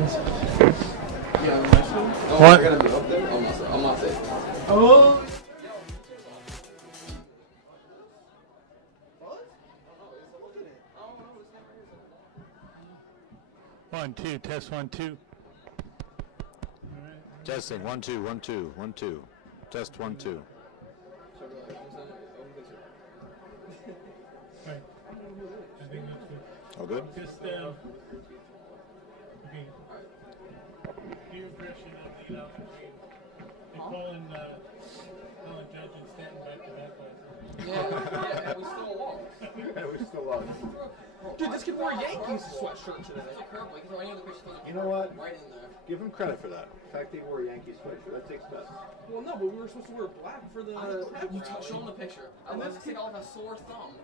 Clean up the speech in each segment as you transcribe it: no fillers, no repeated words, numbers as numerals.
Yeah, next one. Oh, What? we're gonna be up there? I'm not safe. Oh. One, two, test 1, 2. Testing 1 2 1 2 1 2. Test 1 2. Right. I think that's good. All good? Just, okay. Your impression of the between Colin Judge and Stanton back to back last night. Yeah, and we still lost. We still lost. Dude, this kid wore a Yankees sweatshirt today. You know what? Right in there. Give him credit for that. The fact they wore a Yankees sweatshirt, that takes nuts. Well, no, but we were supposed to wear black for the. Show him the picture. And this kid all have a sore thumb.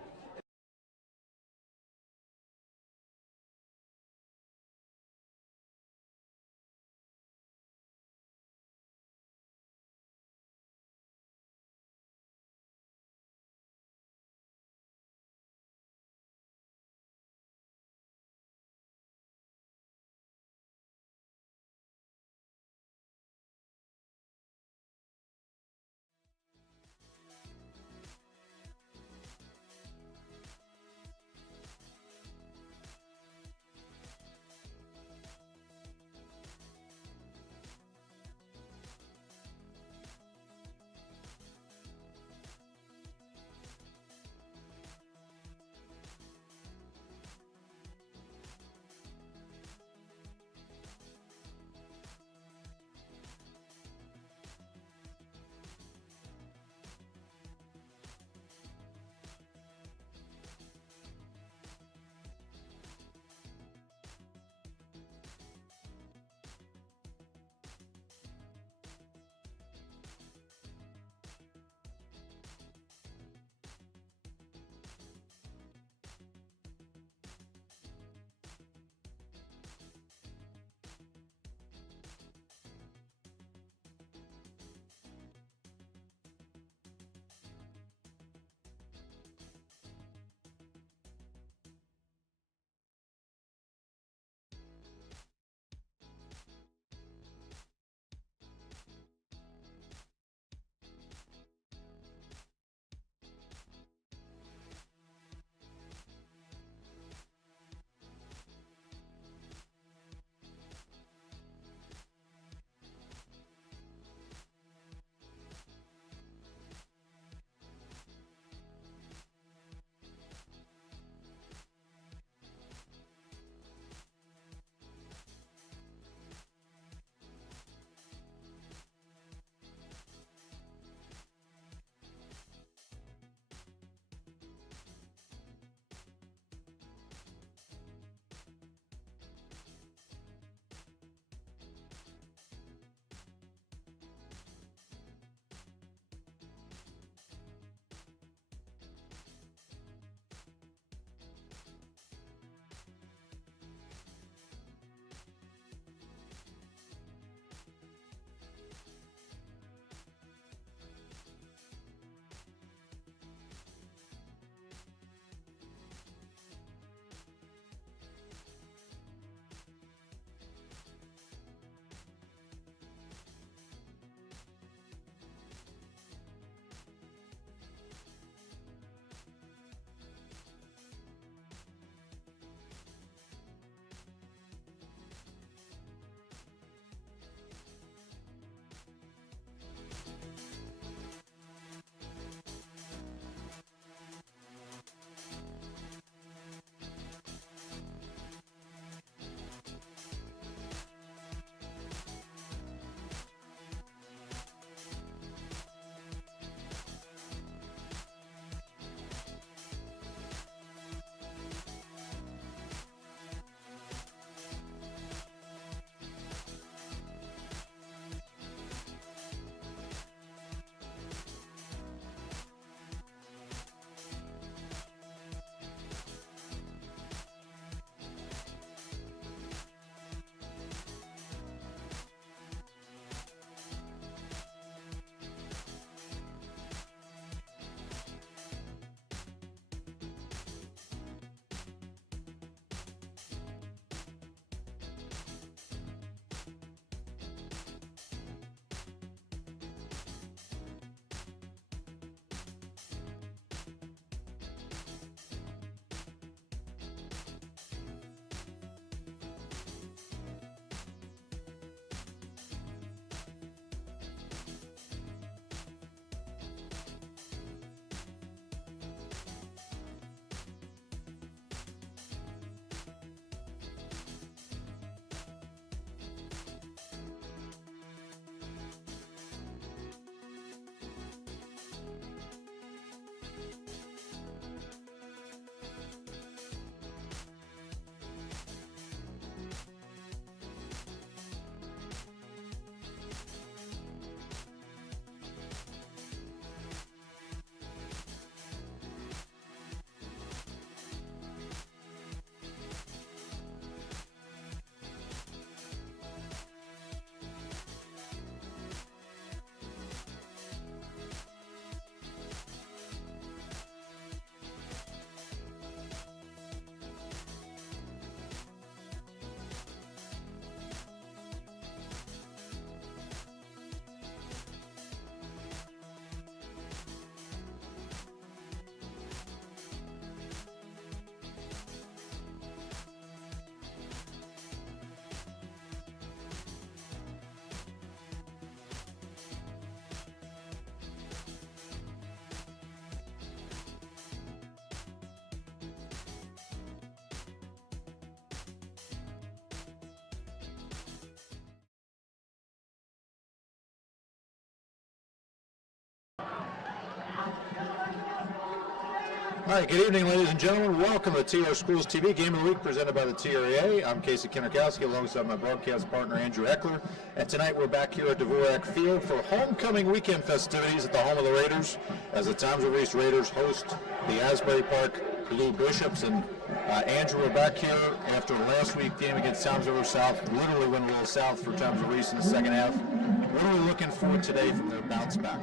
All right, good evening, ladies and gentlemen. Welcome to TR Schools TV, Game of the Week presented by the TRAA. I'm Casey Kinnerkowski alongside my broadcast partner, Andrew Eckler. And tonight we're back here at Dvorak Field for homecoming weekend festivities at the home of the Raiders as the Townsville East Raiders host the Asbury Park Blue Bishops. And Andrew, we're back here after last week's game against Townsville South. Literally went a little south for Townsville East in the second half. What are we looking for today from their bounce back?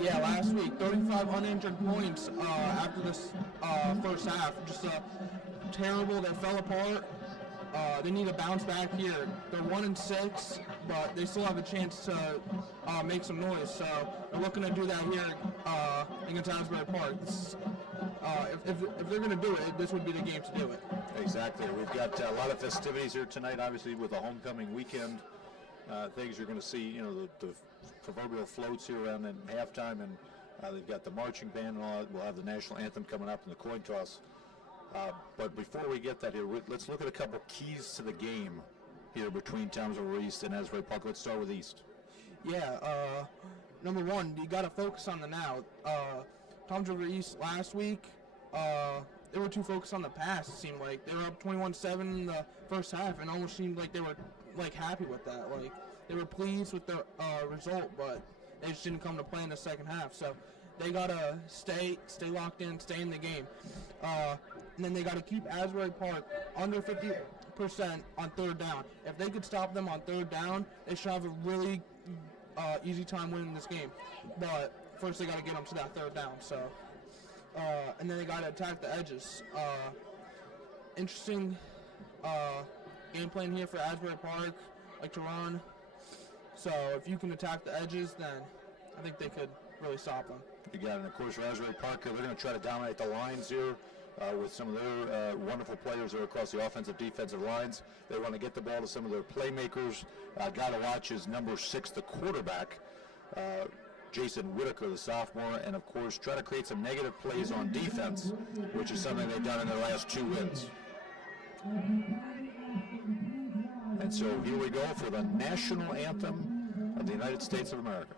Yeah, last week, 35 uninjured points after this first half. Just terrible. They fell apart. They need to bounce back here. They're 1-6, but they still have a chance to make some noise. So they're looking to do that here against Asbury Park. If they're going to do it, this would be the game to do it. Exactly. We've got a lot of festivities here tonight, obviously, with the homecoming weekend. Things you're going to see, you know, the proverbial floats here around at halftime, and they've got the marching band and all that. We'll have the national anthem coming up and the coin toss. But before we get that here, let's look at a couple keys to the game here between Townsville East and Asbury Park. Let's start with East. Yeah, number one, you got to focus on the now. Townsville East last week, they were too focused on the pass, it seemed like. They were up 21-7 in the first half, and almost seemed like they were happy with that. Like, they were pleased with the result, but they just didn't come to play in the second half. So they gotta stay locked in, stay in the game, and then they gotta keep Asbury Park under 50% on third down. If they could stop them on third down, they should have a really easy time winning this game. But first, they gotta get them to that third down. So, and then they gotta attack the edges. Interesting game plan here for Asbury Park, like to run. So if you can attack the edges, then I think they could really stop them. You got it. And of course, for Asbury Park, they're going to try to dominate the lines here with some of their wonderful players that are across the offensive, defensive lines. They want to get the ball to some of their playmakers. Got to watch is number 6, the quarterback, Jason Whitaker, the sophomore, and of course try to create some negative plays on defense, which is something they've done in their last 2 wins. And so here we go for the national anthem of the United States of America.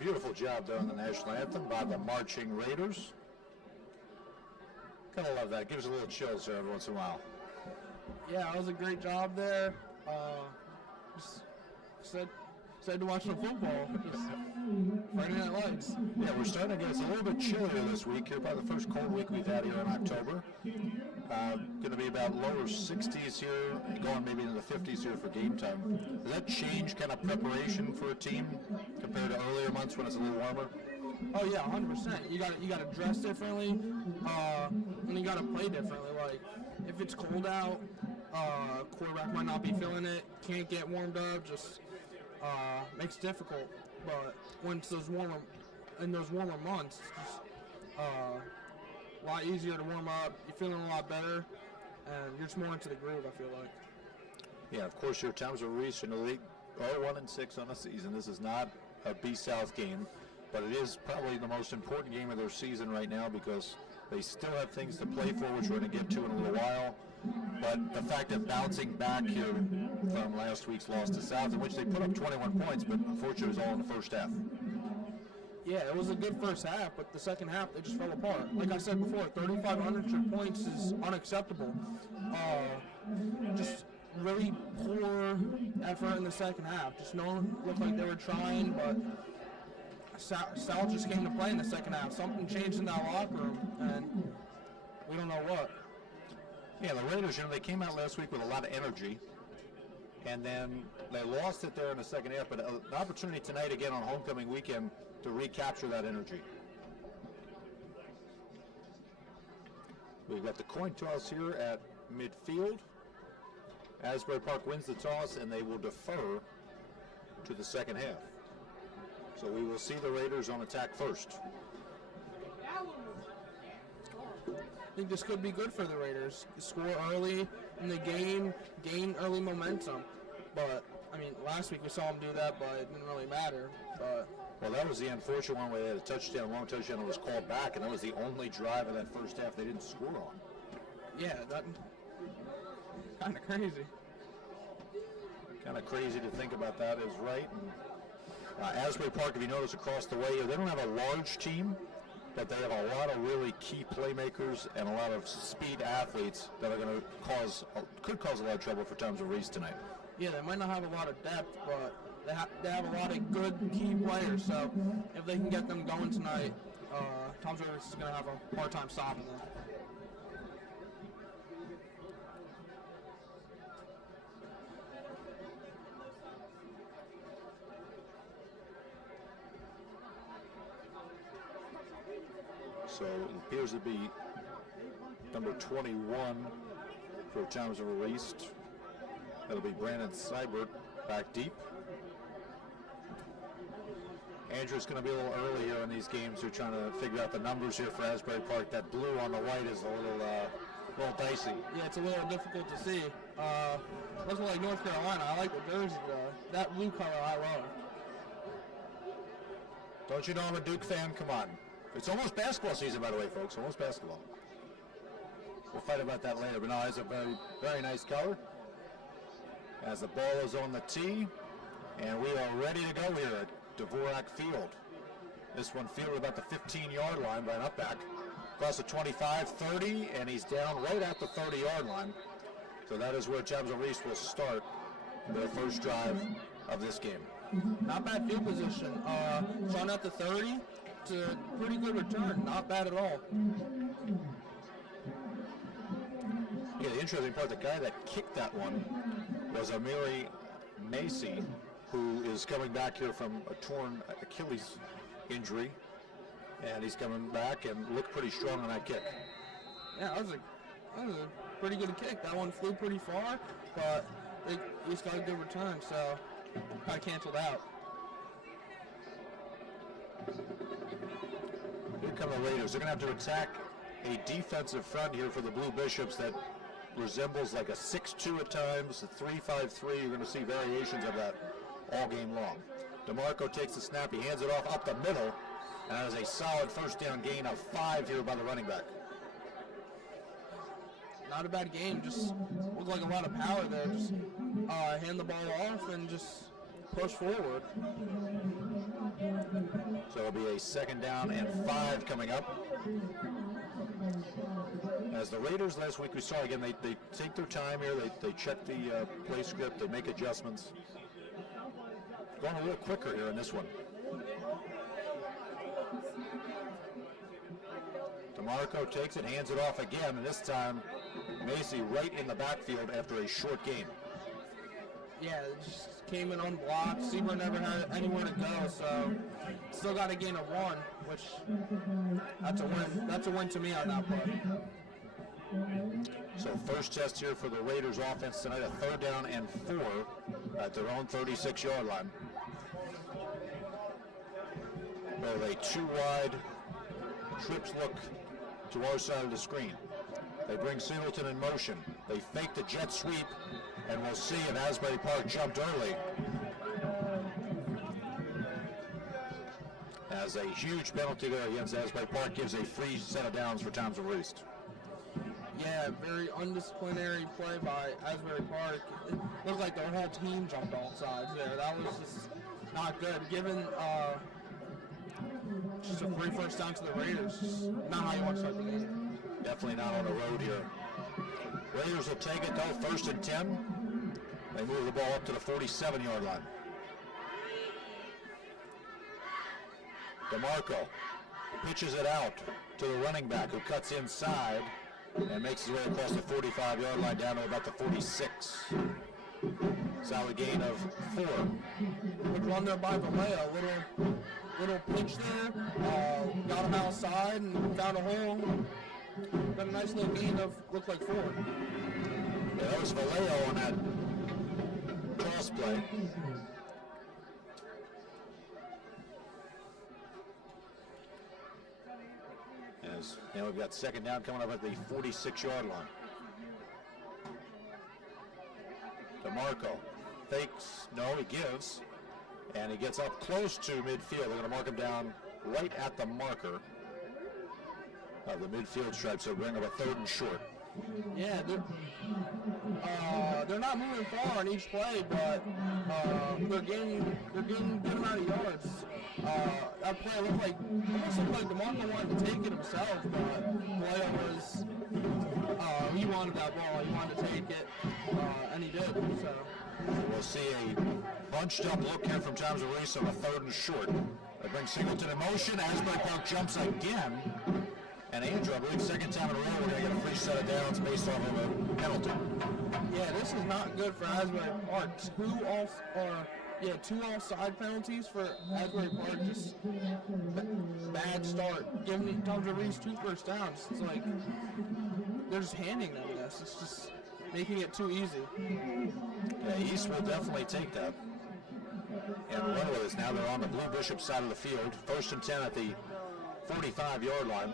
Beautiful job there on the national anthem by the marching Raiders. Kind of love that. Gives a little chills there every once in a while. Yeah, it was a great job there. Just excited to watch some football. Just Friday Night Lights. Yeah, we're starting to get, it's a little bit chillier this week here, probably the first cold week we've had here in October. Going to be about lower 60s here, going maybe into the 50s here for game time. Does that change kind of preparation for a team compared to earlier months when it's a little warmer? Oh yeah, 100%. You got to dress differently, and you got to play differently. Like if it's cold out, quarterback might not be feeling it, can't get warmed up, just makes it difficult. But when it's those warmer months, it's just a lot easier to warm up. You're feeling a lot better, and you're just more into the groove, I feel like. Yeah, of course, your Townsville East in the league are 1-6 on the season. This is not a B South game, but it is probably the most important game of their season right now because they still have things to play for, which we're going to get to in a little while. But the fact of bouncing back here from last week's loss to South, in which they put up 21 points, but unfortunately it was all in the first half. Yeah, it was a good first half, but the second half they just fell apart. Like I said before, 3,500 points is unacceptable. Just really poor effort in the second half. Just no one looked like they were trying, but Sal just came to play in the second half. Something changed in that locker room, and we don't know what. Yeah, the Raiders, they came out last week with a lot of energy, and then they lost it there in the second half, but an opportunity tonight again on homecoming weekend to recapture that energy. We've got the coin toss here at midfield. Asbury Park wins the toss, and they will defer to the second half. So we will see the Raiders on attack first. I think this could be good for the Raiders. Score early in the game, gain early momentum. But, I mean, last week we saw them do that, but it didn't really matter. But well, that was the unfortunate one where they had a touchdown, long touchdown, that was called back, and that was the only drive of that first half they didn't score on. Yeah, that kind of crazy. Kind of crazy to think about that is right. And, Asbury Park, if you notice across the way, they don't have a large team, but they have a lot of really key playmakers and a lot of speed athletes that are going to could cause a lot of trouble for Tom's Reese tonight. Yeah, they might not have a lot of depth, but they have a lot of good key players. So if they can get them going tonight, Tom's Reese is going to have a hard time stopping them. So it appears to be number 21 for Tom's released. That'll be Brandon Seibert back deep. Andrew's going to be a little early here in these games. They're trying to figure out the numbers here for Asbury Park. That blue on the white is a little dicey. Yeah, it's a little difficult to see. Looks like North Carolina. I like the jersey though. That blue color I love. Don't you know I'm a Duke fan? Come on. It's almost basketball season, by the way, folks. Almost basketball. We'll fight about that later, but no, it's a very, very nice color. As the ball is on the tee, and we are ready to go here at Dvorak Field. This one fielded about the 15-yard line by an upback. Across the 25, 30, and he's down right at the 30-yard line. So that is where Jamza Reese will start their first drive of this game. Not bad field position. Shot at the 30. It's a pretty good return. Not bad at all. Yeah, the interesting part, the guy that kicked that one was Amiri Macy, who is coming back here from a torn Achilles injury. And he's coming back and looked pretty strong on that kick. Yeah, that was a pretty good kick. That one flew pretty far, but he just got a good return, so got canceled out. Here come the Raiders. They're going to have to attack a defensive front here for the Blue Bishops that resembles like a 6-2 at times, a 3-5-3. You're going to see variations of that all game long. DeMarco takes the snap. He hands it off up the middle, and that is a solid first down gain of 5 here by the running back. Not a bad game. Just looked like a lot of power there. Just hand the ball off and just push forward. So it'll be a 2nd down and 5 coming up. As the Raiders last week we saw again, they take their time here. They check the play script. They make adjustments. Going a little quicker here in this one. DeMarco takes it, hands it off again, and this time Macy right in the backfield after a short gain. Yeah, it just came in unblocked. Seaver never had anywhere to go, so still got a gain of 1, which that's a win. That's a win to me on that play. So first test here for the Raiders offense tonight, a 3rd down and 4 at their own 36-yard line. With a 2-wide trips look to our side of the screen. They bring Singleton in motion. They fake the jet sweep, and we'll see if Asbury Park jumped early. as a huge penalty there against Asbury Park gives a free set of downs for Townsville East. Yeah, very undisciplinary play by Asbury Park. It looked like their whole team jumped off sides there. That was just not good. Given just a free first down to the Raiders, just not how you want to start the game. Definitely not on the road here. Raiders will take it though, 1st and 10. They move the ball up to the 47-yard line. DeMarco pitches it out to the running back who cuts inside and makes his way across the 45-yard line down to about the 46. Solid gain of 4. Good run there by Vallejo. Little pitch there. Got him outside and found a hole. Got a nice little gain of, looked like 4. Yeah, that was Vallejo on that cross play. As now we've got 2nd down coming up at the 46-yard line. DeMarco fakes, no, he gives, and he gets up close to midfield. They're going to mark him down right at the marker of the midfield stripe, so bring up a 3rd and short. Yeah, they're not moving far on each play, but they're getting good amount of yards. That play almost looked like DeMarco wanted to take it himself, but Vallejo was he wanted that ball, he wanted to take it, and he did. So we'll see a bunched up look here from Townsville East on a 3rd and short. They bring Singleton in motion. Asbury Park jumps again. And Andrew, I believe 2nd time in a row, we're going to get a free set of downs based off of a penalty. Yeah, this is not good for Asbury Park. Two offside penalties for Asbury Park. Just bad start. Giving Townsville Reese 2 first downs. It's like they're just handing them this. It's just making it too easy. Yeah, East will definitely take that and run with it. Now they're on the Blue Bishop side of the field. 1st and 10 at the 45-yard line.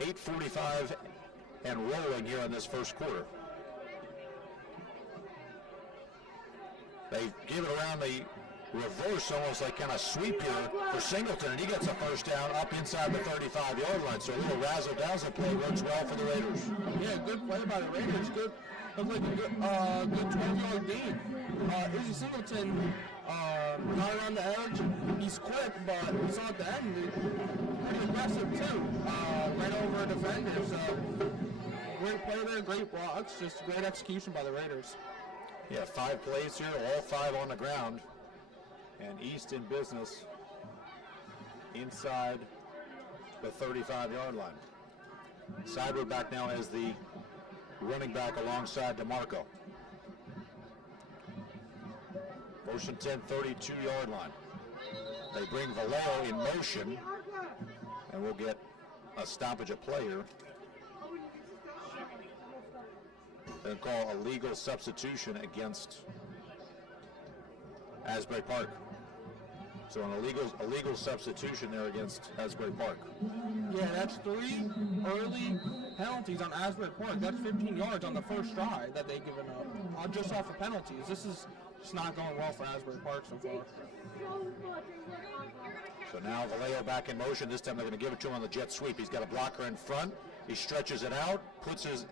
8:45 and rolling here in this first quarter. They give it around the reverse, almost like kind of sweep here for Singleton, and he gets a first down up inside the 35-yard line. So a little razzle-dazzle play works well for the Raiders. Yeah, good play by the Raiders. Good, looked like a good 12-yard gain. Izzy Singleton got around the edge. He's quick, but we saw at the end, pretty aggressive too. Ran over a defender, so great play there, great blocks, just great execution by the Raiders. Yeah, 5 plays here, all 5 on the ground. And East in business inside the 35-yard line. Seibert back now as the running back alongside DeMarco. Motion 10, 32-yard line. They bring Vallejo in motion, and we'll get a stoppage of play here. They'll call a legal substitution against Asbury Park. So an illegal substitution there against Asbury Park. Yeah, that's 3 early penalties on Asbury Park. That's 15 yards on the first drive that they've given up, just off of penalties. This is just not going well for Asbury Park so far. So now Vallejo back in motion. This time they're going to give it to him on the jet sweep. He's got a blocker in front. He stretches it out, puts his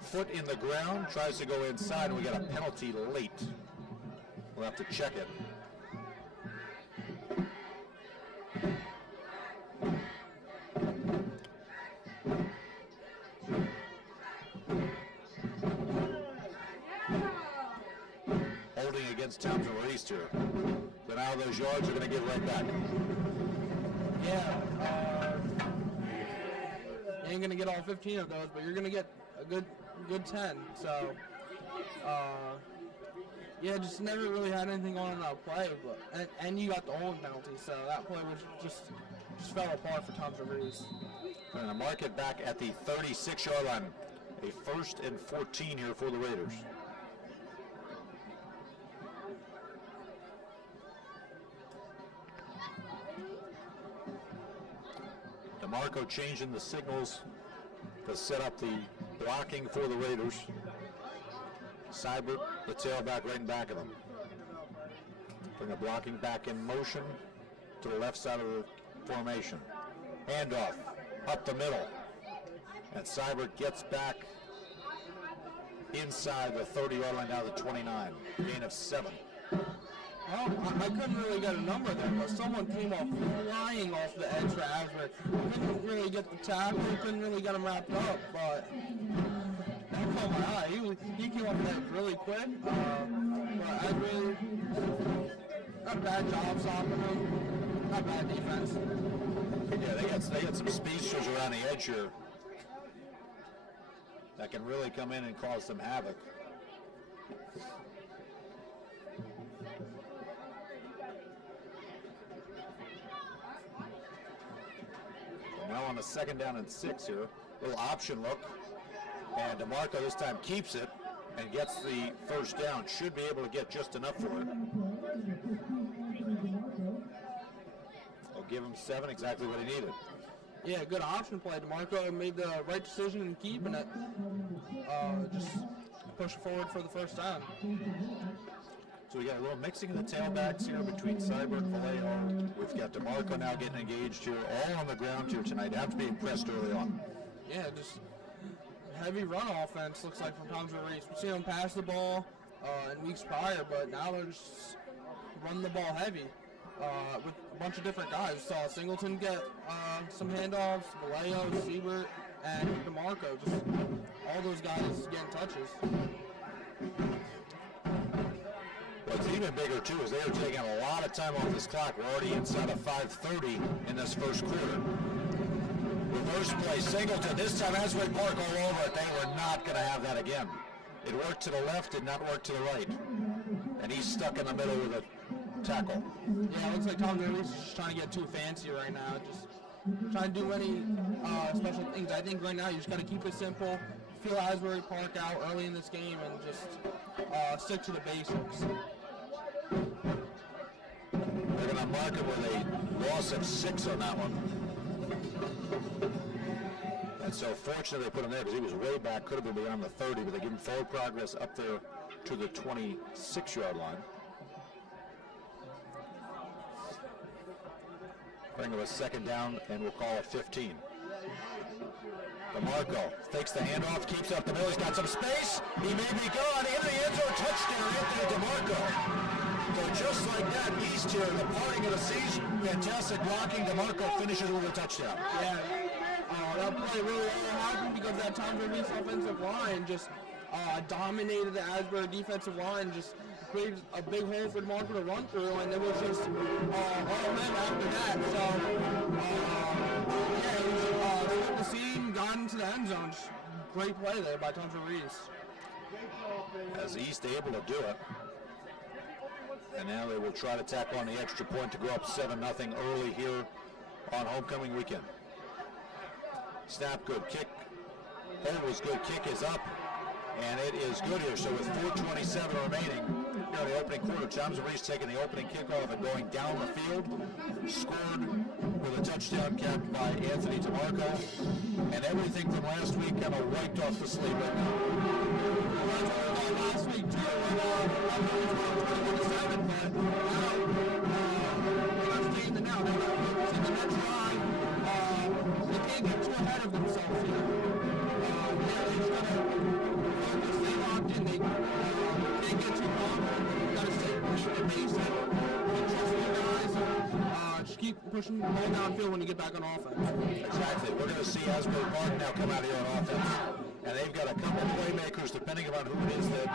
foot in the ground, tries to go inside, and we got a penalty late. We'll have to check it. Holding against Townsville East here. So now those yards are going to get right back. Yeah, you ain't going to get all 15 of those, but you're going to get a good 10. So, yeah, just never really had anything on in that play, but and you got the holding penalty, so that play was just fell apart for Townsville East. We're going to mark it back at the 36-yard line. A 1st and 14 here for the Raiders. DeMarco changing the signals to set up the blocking for the Raiders. Seibert, the tailback, right in back of them. Bring the blocking back in motion to the left side of the formation. Handoff up the middle. And Seibert gets back inside the 30-yard line down to the 29. Gain of 7. Well, I couldn't really get a number there, but someone came off flying off the edge for Asbury. Couldn't really get the tackle, couldn't really get him wrapped up, but that caught my eye. He came off that really quick, but Asbury, not a bad job stopping him, not bad defense. Yeah, they got some speedsters around the edge here that can really come in and cause some havoc. Now on a 2nd down and 6 here, little option look, and DeMarco this time keeps it and gets the first down. Should be able to get just enough for it. I'll give him 7, exactly what he needed. Yeah, good option play. DeMarco made the right decision in keeping it. Just push forward for the first down. So we got a little mixing of the tailbacks here between Seibert and Vallejo. We've got DeMarco now getting engaged here, all on the ground here tonight. They have to be impressed early on. Yeah, just heavy run offense looks like from Tom's Reese. We've seen them pass the ball in weeks prior, but now they're just running the ball heavy with a bunch of different guys. Saw Singleton get some handoffs, Vallejo, Seibert, and DeMarco. Just all those guys getting touches. What's even bigger, too, is they are taking a lot of time off this clock. We're already inside of 5:30 in this first quarter. Reverse play, Singleton. This time, Asbury Park all over it. They were not going to have that again. It worked to the left, did not work to the right. And he's stuck in the middle with a tackle. Yeah, it looks like Tom Reese is just trying to get too fancy right now. Just trying to do any special things. I think right now you just got to keep it simple. Feel Asbury Park out early in this game and just stick to the basics. They're going to mark it with a loss of 6 on that one. And so fortunately they put him there because he was way back, could have been beyond the 30, but they give him forward progress up there to the 26-yard line. Bring him a 2nd down, and we'll call it 15. DeMarco fakes the handoff, keeps up the middle. He's got some space. He may be gone. Into the end zone, touchdown, Anthony DeMarco. So just like that, East here, the parting of the season. Fantastic blocking. DeMarco finishes with a touchdown. Yeah, that play really only happened because that Tom Reese offensive line just dominated the Asbury defensive line, just created a big hole for DeMarco to run through, and it was just all men after that. So, yeah, he was the seam, got into the end zone. Just great play there by Tom Reese. As East able to do it. And now they will try to tack on the extra point to go up 7-0 early here on homecoming weekend. Snap good, kick. Hold was good, kick is up. And it is good here. So with 4:27 remaining here in the opening quarter, Tom Reese taking the opening kickoff and going down the field. Scored with a touchdown capped by Anthony DeMarco. And everything from last week kind of wiped off the slate right now. Last week too, but now they're staying the now. They see the next drive. They can't get too ahead of themselves here. They're just gonna stay locked in. They can't get too long. Gotta keep the pace up. Trust the guys. Just keep pushing the ball downfield when you get back on offense. Exactly. We're going to see Asbury Park now come out here on offense. And they've got a couple of playmakers, depending upon who it is that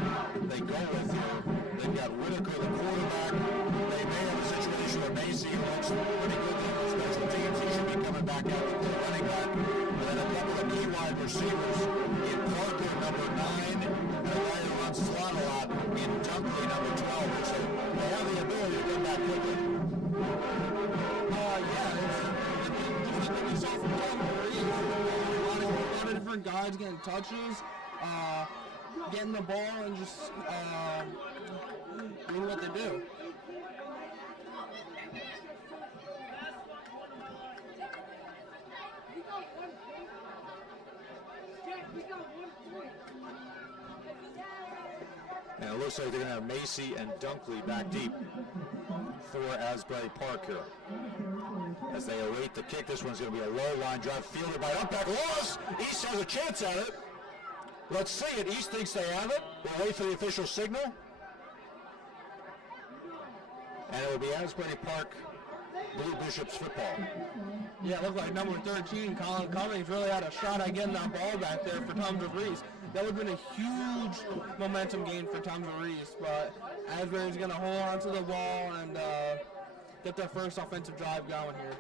they go with here. They've got Whitaker, the quarterback. They may have a situation where Macy looks pretty good on the special teams. He should be coming back out with the running back. And then a couple of key wide receivers in Parker, number 9, and a guy who runs slot a lot in Dunkley, number 12. So they have the ability to come back quickly. Just like we saw from Tom Reese, a lot of different guys getting touches, getting the ball, and just doing what they do. And it looks like they're going to have Macy and Dunkley back deep for Asbury Park here. as they await the kick. This one's going to be a low line drive, fielded by Upback. Loss! East has a chance at it. Let's see it. East thinks they have it. We'll wait for the official signal. And it will be Asbury Park Blue Bishops football. Yeah, it looked like number 13, Colin Cummings, really had a shot at getting that ball back there for Tom DeVries. That would have been a huge momentum gain for Tom DeVries, but Asbury's going to hold on to the ball and get their first offensive drive going here.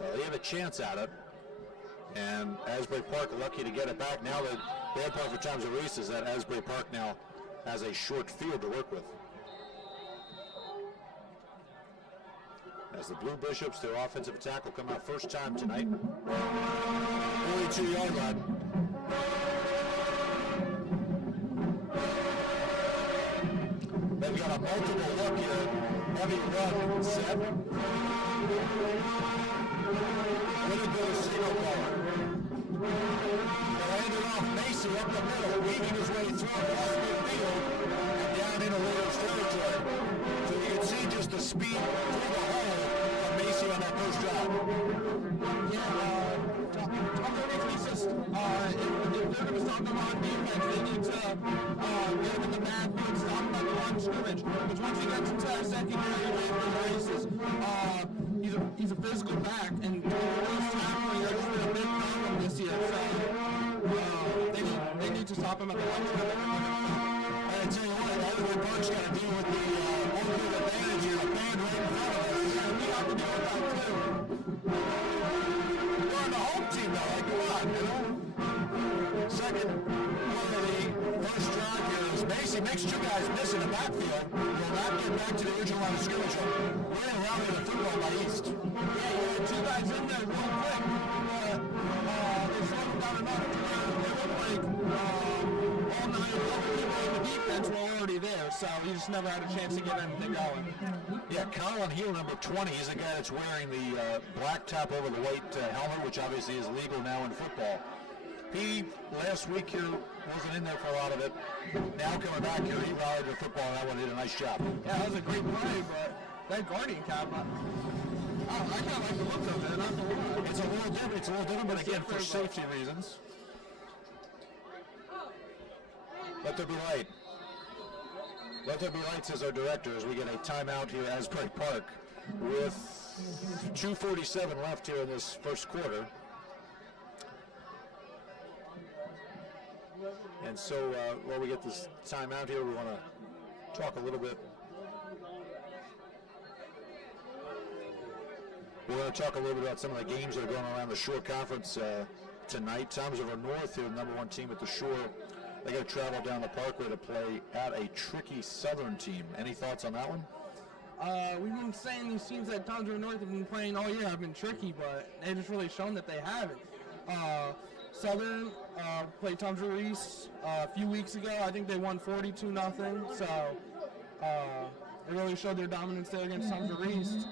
Well, they have a chance at it, and Asbury Park lucky to get it back. Now the bad part for Tom DeVries is that Asbury Park now has a short field to work with. As the Blue Bishops, their offensive attack will come out first time tonight. 42-yard line. They've got a multiple look here. Heavy run set. Way to go to single ball. They handed off Macy up the middle, weaving his way through across midfield and down into Raiders territory. So you can see just the speed through the hole of Macy on that first drive. Tom DeVries just, if they're going to stop them on defense, they need to get them in the backfield, stop them at the line of scrimmage. Because once he gets into that secondary lane for the races, he's a physical back, and those tackling are just been a big problem this year. So they need to stop him at the line of scrimmage. And I tell you what, Asbury Park's got to deal with the home field advantage here, a band right in front of us. Yeah, we have to deal with that too. We're on the home team now, like, come on, you know? Second one of the first drive here is Macy makes two guys miss in the backfield. Will not get back to the original line of scrimmage. Running around with the football by East. Yeah, you had two guys in there real quick. They slowed them down enough to where they looked like all 9 or 11 people in the defense were already there, so he just never had a chance to get anything going. Yeah, Colin Heel, number 20, he's the guy that's wearing the black top over the white helmet, which obviously is legal now in football. He, last week here, wasn't in there for a lot of it. Now coming back here, he rallied the football, and that one did a nice job. Yeah, that was a great play, but that guardian cap, I kind of like the look of it, not the lie. It's a little different, but again, for safety reasons. Let there be light. Let there be light, says our director, as we get a timeout here at Asbury Park with 2:47 left here in this first quarter. And so while we get this timeout here, we want to talk a little bit. We're going to talk a little bit about some of the games that are going around the Shore Conference tonight. Tom's over North, here, the number 1 team at the Shore. They got to travel down the Parkway to play at a tricky Southern team. Any thoughts on that one? We've been saying these teams that Tom's over North have been playing all year have been tricky, but they've just really shown that they haven't. Southern played Tom DeVries a few weeks ago. I think they won 42-0. So they really showed their dominance there against Tom DeVries.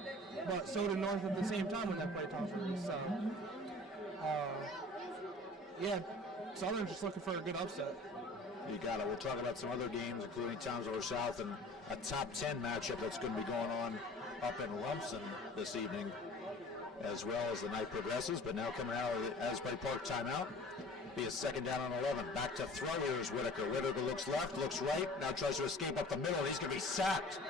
But so did North at the same time when they played Tom DeVries. So yeah, Southern's just looking for a good upset. You got it. We'll talk about some other games, including Tom's over South and a top 10 matchup that's going to be going on up in Lumpson this evening, as well as the night progresses. But now coming out of the Asbury Park timeout, be a second down on 11. Back to throw here is Whitaker. Whitaker looks left, looks right, now tries to escape up the middle, and he's going to be sacked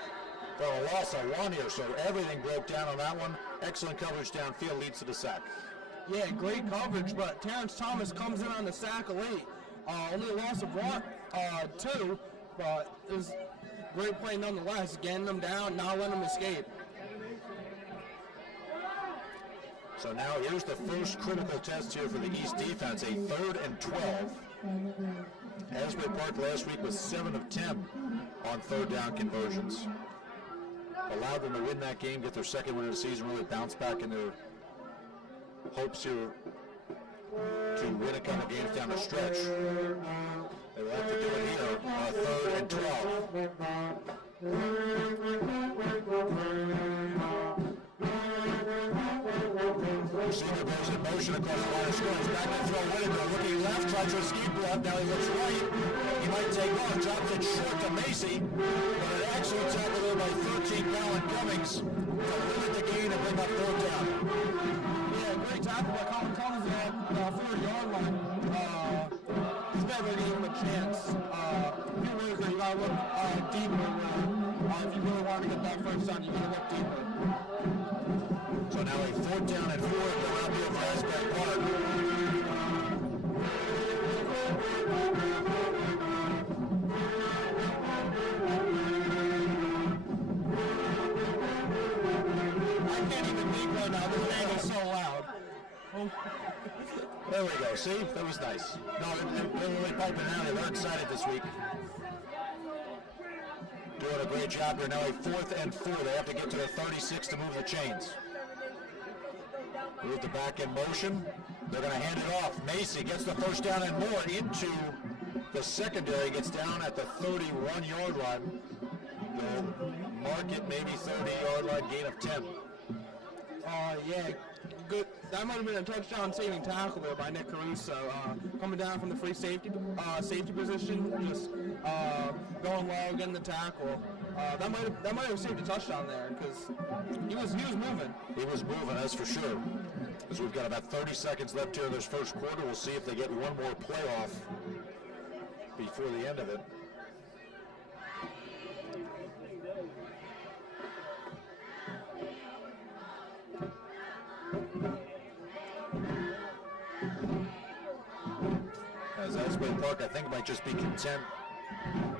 for a loss of 1 here. So everything broke down on that one. Excellent coverage downfield leads to the sack. Yeah, great coverage, but Terrence Thomas comes in on the sack late. Only a loss of 2, but it was great play nonetheless, getting them down, not letting them escape. So now here's the first critical test here for the East defense, a 3rd and 12. Asbury Park last week was 7 of 10 on 3rd down conversions. Allowed them to win that game, get their second win of the season, really bounce back in their hopes here to win a couple games down the stretch. They will have to do it here on 3rd and 12. Receiver goes in motion across the line of scrimmage. Back to throw Whitaker. Looking left, tries to escape left. Now he looks right. He might take off. Drops it short to Macy. But an excellent tackle there by 13 Colin Cummings. to limit the gain and bring up third down. Yeah, great tackle by Colin Thomas at the 40-yard line. He's never gave him a chance. If you're really great, you gotta look deeper. If you really want to get that first down, you gotta look deeper. So now a fourth down and 4 around here for Asbury Park. I can't even think right now. This band is so loud. There we go. See? That was nice. No, they're really piping out. They're excited this week. Doing a great job here. Now a 4th and 4. They have to get to the 36 to move the chains. Move the back in motion. They're going to hand it off. Macy gets the first down and more into the secondary. Gets down at the 31-yard line. They'll mark it maybe 30-yard line, gain of 10. Yeah, good. That might have been a touchdown-saving tackle there by Nick Caruso. Coming down from the free safety position, just going low, getting the tackle. That might have saved a touchdown there because he was moving. He was moving, that's for sure. As we've got about 30 seconds left here in this first quarter, we'll see if they get one more playoff before the end of it. As Asbury Park, I think, might just be content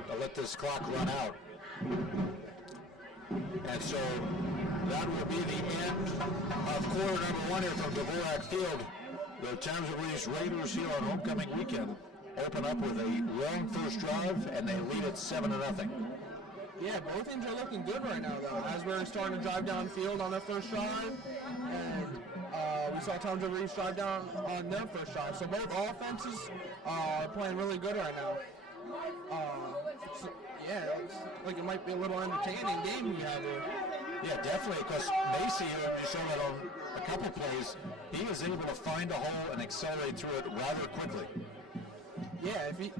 to let this clock run out. And so that will be the end of quarter number 1 here from Dvorak Field. The Townsend Reese Raiders here on homecoming weekend open up with a long first drive, and they lead it 7-0. Yeah, both teams are looking good right now, though. Asbury starting to drive downfield on their first drive, and we saw Townsend Reese drive down on their first drive. So both offenses are playing really good right now. Yeah, it looks like it might be a little entertaining game we have here. Yeah, definitely, because Macy here, you saw that on a couple plays, he was able to find a hole and accelerate through it rather quickly. Yeah, if he,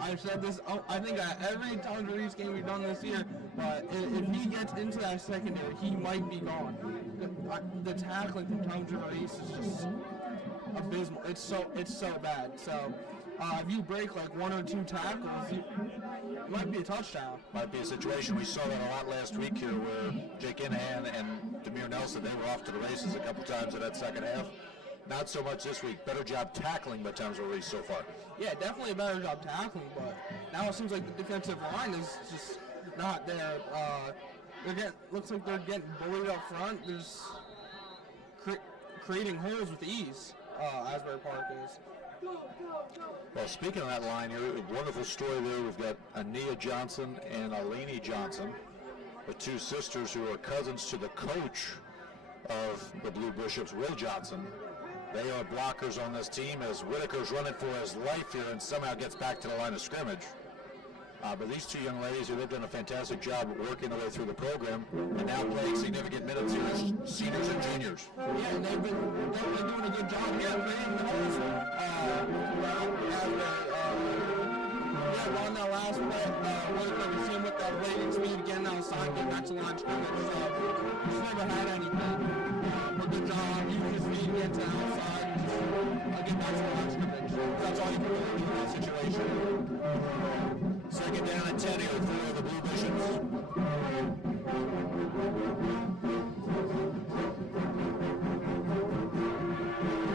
I've said this, I think every Townsend Reese game we've done this year, but if he gets into that secondary, he might be gone. The tackling from Townsend Reese is just abysmal. It's so bad. So if you break like 1 or 2 tackles, it might be a touchdown. Might be a situation. We saw that a lot last week here where Jake Inahan and Demir Nelson, they were off to the races a couple times in that second half. Not so much this week. Better job tackling by Townsend Reese so far. Yeah, definitely a better job tackling, but now it seems like the defensive line is just not there. Looks like they're getting bullied up front. There's creating holes with ease. Asbury Park is. Well, speaking of that line here, a wonderful story there. We've got Ania Johnson and Alini Johnson, the 2 sisters who are cousins to the coach of the Blue Bishops, Will Johnson. They are blockers on this team as Whitaker's running for his life here and somehow gets back to the line of scrimmage. But these 2 young ladies, they've done a fantastic job working their way through the program and now playing significant minutes here as seniors and juniors. Yeah, and they've been doing a good job here creating the holes. On that last play, Whitaker was seen with that blazing speed getting outside, getting back to the line of scrimmage. He's never had anything. But good job, using his speed, getting to the outside, and get back to the line of scrimmage. That's all you can really do in that situation. Second down and 10 here for the Blue Bishops.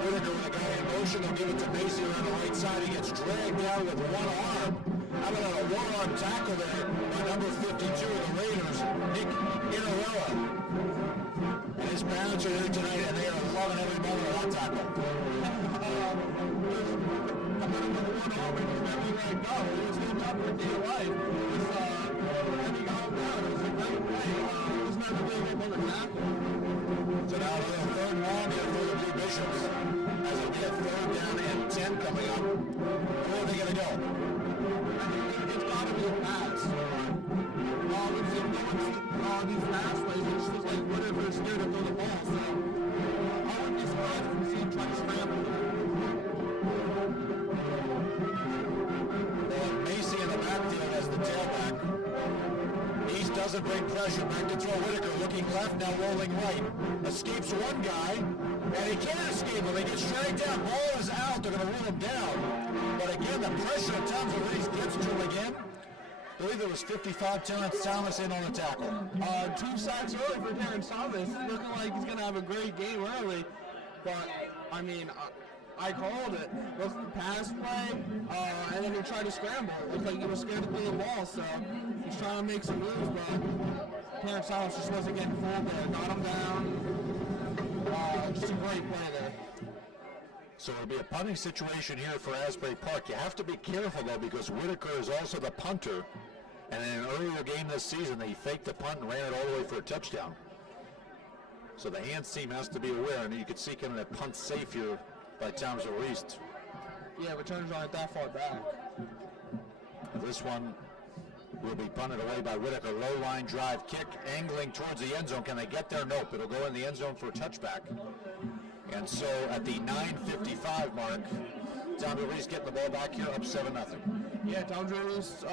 Whitaker with a guy in motion. They'll give it to Macy on the right side. He gets dragged down with one arm. How about a one-arm tackle there by number 52 of the Raiders, Nick Inarella. And his parents are here tonight, and they are loving every moment of that tackle. So now another third long here for the Blue Bishops as it'll be a third down and 10 coming up. Where are they going to go? It's got to be a pass. We've seen these pass plays, it's just like whatever is scared to throw the ball. So I wouldn't be surprised if we see him try to scramble. They have Macy in the backfield as the tailback. doesn't bring pressure. Back to throw. Whitaker looking left, now rolling right. Escapes one guy, and he can't escape him. He gets dragged down. Ball is out. They're going to rule him down. But again, the pressure of Thomas Reese gets to him again. I believe there was 55. Terrence Thomas in on the tackle. 2 sacks early for Terrence Thomas. Looking like he's going to have a great game early. But, I mean, I called it. Pass play, and then he tried to scramble. It looked like he was scared to throw the ball, so he's trying to make some moves, but Terrence Thomas just wasn't getting full there. Got him down. Just a great play there. So it'll be a punting situation here for Asbury Park. You have to be careful, though, because Whitaker is also the punter. And in an earlier game this season, they faked the punt and ran it all the way for a touchdown. So the hands team has to be aware, and you can see kind of that punt safe here by Thomas Reese. Yeah, returns aren't that far back. This one will be punted away by Whitaker. Low line drive kick, angling towards the end zone. Can they get there? Nope. It'll go in the end zone for a touchback. And so at the 9:55 mark, Thomas Reese getting the ball back here, up 7-0. Yeah, Thomas Reese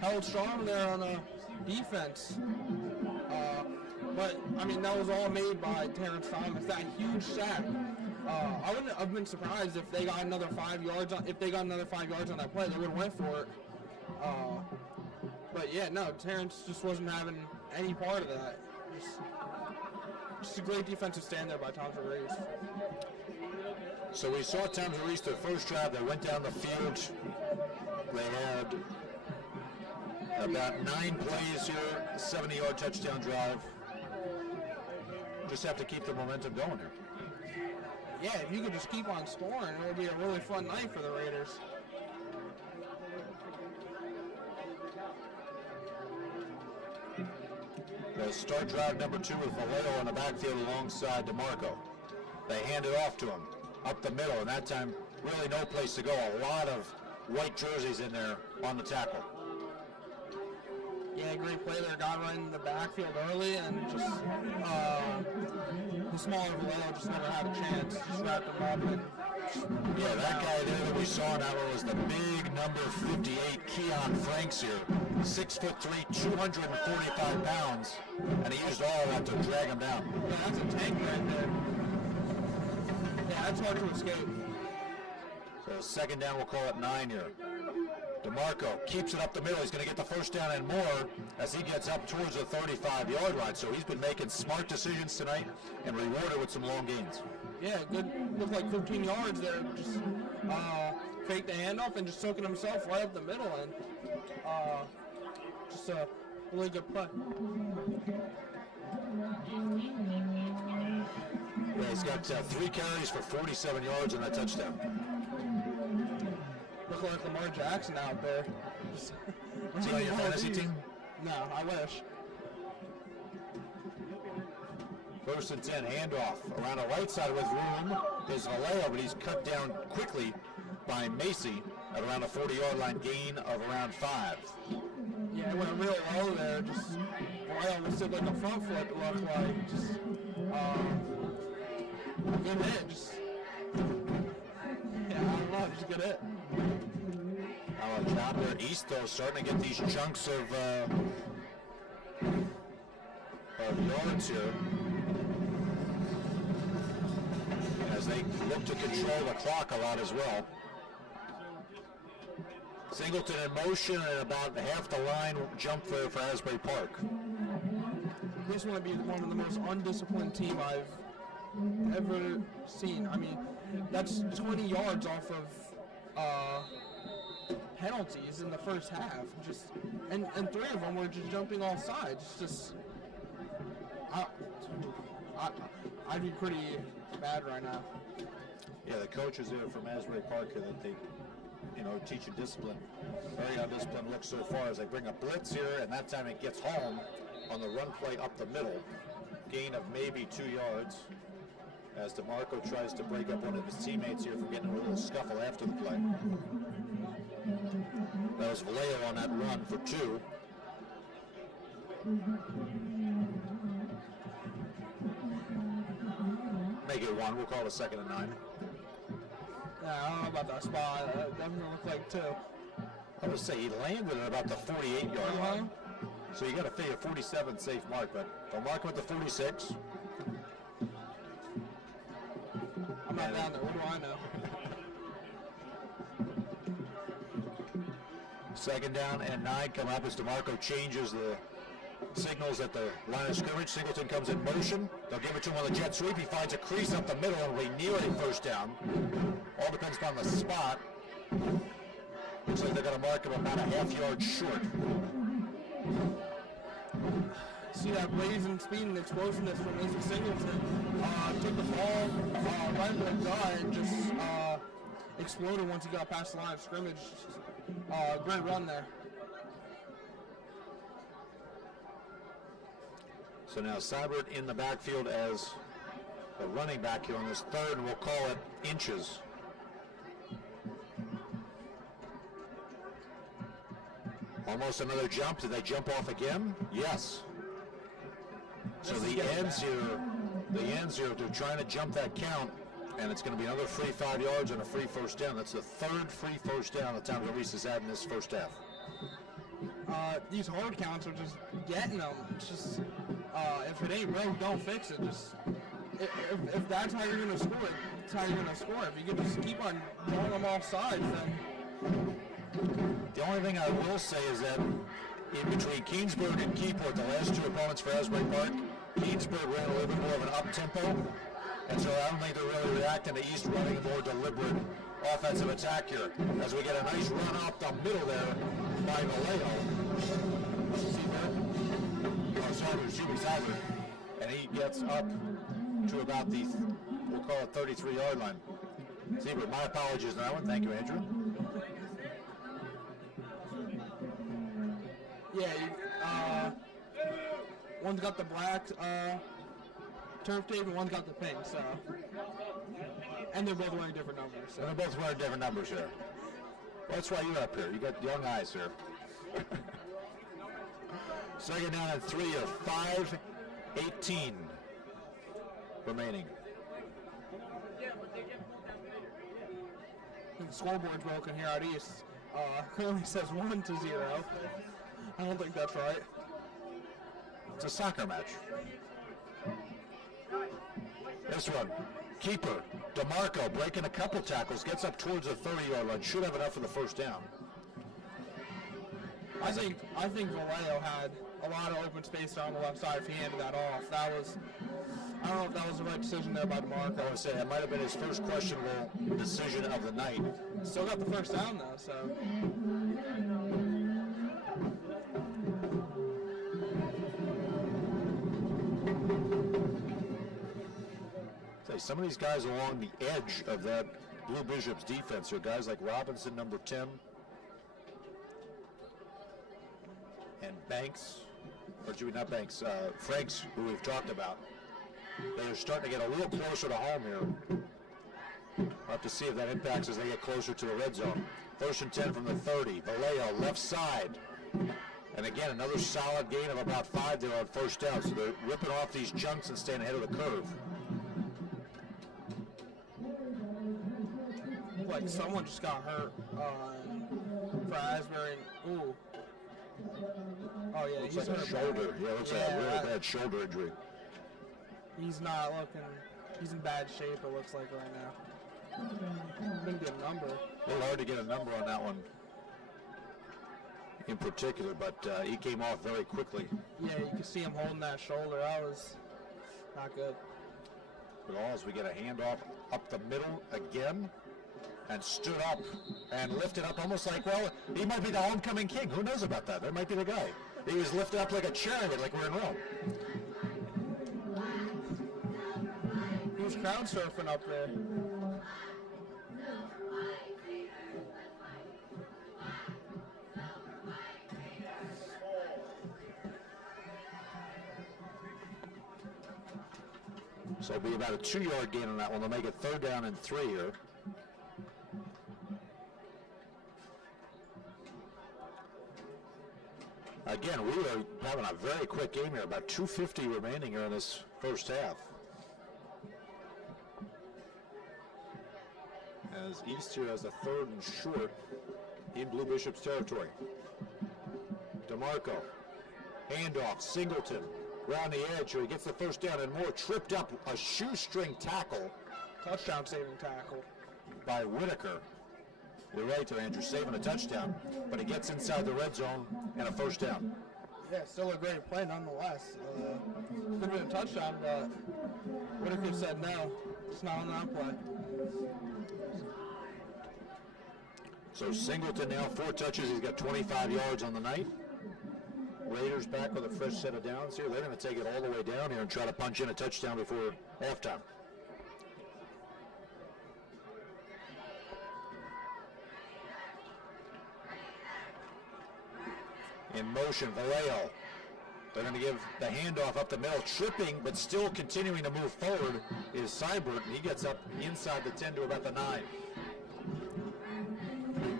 held strong there on defense. But, I mean, that was all made by Terrence Thomas. That huge sack. I wouldn't have been surprised if they got another 5 yards. If they got another 5 yards on that play, they would have went for it. But yeah, no, Terrence just wasn't having any part of that. Just a great defensive stand there by Thomas Reese. So we saw Thomas Reese their first drive. They went down the field. They had about 9 plays here, 70-yard touchdown drive. Just have to keep the momentum going here. Yeah, if you could just keep on scoring, it would be a really fun night for the Raiders. They start drive number 2 with Vallejo in the backfield alongside DeMarco. They hand it off to him up the middle, and that time really no place to go. A lot of white jerseys in there on the tackle. Yeah, great play there. Got right in the backfield early, and just the smaller Vallejo just never had a chance. Just wrapped him up. And yeah, that guy there that we saw, that one was the big number 58, Keon Franks here. 6'3", 245 pounds, and he used all of that to drag him down. Yeah, that's a tank right there. Yeah, that's hard to escape. So second down, we'll call it 9 here. DeMarco keeps it up the middle. He's going to get the first down and more as he gets up towards the 35-yard line. So he's been making smart decisions tonight and rewarded with some long gains. Yeah, good. Looked like 15 yards there. Just faked the handoff and just soaking himself right up the middle. And just a really good play. Yeah, he's got 3 carries for 47 yards and a touchdown. Look like Lamar Jackson out there. Is he on your fantasy team? No, I wish. First and 10, handoff. Around the right side with room is Vallejo, but he's cut down quickly by Macy at around a 40-yard line, gain of around 5. Yeah, it went real low there. Just right almost did like a front flip, it looked like. Just good hit. Just yeah, I don't know, just good hit. Job there east, though, starting to get these chunks of yards here as they look to control the clock a lot as well. Singleton in motion and about half the line jump there for Asbury Park. This might be one of the most undisciplined team I've ever seen. I mean, that's 20 yards off of penalties in the first half. Just and 3 of them were just jumping off sides. It's just I'd be pretty bad right now. Yeah, the coaches there from Asbury Park here that they, teach you discipline. Very undisciplined look so far as they bring a blitz here, and that time it gets home on the run play up the middle. Gain of maybe 2 yards as DeMarco tries to break up one of his teammates here from getting a little scuffle after the play. That was Vallejo on that run for 2. Make it 1. We'll call it a 2nd and 9. Yeah, I don't know about that spot. That doesn't look like 2. I would say he landed at about the 48-yard line. So you got to figure 47 safe mark, but they'll mark him at the 46. I'm not down there. What do I know? Second down and 9 come up as DeMarco changes the signals at the line of scrimmage. Singleton comes in motion. They'll give it to him on the jet sweep. He finds a crease up the middle and we near a first down. All depends upon the spot. Looks like they're going to mark him about a half-yard short. See that blazing speed and explosiveness from Izzy Singleton. Took the ball right into the guy and just exploded once he got past the line of scrimmage. Great run there. So now Seibert in the backfield as a running back here on this third, and we'll call it inches. Almost another jump. Did they jump off again? Yes. So the ends here, they're trying to jump that count, and it's going to be another free 5 yards and a free first down. That's the third free first down the Town Release has had in this first half. These hard counts are just getting them. It's just, if it ain't broke, don't fix it. Just if that's how you're going to score, that's how you're going to score. If you can just keep on throwing them off sides, then... The only thing I will say is that in between Keansburg and Keyport, the last two opponents for Asbury Park, Keansburg ran a little bit more of an up-tempo, and so I don't think they're really reacting to East running a more deliberate offensive attack here. As we get a nice run up the middle there by Vallejo. Seibert. And he gets up to about the, we'll call it 33-yard line. Seibert, my apologies on that one. Thank you, Andrew. Yeah, one's got the black turf tape and one's got the pink, so. And they're both wearing different numbers. So. And they're both wearing different numbers here. Well, that's why you're up here. You got young eyes here. Second down and 3 of 5:18 remaining. The scoreboard's broken here out east. Currently says 1-0. I don't think that's right. It's a soccer match. This one, keeper, DeMarco breaking a couple tackles, gets up towards the 30-yard line. Should have enough for the first down. I think Vallejo had a lot of open space on the left side if he handed that off. I don't know if that was the right decision there by DeMarco. I want to say that might have been his first questionable decision of the night. Still got the first down though, so. Some of these guys along the edge of that Blue Bishops defense are guys like Robinson, number 10, and Banks, Franks, who we've talked about. They are starting to get a little closer to home here. We'll have to see if that impacts as they get closer to the red zone. 1st and 10 from the 30. Vallejo, left side. And again, another solid gain of about 5 there on first down. So they're ripping off these chunks and staying ahead of the curve. Like someone just got hurt for Asbury. Ooh. Oh yeah, looks he's like hurt. A shoulder. Yeah, looks like a really bad shoulder injury. He's not looking. He's in bad shape. It looks like right now. Didn't get a number. A little hard to get a number on that one in particular, but he came off very quickly. Yeah, you can see him holding that shoulder. That was not good. But all as we get a handoff up the middle again. And stood up and lifted up almost like, well, he might be the homecoming king. Who knows about that? That might be the guy. He was lifted up like a chariot, like we're in Rome. He was crowd surfing up there. So it'll be about a 2-yard gain on that one. They'll make it 3rd down and 3 here. Again, we are having a very quick game here, about 2:50 remaining here in this first half. As East here has a 3rd and short in Blue Bishops territory. DeMarco Handoff, Singleton, around the edge here. He gets the first down and more. Tripped up, a shoestring tackle. Touchdown saving tackle By Whitaker. You're right there, Andrew, saving a touchdown, but he gets inside the red zone and a first down. Yeah, still a great play nonetheless. Could have been a touchdown, but Whitaker said no. It's not on that play. So Singleton now 4 touches. He's got 25 yards on the night. Raiders back with a fresh set of downs here. They're going to take it all the way down here and try to punch in a touchdown before halftime. In motion, Vallejo. They're going to give the handoff up the middle. Tripping, but still continuing to move forward is Seibert, and he gets up inside the 10 to about the 9.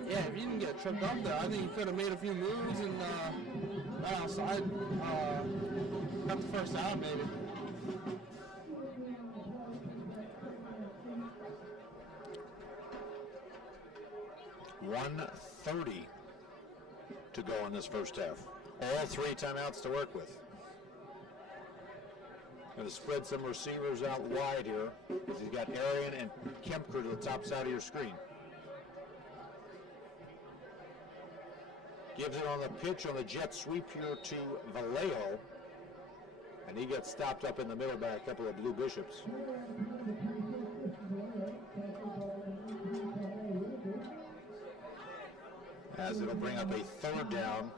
Yeah, if he didn't get tripped up there, I think he could have made a few moves and got outside, got the first down maybe. .130 to go in this first half. All 3 timeouts to work with. Going to spread some receivers out wide here because he's got Arian and Kempker to the top side of your screen. Gives it on the pitch on the jet sweep here to Vallejo. And he gets stopped up in the middle by a couple of Blue Bishops. As it'll bring up a 3rd down.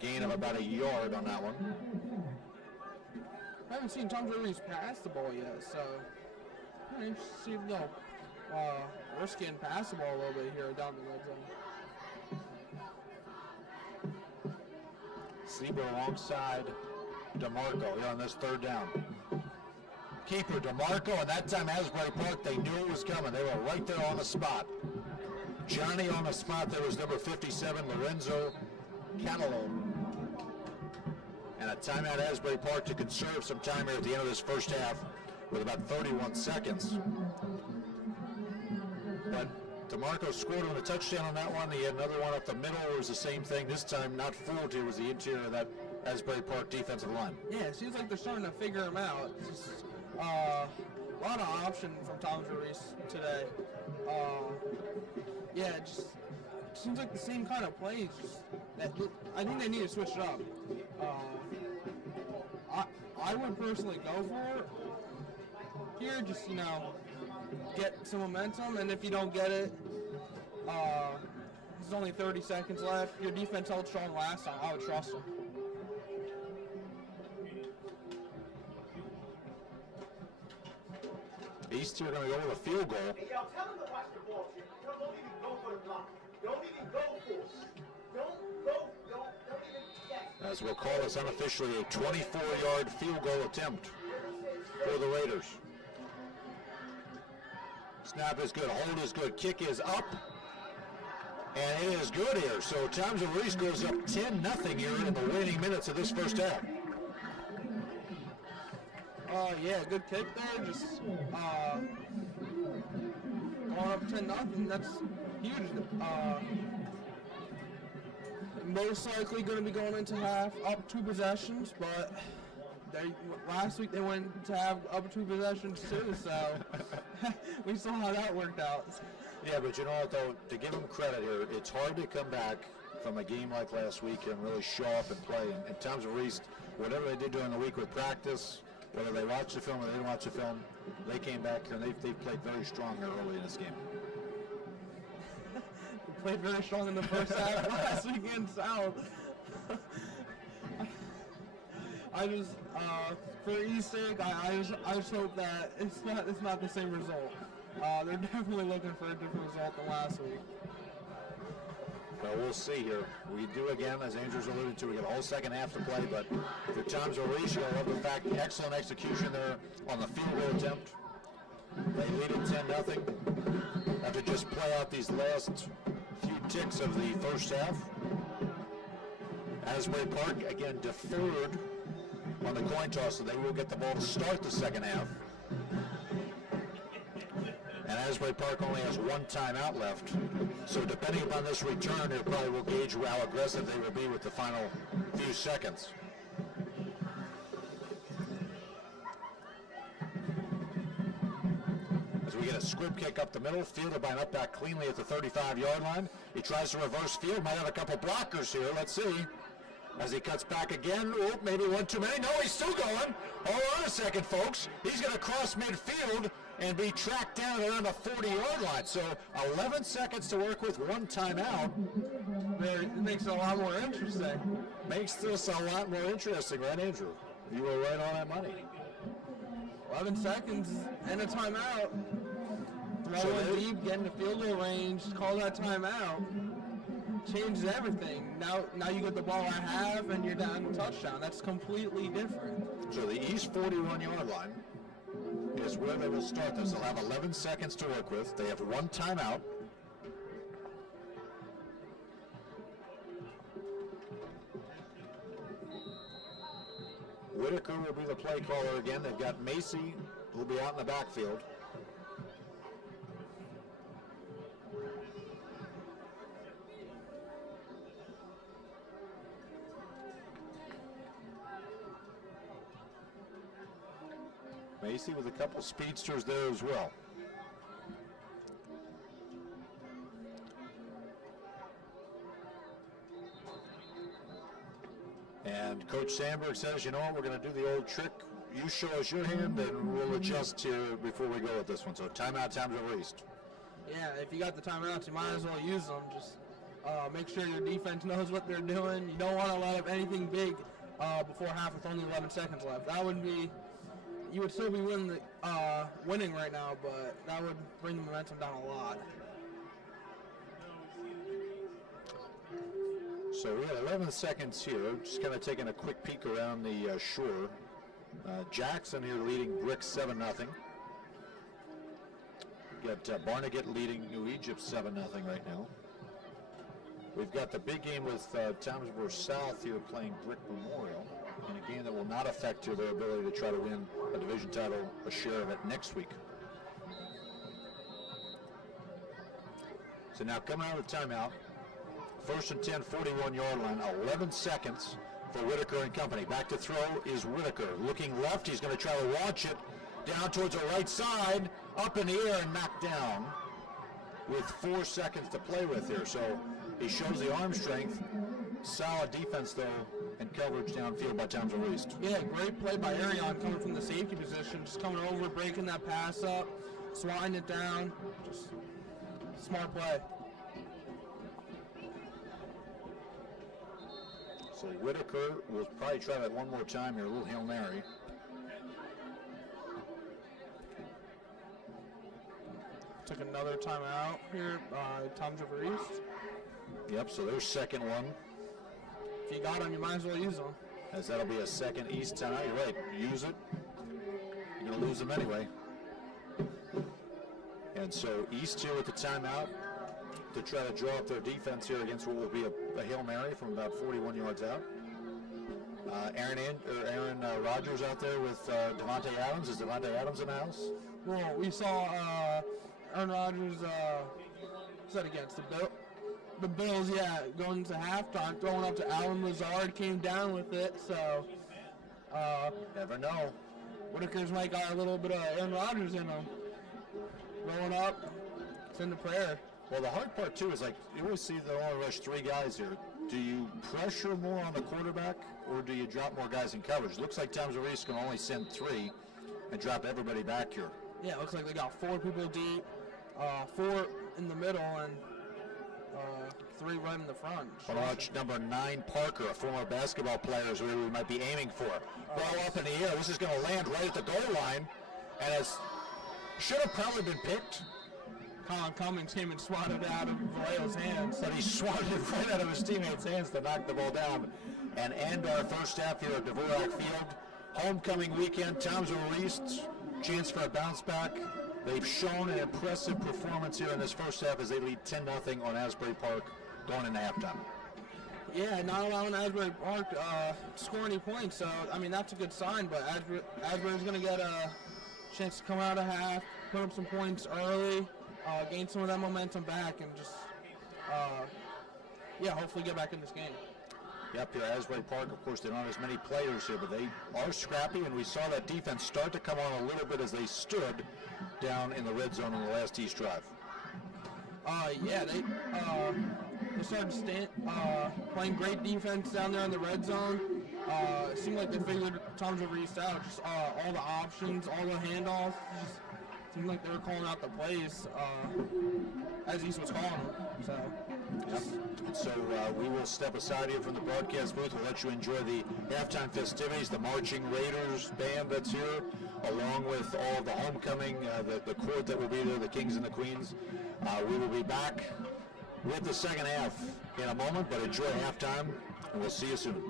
Gain of about a yard on that one. I haven't seen Tom Drury's pass the ball yet, so I'm interested to see if they'll risk it and pass the ball a little bit here down the red zone. Sieber alongside DeMarco here on this 3rd down. Keeper DeMarco, and that time Asbury Park, they knew it was coming. They were right there on the spot. Johnny on the spot, there was number 57, Lorenzo Catalone. And a timeout Asbury Park to conserve some time here at the end of this first half with about 31 seconds. But DeMarco scored on a touchdown on that one. He had another one up the middle. It was the same thing. This time not fooled. It was the interior of that Asbury Park defensive line. Yeah, it seems like they're starting to figure him out. Just, a lot of option from Tom Drury today. Yeah, it just seems like the same kind of plays. I think they need to switch it up. I would personally go for it here, just, get some momentum, and if you don't get it, there's only 30 seconds left. Your defense held strong last time. I would trust them. These two are going to go with a field goal. Hey, yo, tell them to watch the ball, Jim. Don't even go for the block. Don't even go for it. Don't even guess. As we'll call this unofficially a 24-yard field goal attempt for the Raiders. Snap is good, hold is good, kick is up, and it is good here. So Tom's of Reese goes up 10-0 here in the waning minutes of this first half. Yeah, good kick there. Just going up 10-0. That's huge. Most likely going to be going into half up 2 possessions, but last week they went to have up 2 possessions too. So we saw how that worked out. Yeah, but you know what though? To give them credit here, it's hard to come back from a game like last week and really show up and play. And Tom's of Reese, whatever they did during the week with practice, whether they watched the film or they didn't watch the film, they came back here and they played very strong here early in this game. They played very strong in the first half last week against South. I just, for East's sake, I just hope that it's not the same result. They're definitely looking for a different result than last week. Well, we'll see here. We do again, as Andrews alluded to, we got a whole second half to play, but for Tom's Horatio, I love the fact excellent execution there on the field goal attempt. They lead it 10-0. Have to just play out these last few ticks of the first half. Asbury Park, again, deferred on the coin toss, so they will get the ball to start the second half. And Asbury Park only has 1 timeout left. So depending upon this return, it probably will gauge how aggressive they will be with the final few seconds. we get a squib kick up the middle, fielded by an up back cleanly at the 35-yard line. He tries to reverse field, might have a couple blockers here. Let's see. As he cuts back again, maybe one too many. No, he's still going. Hold on a second, folks. He's going to cross midfield and be tracked down around the 40-yard line. So 11 seconds to work with, one timeout. It makes it a lot more interesting. Makes this a lot more interesting, right, Andrew? You were right on that money. 11 seconds and a timeout. Throw it deep, get into field goal range, call that timeout. Changes everything. Now you get the ball at half and you're down a touchdown. That's completely different. So the East 41-yard line is where they will start this. They'll have 11 seconds to work with. They have one timeout. Whitaker will be the play caller again. They've got Macy, who will be out in the backfield. Macy with a couple speedsters there as well. And Coach Sandberg says, you know what, we're going to do the old trick. You show us your hand, and we'll adjust here before we go with this one. So timeout time's released. Yeah, if you got the timeouts, you might as well use them. Just make sure your defense knows what they're doing. You don't want to let up anything big before half with only 11 seconds left. That would be, you would still be winning right now, but that would bring the momentum down a lot. So we had 11 seconds here, just kind of taking a quick peek around the shore. Jackson here leading Brick 7-0. Got Barnegat leading New Egypt 7-0 right now. We've got the big game with Tomsboro South here playing Brick Memorial, in a game that will not affect their ability to try to win a division title, a share of it next week. So now coming out of the timeout, 1st and 10, 41-yard line, 11 seconds for Whitaker and company. Back to throw is Whitaker. Looking left, he's going to try to launch it down towards the right side, up in the air and knocked down with 4 seconds to play with here. So he shows the arm strength. Solid defense, though, and coverage downfield by Tomsboro East. Yeah, great play by Arion coming from the safety position, just coming over, breaking that pass up, swatting it down. Just smart play. So Whitaker will probably try that one more time here, a little Hail Mary. Took another timeout here by Tomsboro East. Yep, so there's second one. If you got them, you might as well use them. As that'll be a second East timeout. You're right, use it. You're going to lose them anyway. And so East here with the timeout to try to draw up their defense here against what will be a Hail Mary from about 41 yards out. Aaron Rodgers out there with Devontae Adams. Is Devontae Adams in the house? Well, we saw Aaron Rodgers, what's that against? The Bills, yeah, going to halftime, throwing up to Alan Lazard, came down with it, so. Never know. Whitaker's might got a little bit of Aaron Rodgers in him. Rolling up, send a prayer. Well, the hard part, too, is like you always see they only rush 3 guys here. Do you pressure more on the quarterback, or do you drop more guys in coverage? Looks like Tomsboro East can only send 3 and drop everybody back here. Yeah, it looks like they got 4 people deep, 4 in the middle, and 3 right in the front. Watch number 9, Parker, a former basketball player, is who we might be aiming for. Ball up in the air. This is going to land right at the goal line, and should have probably been picked. Colin Cummings came and swatted it out of Vallejo's hands. But he swatted it right out of his teammates' hands to knock the ball down and end our first half here at Dvorak Field. Homecoming weekend, Tomsboro East, chance for a bounce back. They've shown an impressive performance here in this first half as they lead 10-0 on Asbury Park going into halftime. Yeah, not allowing Asbury Park to score any points, so, I mean, that's a good sign, but Asbury's going to get a chance to come out of half, put up some points early, gain some of that momentum back, and just, hopefully get back in this game. Yep, here at Asbury Park, of course, they don't have as many players here, but they are scrappy, and we saw that defense start to come on a little bit as they stood down in the red zone on the last East drive. Yeah, they started playing great defense down there in the red zone. It seemed like they figured Tom's River East out. Just all the options, all the handoffs. Just seemed like they were calling out the plays as East was calling them. So. Yep. And so we will step aside here from the broadcast booth. We'll let you enjoy the halftime festivities, the Marching Raiders band that's here, along with all of the homecoming, the court that will be there, the Kings and the Queens. We will be back with the second half in a moment, but enjoy halftime, and we'll see you soon.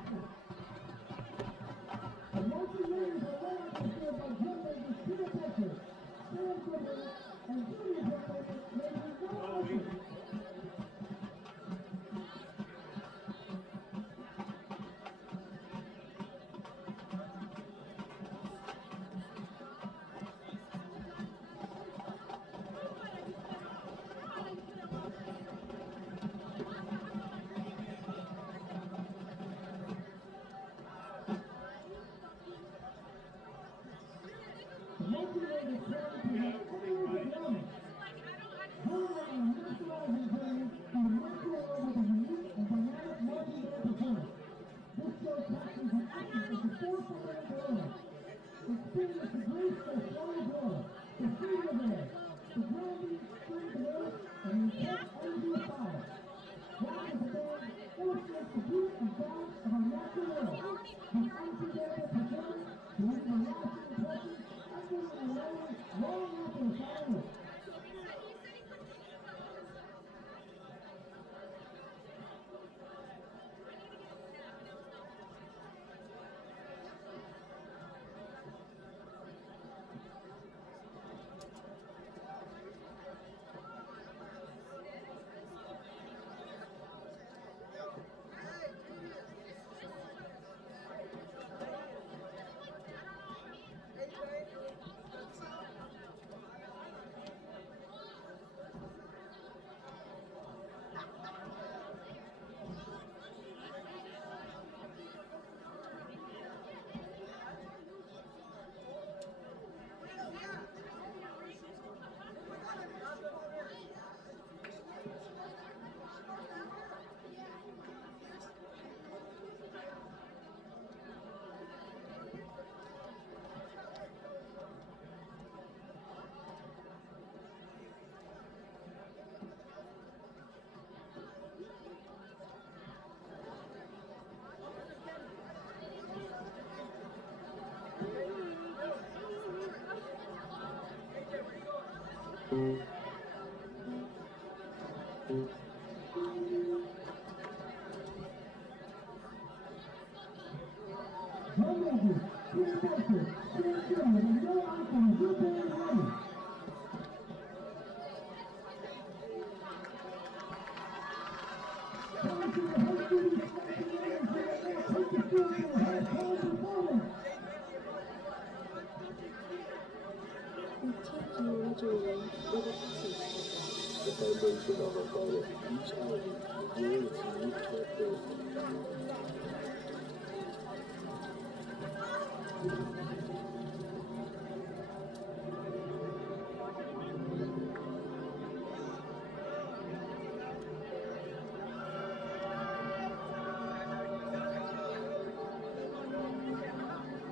The foundation of a fighter, each element reveals its unique characteristics.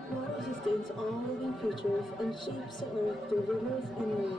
Water sustains all living creatures and shapes the earth through rivers and rain.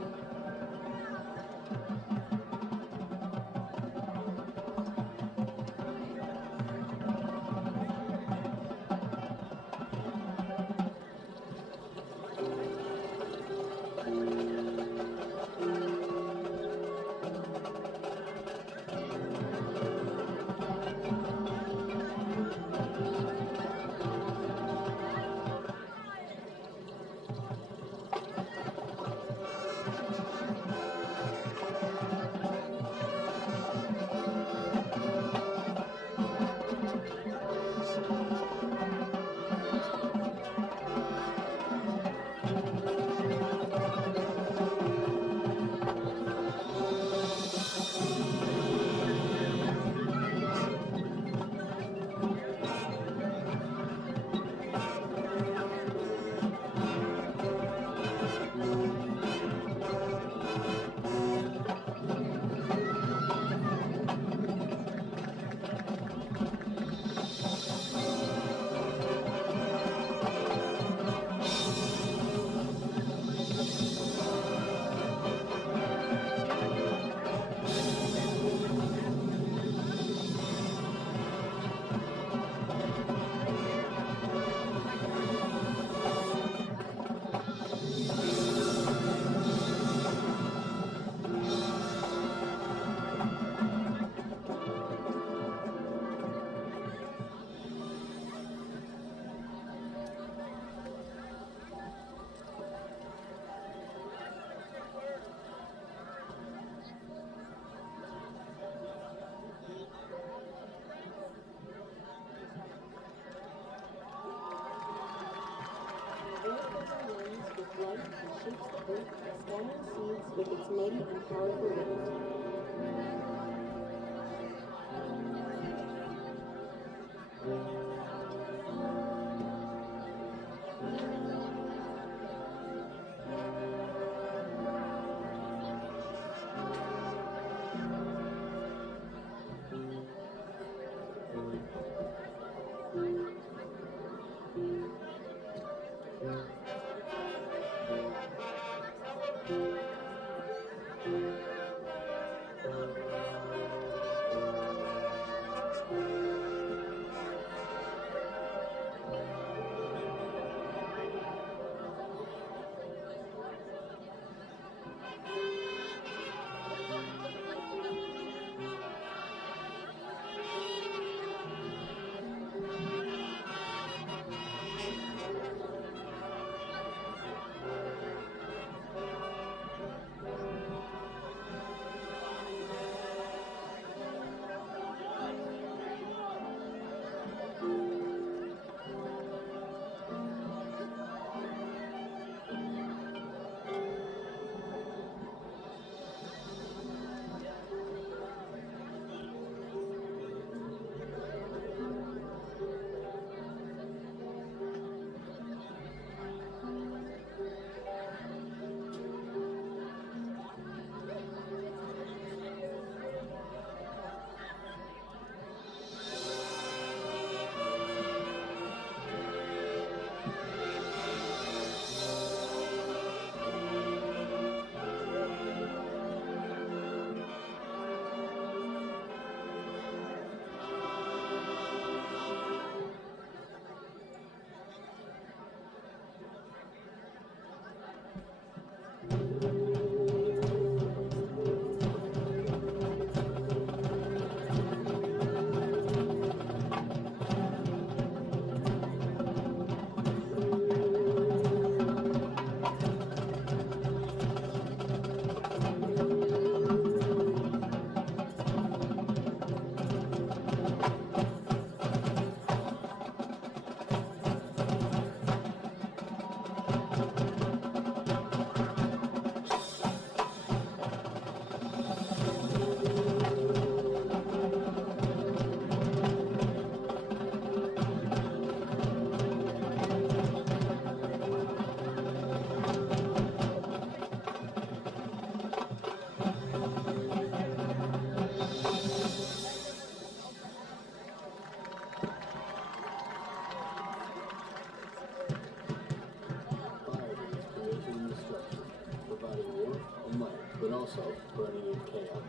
together, scattering seeds with its mighty and powerful wind. But also burning in chaos.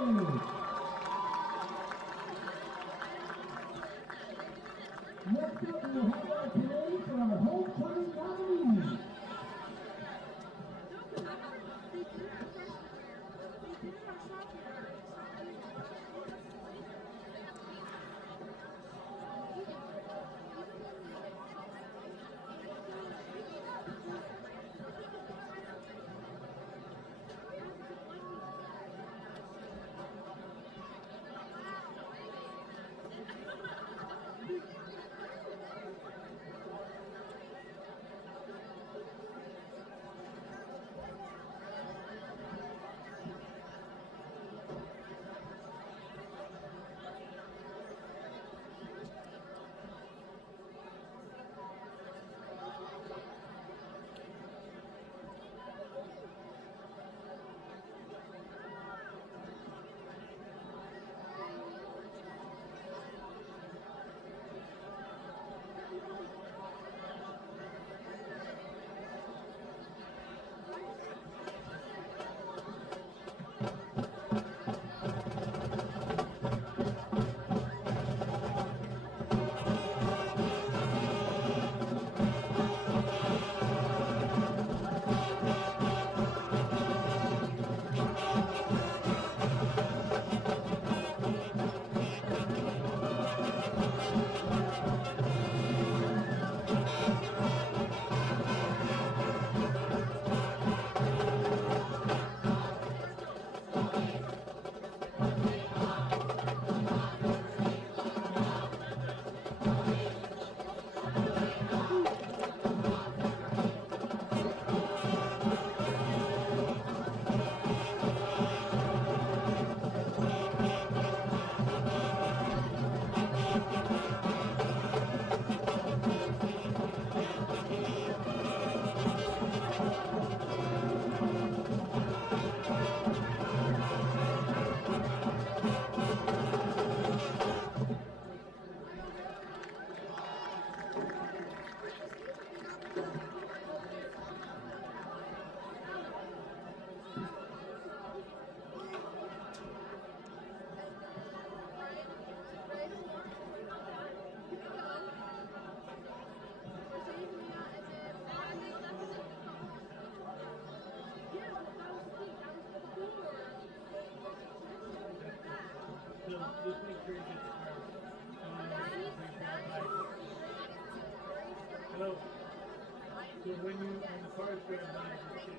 Next up, we have our parade for our homecoming nominees. Just make sure you get the car. Hello. So when the car is going by, just get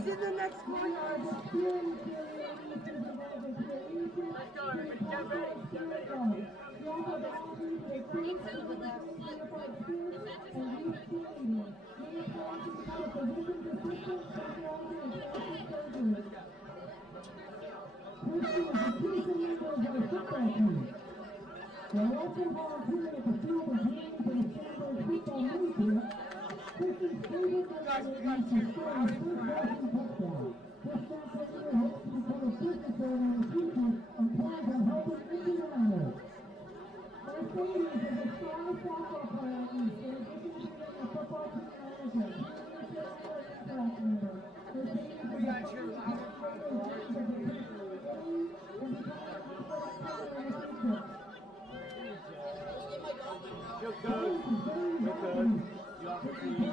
She's in the next courtyard. Let's go, everybody. Get ready. Get ready. They're also volunteering at the field of dreams for the Asbury football league here. Christian's favorite touchdown. This Saturday hopes to become a business owner in the future and plans on helping Indianapolis. Festivities is a strong softball player in addition to being a football team manager. We got your You're good. You're good. You have to be.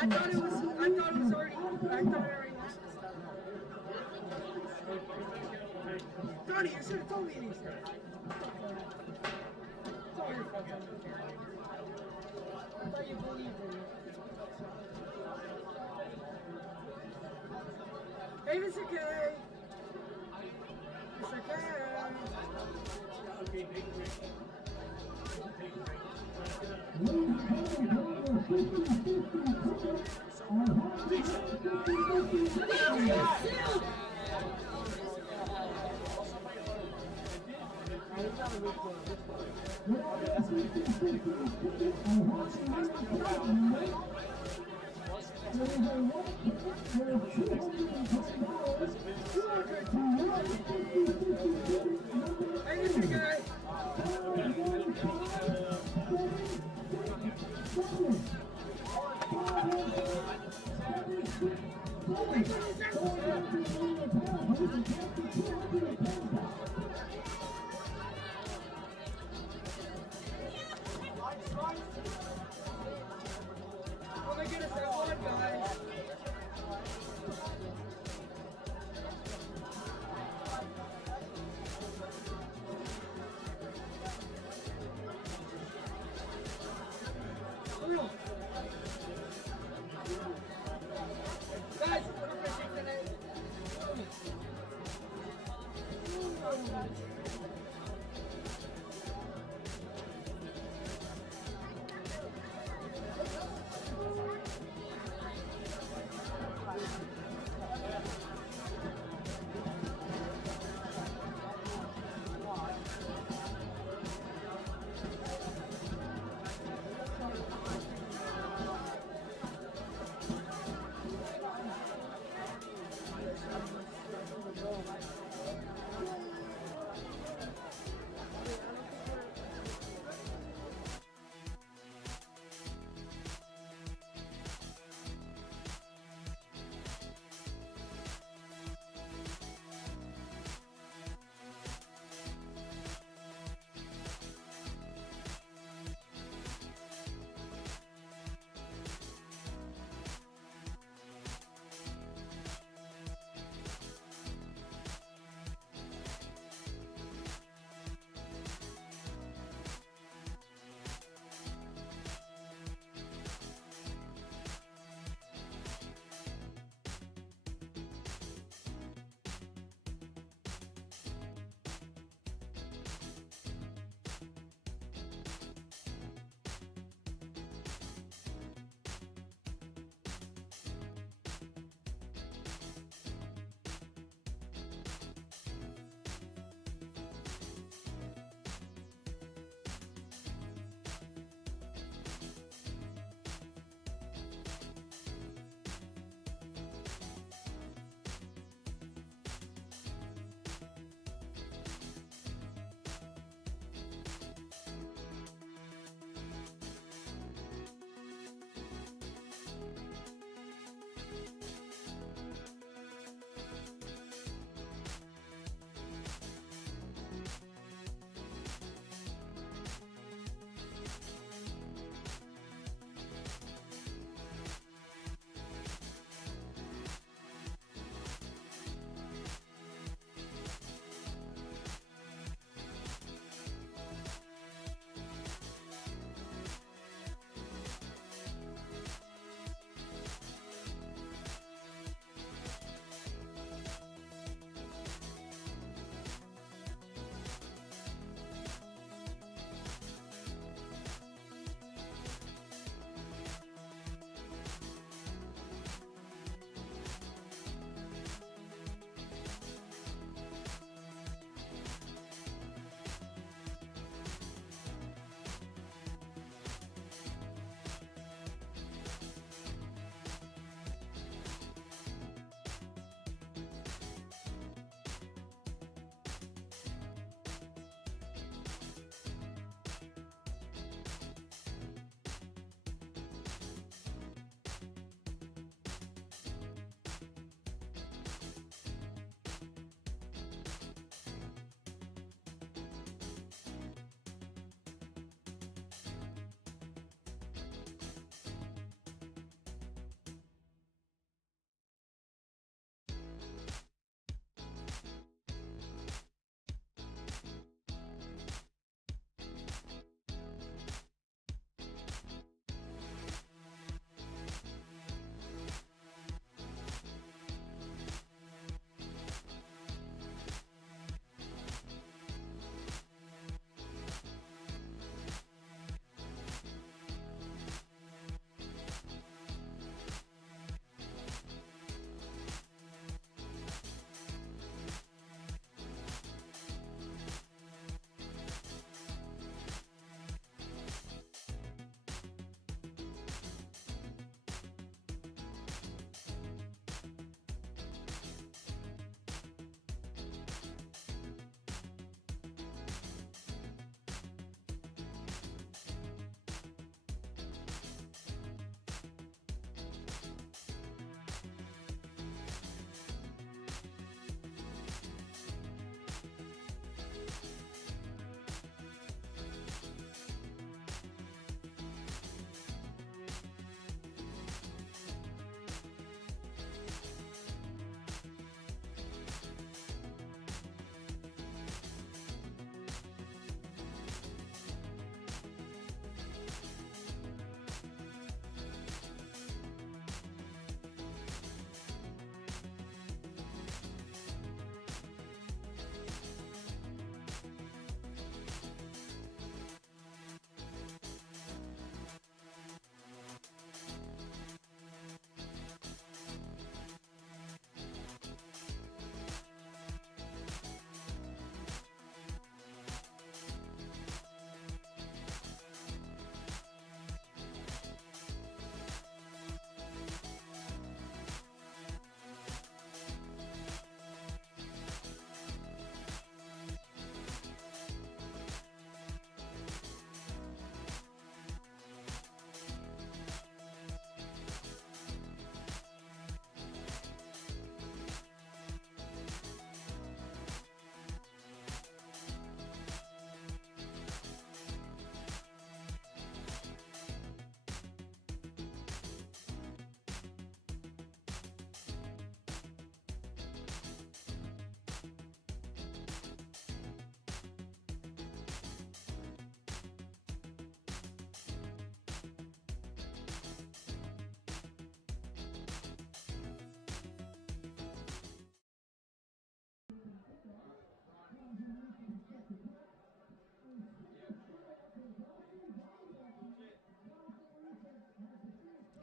I thought it was already Donnie, you should have told me these things. It's all your fault. I thought you believed in me. Hey, it's okay. It's okay. That's Hey, Mr. Guy. Come and get us that one, guys.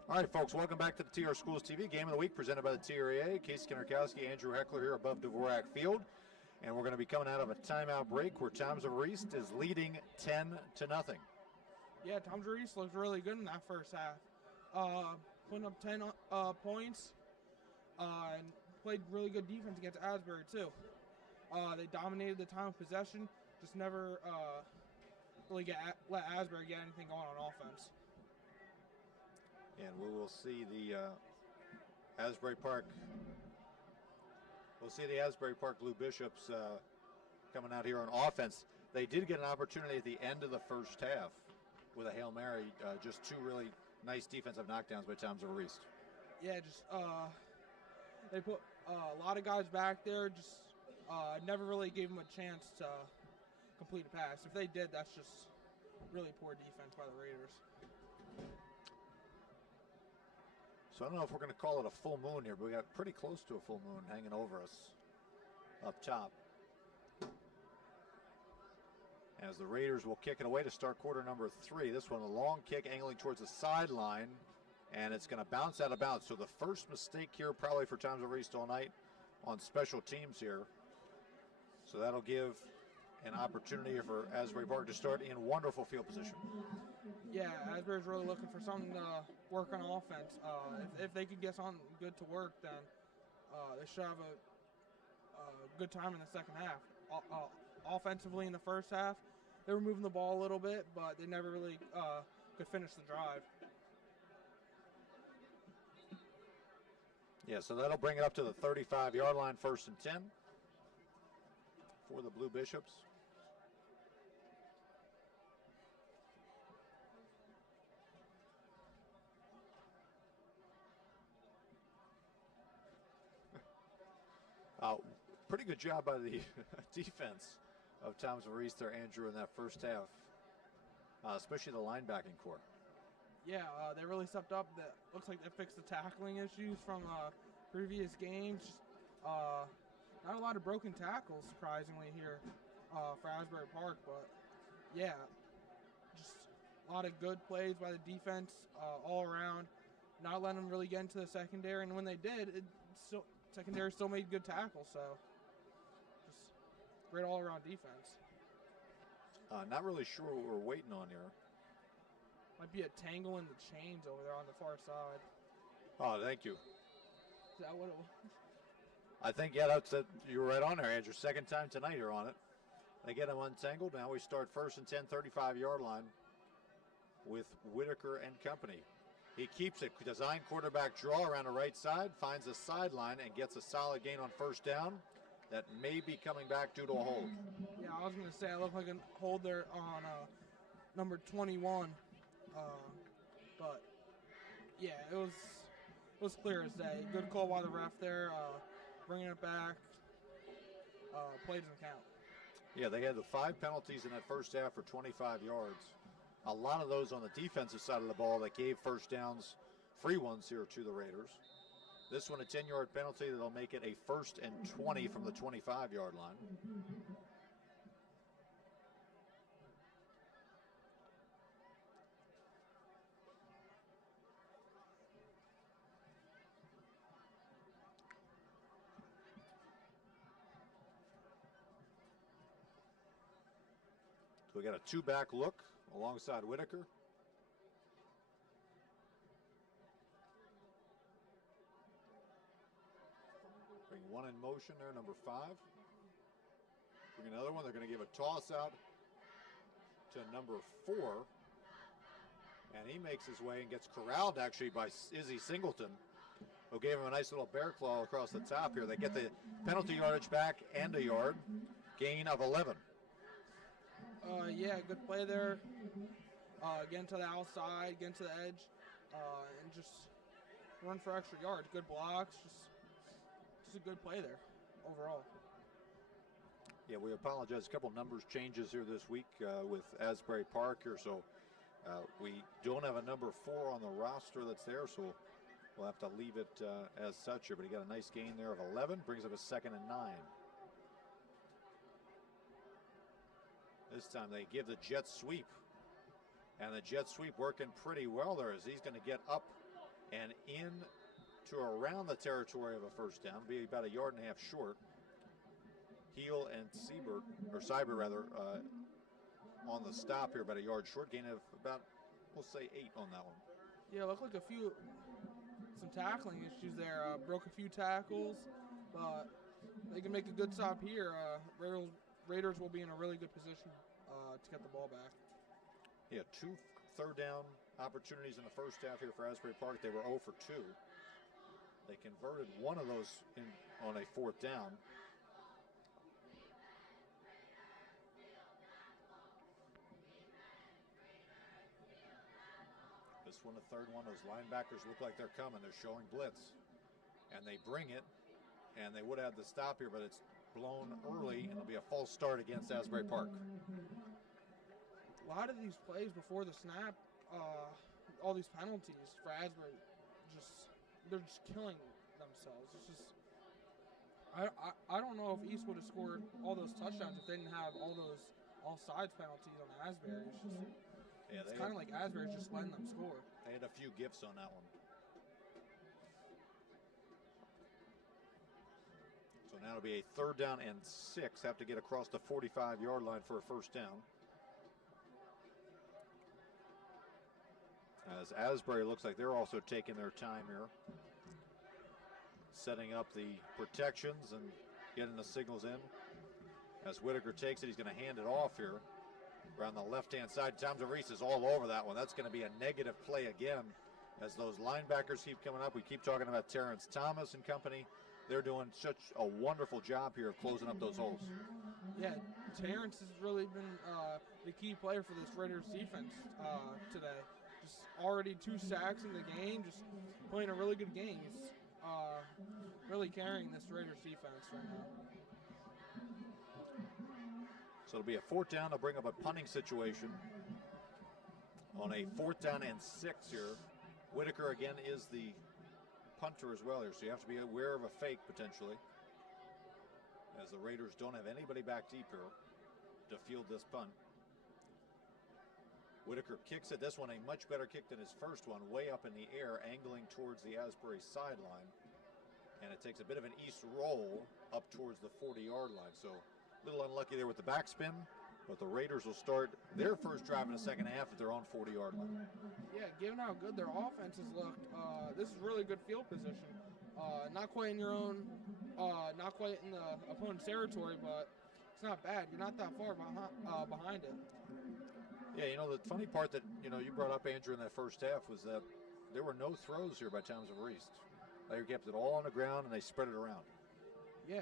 All right, folks, welcome back to the TR Schools TV Game of the Week presented by the TRA. Casey Kinnerkowski, Andrew Heckler here above Dvorak Field. And we're going to be coming out of a timeout break where Tom Zavarist is leading 10-0. Yeah, Tom Zavarist looked really good in that first half. Putting up 10 points and played really good defense against Asbury, too. They dominated the time of possession, just never really let Asbury get anything going on offense. And we will see the Asbury Park. We'll see the Asbury Park Blue Bishops coming out here on offense. They did get an opportunity at the end of the first half with a Hail Mary. Just two really nice defensive knockdowns by Tom Zavarist. Yeah, just they put a lot of guys back there. Just never really gave them a chance to complete a pass. If they did, that's just really poor defense by the Raiders. So I don't know if we're going to call it a full moon here, but we got pretty close to a full moon hanging over us up top. As the Raiders will kick it away to start quarter number 3. This one, a long kick angling towards the sideline, and it's going to bounce out of bounds. So the first mistake here probably for Tom Zavarist all night on special teams here. So that'll give an opportunity for Asbury Park to start in wonderful field position. Yeah, Asbury's really looking for something to work on offense. If they could get something good to work, then they should have a good time in the second half. Offensively in the first half, they were moving the ball a little bit, but they never really could finish the drive. Yeah, so that'll bring it up to the 35-yard line, 1st and 10 for the Blue Bishops. Pretty good job by the defense of Tom Zavarist there, Andrew, in that first half, especially the linebacking core. Yeah, they really stepped up. Looks like they fixed the tackling issues from previous games. Not a lot of broken tackles, surprisingly, here for Asbury Park. But, yeah, just a lot of good plays by the defense all around. Not letting them really get into the secondary. And when they did, secondary still made good tackles. So, just great all-around defense. Not really sure what we're waiting on here. Might be a tangle in the chains over there on the far side. Oh, thank you. Is that what it was? I think, yeah, that's it. You were right on there, Andrew. Second time tonight you're on it. They get him untangled. Now we start 1st and 10, 35-yard line with Whitaker and company. He keeps it. Design quarterback draw around the right side, finds a sideline, and gets a solid gain on 1st down. That may be coming back due to a hold. Yeah, I was going to say, it looked like a hold there on number 21. But, yeah, it was clear as day. Good call by the ref there, bringing it back. Play doesn't count. Yeah, they had the 5 penalties in that first half for 25 yards. A lot of those on the defensive side of the ball that gave 1st downs, free ones here to the Raiders. This one, a 10-yard penalty that'll make it a 1st and 20 from the 25-yard line. So we got a 2-back look alongside Whitaker. Bring one in motion there, number 5. Bring another one. They're going to give a toss out to number 4. And he makes his way and gets corralled actually by Izzy Singleton, who gave him a nice little bear claw across the top here. They get the penalty yardage back and a yard. Gain of 11. Yeah, good play there. Getting to the outside, getting to the edge, and just run for extra yards. Good blocks, just a good play there overall. Yeah, we apologize. A couple numbers changes here this week with Asbury Park here, so we don't have a number 4 on the roster that's there, so we'll have to leave it as such here. But he got a nice gain there of 11, brings up a 2nd and 9. This time they give the jet sweep. And the jet sweep working pretty well there as he's going to get up and in to around the territory of a first down, be about 1.5 yards short. Heel and Seibert on the stop here, about 1 yard short, gain of about, we'll say 8 on that one. Yeah, looked like some tackling issues there. Broke a few tackles, but they can make a good stop here. Raiders will be in a really good position to get the ball back. Yeah, 2 third down opportunities in the first half here for Asbury Park. They were 0 for 2. They converted one of those on a 4th down. This one, the third one, those linebackers look like they're coming. They're showing blitz. And they bring it, and they would have the stop here, but it's blown early, and it'll be a false start against Asbury Park. A lot of these plays before the snap, all these penalties for Asbury, they're just killing themselves. It's just, I don't know if East would have scored all those touchdowns if they didn't have all those all-sides penalties on Asbury. It's just, it's kind of like Asbury's just letting them score. They had a few gifts on that one. So now it'll be a 3rd down and 6. Have to get across the 45-yard line for a first down. As Asbury looks like they're also taking their time here, setting up the protections and getting the signals in. As Whitaker takes it, he's going to hand it off here around the left-hand side. Tom DeVries is all over that one. That's going to be a negative play again as those linebackers keep coming up. We keep talking about Terrence Thomas and company. They're doing such a wonderful job here of closing up those holes. Yeah, Terrence has really been the key player for this Raiders defense today. Just already 2 sacks in the game, just playing a really good game. He's really carrying this Raiders defense right now. So it'll be a 4th down. They'll bring up a punting situation on a 4th down and 6 here. Whitaker again is the punter as well here, so you have to be aware of a fake potentially, as the Raiders don't have anybody back deep here to field this punt. Whitaker kicks it. This one a much better kick than his first one, way up in the air, angling towards the Asbury sideline, and it takes a bit of an east roll up towards the 40-yard line. So a little unlucky there with the backspin, but the Raiders will start their first drive in the second half at their own 40-yard line. Yeah, given how good their offense has looked, this is really good field position. Not quite in your own, not quite in the opponent's territory, but it's not bad. You're not that far behind it. Yeah, you know, the funny part that, you know, you brought up, Andrew, in that first half was that there were no throws here by Towns of East. They kept it all on the ground and they spread it around. Yeah,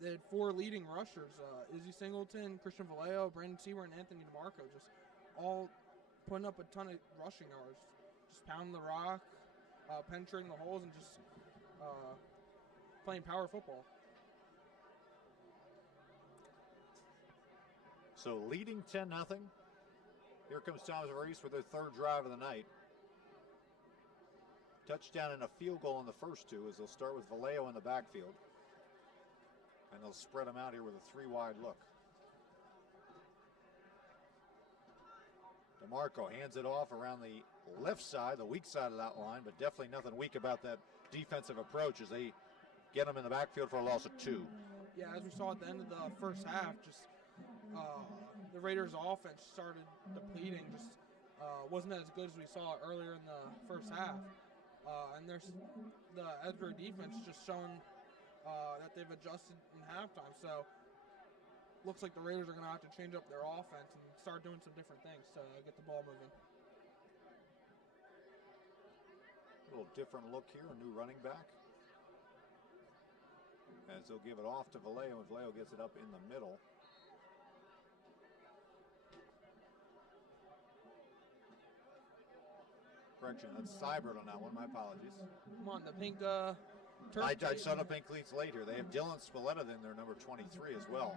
they had 4 leading rushers, Izzy Singleton, Christian Vallejo, Brandon Seward, and Anthony DeMarco, just all putting up a ton of rushing yards, just pounding the rock, penetrating the holes, and just playing power football. So leading 10-0. Here comes Thomas of East with their 3rd drive of the night. Touchdown and a field goal in the first 2 as they'll start with Vallejo in the backfield. And they'll spread them out here with a 3-wide look. DeMarco hands it off around the left side, the weak side of that line, but definitely nothing weak about that defensive approach as they get them in the backfield for a loss of 2. Yeah, as we saw at the end of the first half, just the Raiders' offense started depleting. Just wasn't as good as we saw earlier in the first half. And there's the Asbury defense just showing that they've adjusted in halftime. So looks like the Raiders are going to have to change up their offense and start doing some different things to get the ball moving. A little different look here, a new running back. As they'll give it off to Vallejo, and Vallejo gets it up in the middle. Correction, that's Seibert on that one. My apologies. Come on, the pink I saw the pink cleats late here. They have Dylan Spalletta in there, number 23 as well,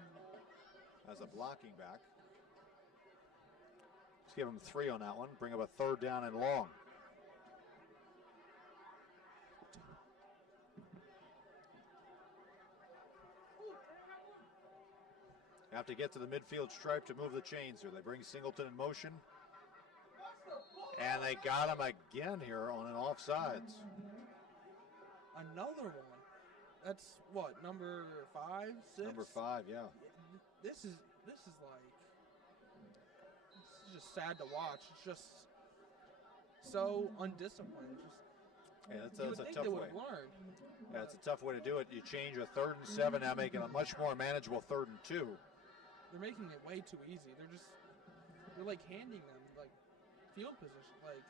as a blocking back. Let's give him 3 on that one. Bring up a 3rd down and long. Have to get to the midfield stripe to move the chains here. They bring Singleton in motion. And they got him again here on an offsides. Another one. That's what, number 5, 6? Number 5, yeah. This is just sad to watch. It's just so undisciplined. It's you would a think tough they would way. have learned. Yeah, it's a tough way to do it. You change a 3rd and 7 now, making a much more manageable 3rd and 2. They're making it way too easy. They're like handing them like field position. Like,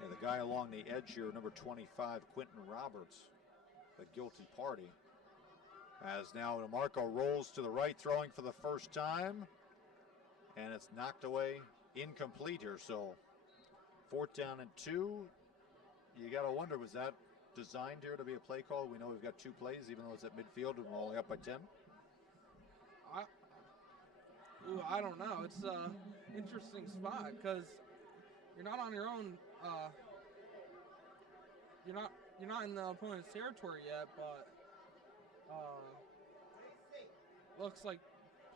yeah, the guy along the edge here, number 25, Quentin Roberts, the guilty party. As now DeMarco rolls to the right, throwing for the first time. And it's knocked away, incomplete here. So 4th down and 2. You got to wonder, was that designed here to be a play call? We know we've got 2 plays, even though it's at midfield and we're only up by 10. I don't know. It's an interesting spot because you're not on your own. You're not in the opponent's territory yet, but looks like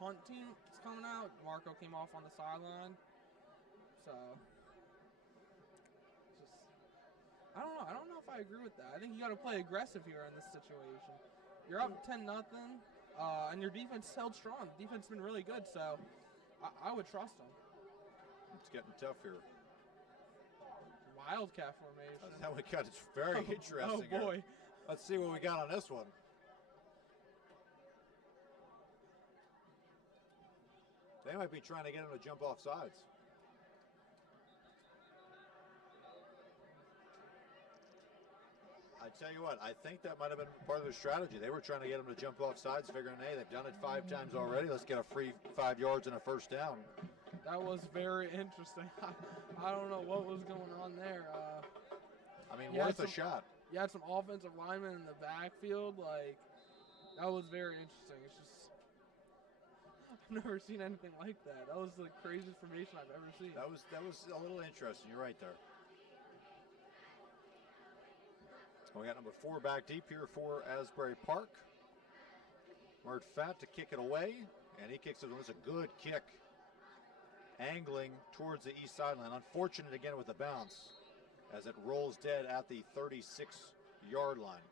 punt team is coming out. Marco came off on the sideline, so just I don't know if I agree with that. I think you got to play aggressive here in this situation. You're up 10-0, and your defense held strong. The defense has been really good, so I would trust them. It's getting tough here. Wildcat formation. Now we got, it's very interesting. Oh boy. Here. Let's see what we got on this one. They might be trying to get him to jump off sides. I tell you what, I think that might have been part of their strategy. They were trying to get him to jump off sides, figuring, hey, they've done it 5 times already. Let's get a free 5 yards and a first down. That was very interesting. I don't know what was going on there. I mean, worth a shot. You had some offensive linemen in the backfield. Like, that was very interesting. It's just, I've never seen anything like that. That was the craziest formation I've ever seen. That was a little interesting. You're right there. We got number 4 back deep here for Asbury Park. Mert Fat to kick it away, and he kicks it. It's a good kick, angling towards the east sideline. Unfortunate again with the bounce, as it rolls dead at the 36-yard line.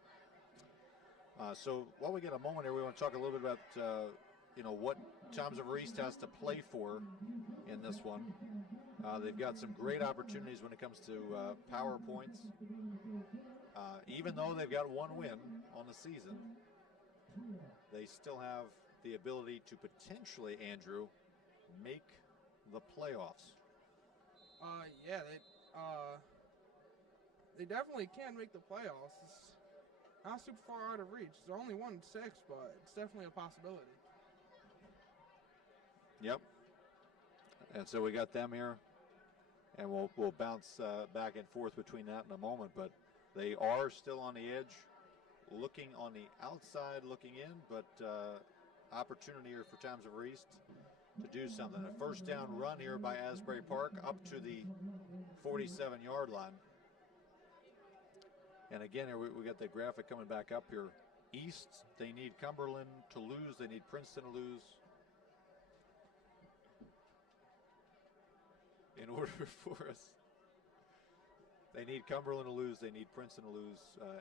So while we get a moment here, we want to talk a little bit about what Toms of East has to play for in this one. They've got some great opportunities when it comes to power points. Even though they've got 1 win on the season, they still have the ability to potentially, Andrew, make the playoffs. Yeah, they definitely can make the playoffs. It's not super far out of reach. They're only 1-6, but it's definitely a possibility. Yep. And so we got them here, and we'll bounce back and forth between that in a moment, but they are still on the edge, looking on the outside, looking in, but opportunity here for Toms of East to do something. A first down run here by Asbury Park up to the 47-yard line. And again, here we got the graphic coming back up here. East, they need Cumberland to lose. They need Princeton to lose in order for us. They need Cumberland to lose. They need Princeton to lose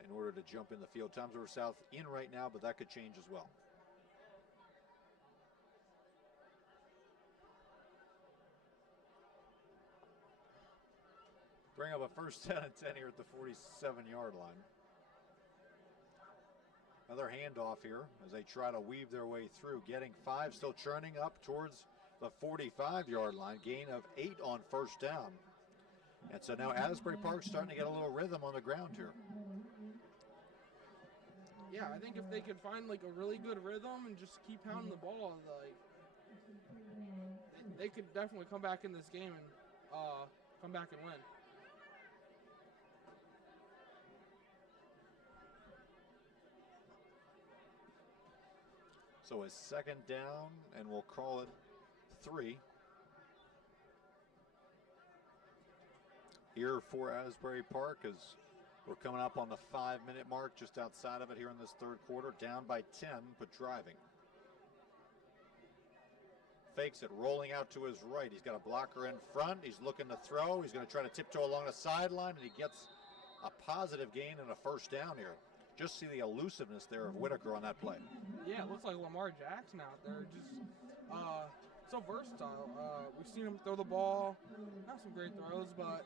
in order to jump in the field. Toms River South in right now, but that could change as well. Bring up a first 10 and 10 here at the 47-yard line. Another handoff here as they try to weave their way through. Getting 5, still churning up towards the 45-yard line. Gain of 8 on first down. And so now Asbury Park's starting to get a little rhythm on the ground here. Yeah, I think if they could find like a really good rhythm and just keep pounding the ball, like they could definitely come back in this game and come back and win. So a second down, and we'll call it 3. Here for Asbury Park as we're coming up on the 5-minute mark, just outside of it here in this third quarter, down by 10, but driving. fakes it, rolling out to his right. He's got a blocker in front. He's looking to throw. He's going to try to tiptoe along the sideline, and he gets a positive gain and a first down here. Just see the elusiveness there of Whitaker on that play. Yeah, it looks like Lamar Jackson out there. Just so versatile. We've seen him throw the ball. Not some great throws, but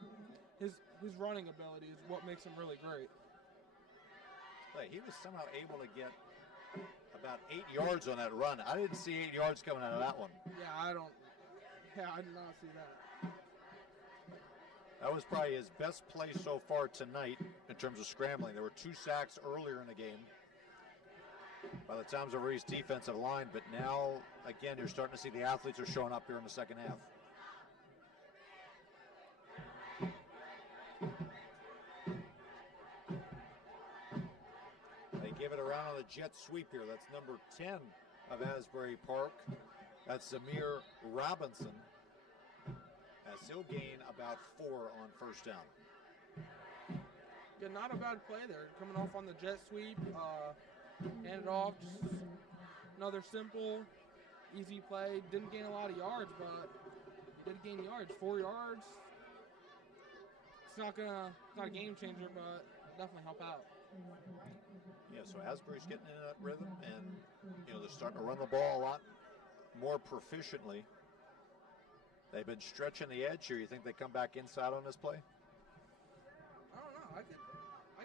his running ability is what makes him really great. He was somehow able to get about 8 yards on that run. I didn't see 8 yards coming out of that one. Yeah, I did not see that. That was probably his best play so far tonight in terms of scrambling. There were 2 sacks earlier in the game by the Tom's of Reese defensive line, but now, again, you're starting to see the athletes are showing up here in the second half. They give it around on the jet sweep here. That's number 10 of Asbury Park. That's Zamir Robinson, as he'll gain about 4 on first down. Yeah, not a bad play there. Coming off on the jet sweep, hand it off, just another simple, easy play. Didn't gain a lot of yards, but he did gain yards. 4 yards. It's not a game changer, but definitely help out. Yeah, so Asbury's getting into that rhythm, and they're starting to run the ball a lot more proficiently. They've been stretching the edge here. You think they come back inside on this play? I don't know. I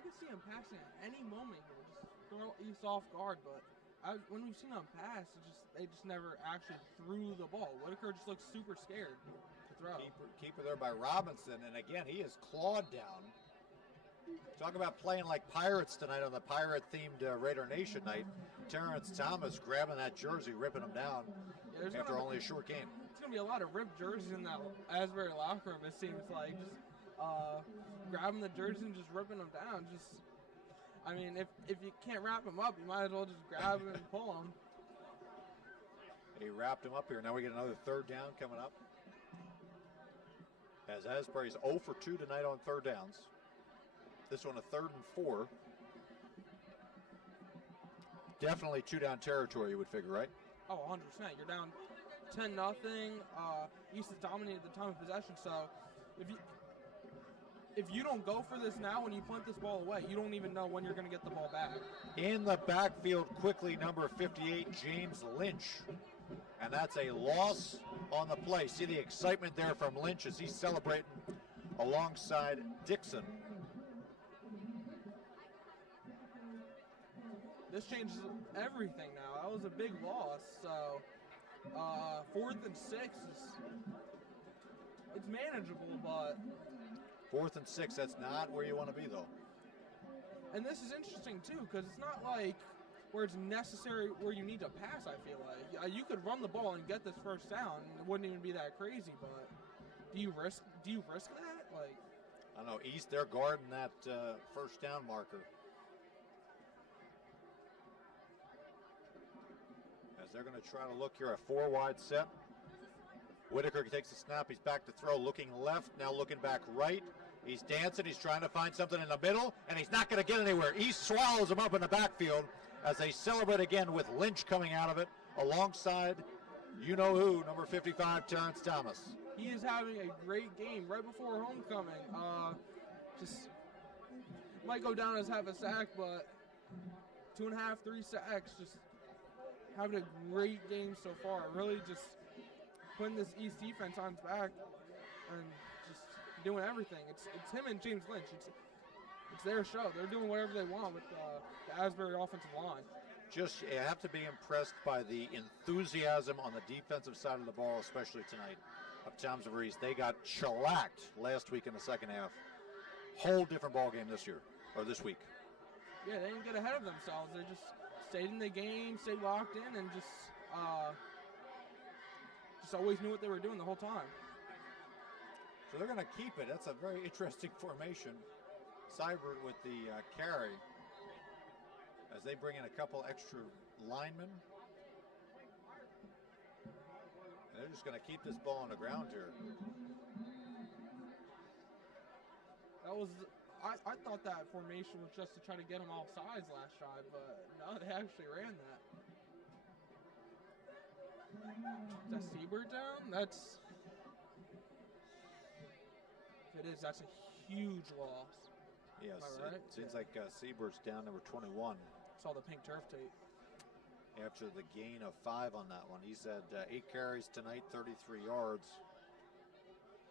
could see him passing at any moment here. Just throw East off guard, but when we've seen him pass, they just never actually threw the ball. Whitaker just looks super scared to throw. Keeper there by Robinson, and again, he is clawed down. Talk about playing like Pirates tonight on the Pirate-themed Raider Nation night. Terrence Thomas grabbing that jersey, ripping him down after only a short game. There's going to be a lot of ripped jerseys in that Asbury locker room, it seems like. Just grabbing the jersey and just ripping them down. If you can't wrap them up, you might as well just grab them and pull them. He wrapped him up here. Now we get another third down coming up. As Asbury's 0 for 2 tonight on third downs. This one a 3rd and 4. Definitely 2-down territory, you would figure, right? Oh, 100%. You're down 10-0. East has dominated the time of possession, so if you don't go for this now when you punt this ball away, you don't even know when you're going to get the ball back. In the backfield quickly, number 58, James Lynch. And that's a loss on the play. See the excitement there from Lynch as he's celebrating alongside Dixon. This changes everything now. That was a big loss. So 4th and 6 it's manageable, but 4th and 6, that's not where you want to be, though. And this is interesting too, because it's not like where it's necessary, where you need to pass. I feel like you could run the ball and get this first down, and it wouldn't even be that crazy. But do you risk that? Like, I don't know. East, they're guarding that first down marker. As they're going to try to look here, a 4-wide set. Whitaker takes the snap. He's back to throw, looking left, now looking back right. He's dancing. He's trying to find something in the middle, and he's not going to get anywhere. East swallows him up in the backfield as they celebrate again with Lynch coming out of it alongside you-know-who, number 55, Terrence Thomas. He is having a great game right before homecoming. Just might go down as half a sack, but 2.5, 3 sacks. Just having a great game so far. Really just putting this East defense on his back and just doing everything. It's him and James Lynch. It's their show. They're doing whatever they want with the Asbury offensive line. Just, you have to be impressed by the enthusiasm on the defensive side of the ball, especially tonight, of Tom's of Reese. They got shellacked last week in the second half. Whole different ball game this year, or this week. Yeah, they didn't get ahead of themselves. They just stayed in the game, stayed locked in, and just always knew what they were doing the whole time. So they're going to keep it. That's a very interesting formation. Seibert with the carry as they bring in a couple extra linemen. And they're just going to keep this ball on the ground here. That was, I thought that formation was just to try to get them off sides last drive, but no, they actually ran that. Is that Seabird down? That's... If it is, that's a huge loss. Yes, Am I right? it seems like Seabird's down number 21. Saw the pink turf tape. After the gain of 5 on that one. He's had 8 carries tonight, 33 yards.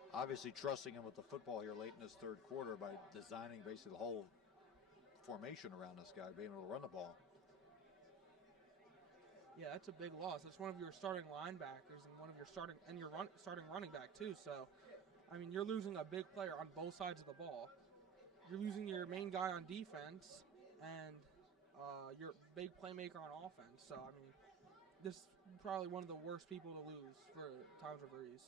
Obviously trusting him with the football here late in this third quarter by designing basically the whole formation around this guy, being able to run the ball. Yeah, that's a big loss. That's one of your starting linebackers and one of your starting running back too. So, I mean, you're losing a big player on both sides of the ball. You're losing your main guy on defense and your big playmaker on offense. So, I mean, this is probably one of the worst people to lose for Toms River East.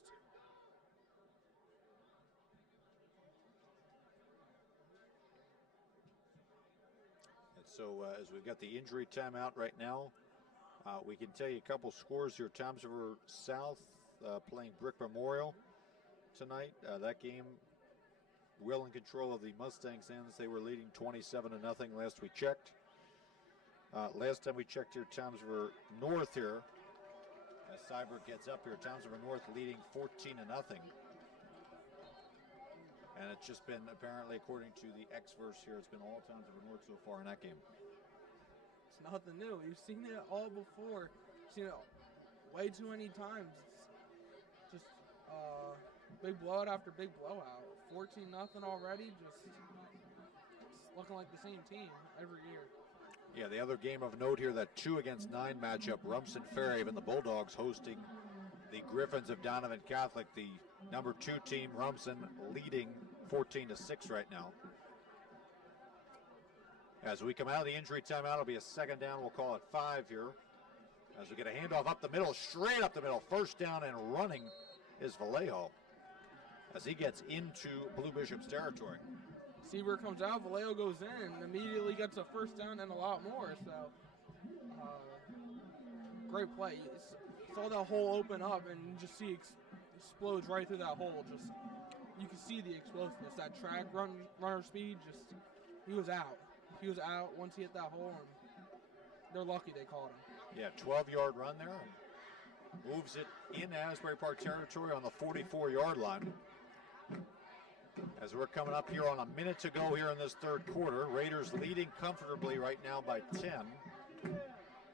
And so as we've got the injury timeout right now, we can tell you a couple scores here. Toms River South playing Brick Memorial tonight. That game well in control of the Mustangs ends. They were leading 27-0 last we checked. Last time we checked here, Toms River North here, as Cyber gets up here, Toms River North leading 14-0. And it's just been, apparently, according to the X-verse here, it's been all Toms River North so far in that game. It's nothing new. You've seen it all before. You've seen it way too many times. It's just big blowout after big blowout. 14-0 already. Just it's looking like the same team every year. Yeah, the other game of note here, that 2-against-9 matchup, Rumson Fairhaven, the Bulldogs hosting the Griffins of Donovan Catholic, the number 2 team, Rumson, leading 14-6 right now. As we come out of the injury timeout, it'll be a second down. We'll call it 5 here. As we get a handoff up the middle, straight up the middle. First down and running is Vallejo as he gets into Blue Bishop's territory. Seaver comes out, Vallejo goes in, and immediately gets a first down and a lot more. So, great play. Saw that hole open up and you just see explodes right through that hole. Just you can see the explosiveness, that track runner speed. Just he was out. He was out once he hit that hole, and they're lucky they caught him. Yeah, 12-yard run there. Moves it in Asbury Park territory on the 44-yard line. As we're coming up here on a minute to go here in this third quarter, Raiders leading comfortably right now by 10.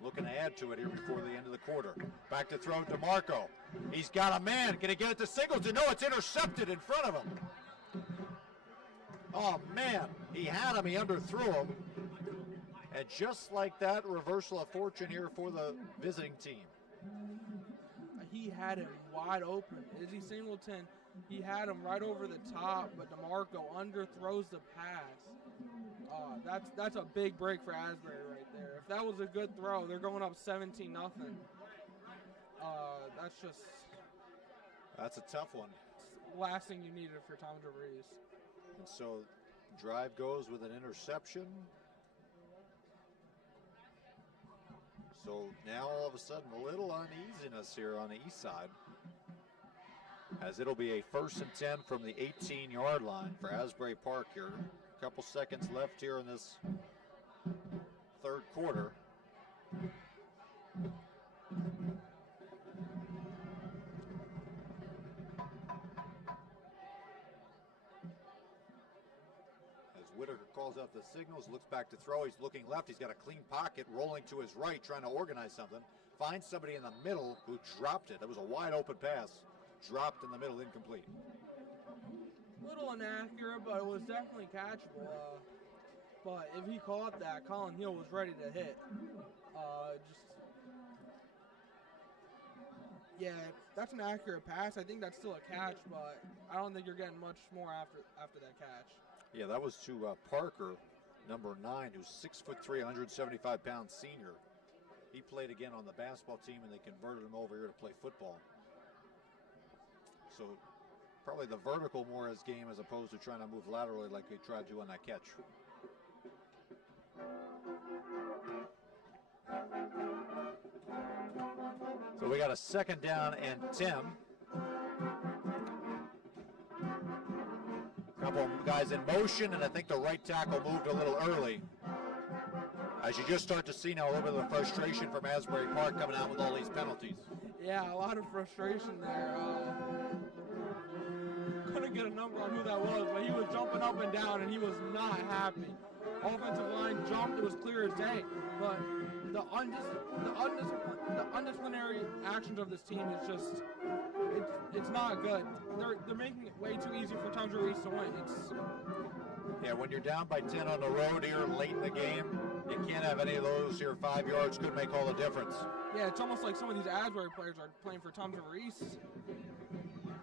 Looking to add to it here before the end of the quarter. Back to throw DeMarco. He's got a man. Can he get it to Singleton? No, it's intercepted in front of him. Oh, man. He had him. He underthrew him. And just like that, reversal of fortune here for the visiting team. He had him wide open. Izzy Singleton, he had him right over the top, but DeMarco underthrows the pass. That's a big break for Asbury right there. If that was a good throw, they're going up 17-0. That's a tough one. Last thing you needed for Toms River East. And so drive goes with an interception. So now all of a sudden a little uneasiness here on the east side, as it'll be a 1st and 10 from the 18-yard line for Asbury Park here. A couple seconds left here in this third quarter. Whitaker calls out the signals, looks back to throw. He's looking left. He's got a clean pocket, rolling to his right, trying to organize something. Finds somebody in the middle who dropped it. That was a wide open pass. Dropped in the middle, incomplete. A little inaccurate, but it was definitely catchable. But if he caught that, Colin Hill was ready to hit. Yeah, that's an accurate pass. I think that's still a catch, but I don't think you're getting much more after that catch. Yeah, that was to Parker, number 9, who's 6'3", 175-pound senior. He played again on the basketball team, and they converted him over here to play football. So probably the vertical more his game as opposed to trying to move laterally like he tried to on that catch. So we got a 2nd down and 10. Couple of guys in motion, and I think the right tackle moved a little early. As you just start to see now a little bit of the frustration from Asbury Park coming out with all these penalties. Yeah, a lot of frustration there. Couldn't get a number on who that was, but he was jumping up and down, and he was not happy. Offensive line jumped; it was clear as day. But the undisciplinary actions of this team is just it's not good. They're making it way too easy for Townsville East to win. Yeah, when you're down by 10 on the road here late in the game, you can't have any of those here. 5 yards could make all the difference. Yeah, it's almost like some of these Asbury players are playing for Townsville East.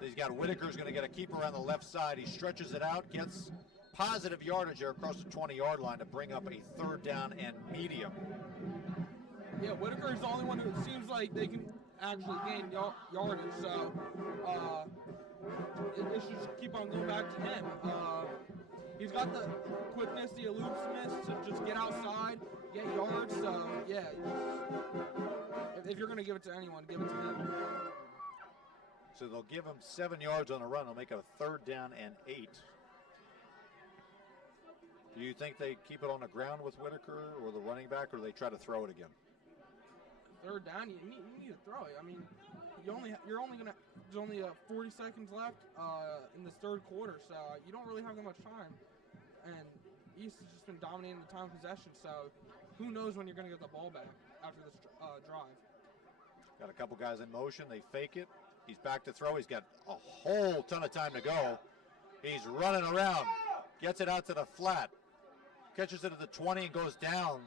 He's got Whitaker's going to get a keeper on the left side. He stretches it out, gets positive yardage there across the 20-yard line to bring up a 3rd down and medium. Yeah, Whitaker is the only one who seems like they can actually gain yardage, so it should keep on going back to him. He's got the quickness, the elusiveness to just get outside, get yards, so yeah. If you're going to give it to anyone, give it to him. So they'll give him 7 yards on a run. They'll make it a 3rd down and 8. Do you think they keep it on the ground with Whitaker or the running back, or do they try to throw it again? 3rd down, you need to throw it. I mean, there's only 40 seconds left in this 3rd quarter, so you don't really have that much time. And East has just been dominating the time of possession, so who knows when you're going to get the ball back after this drive. Got a couple guys in motion. They fake it. He's back to throw. He's got a whole ton of time to go. He's running around. Gets it out to the flat. Catches it at the 20 and goes down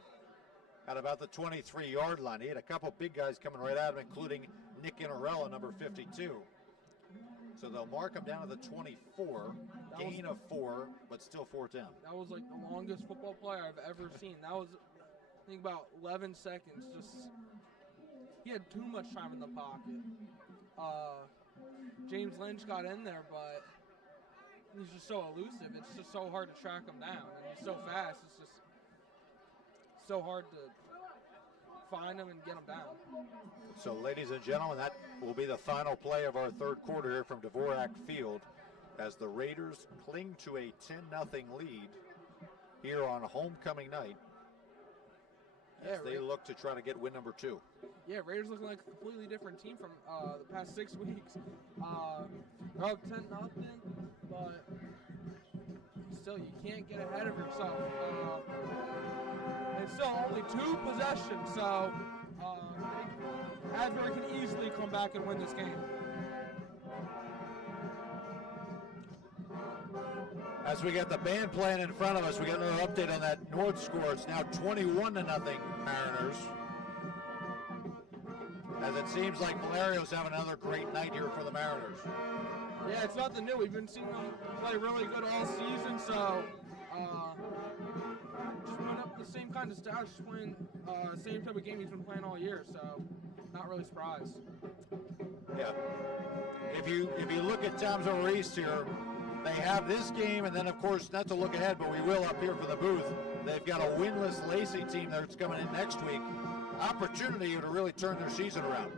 at about the 23-yard line. He had a couple big guys coming right at him, including Nick Inarella, number 52. So they'll mark him down to the 24, gain of 4, but still 4th down. That was like the longest football play I've ever seen. That was, I think, about 11 seconds. He had too much time in the pocket. James Lynch got in there, but he's just so elusive. It's just so hard to track him down. And he's so fast. It's just so hard to find him and get him down. So, ladies and gentlemen, that will be the final play of our 3rd quarter here from Dvorak Field as the Raiders cling to a 10-0 lead here on homecoming night as they look to try to get win number 2. Yeah, Raiders looking like a completely different team from the past 6 weeks. They're up 10-0, but still, you can't get ahead of yourself. It's still only 2 possessions, so Asbury can easily come back and win this game. As we get the band playing in front of us, we got another update on that North score. It's now 21-0 Mariners. As it seems like Valerio's having another great night here for the Mariners. Yeah, it's nothing new. We've been seeing them play really good all season, so just putting up the same kind of stats, just playing same type of game he's been playing all year, so not really surprised. Yeah. If you look at Townsville East here, they have this game, and then, of course, not to look ahead, but we will up here for the booth. They've got a winless Lacey team that's coming in next week. Opportunity to really turn their season around.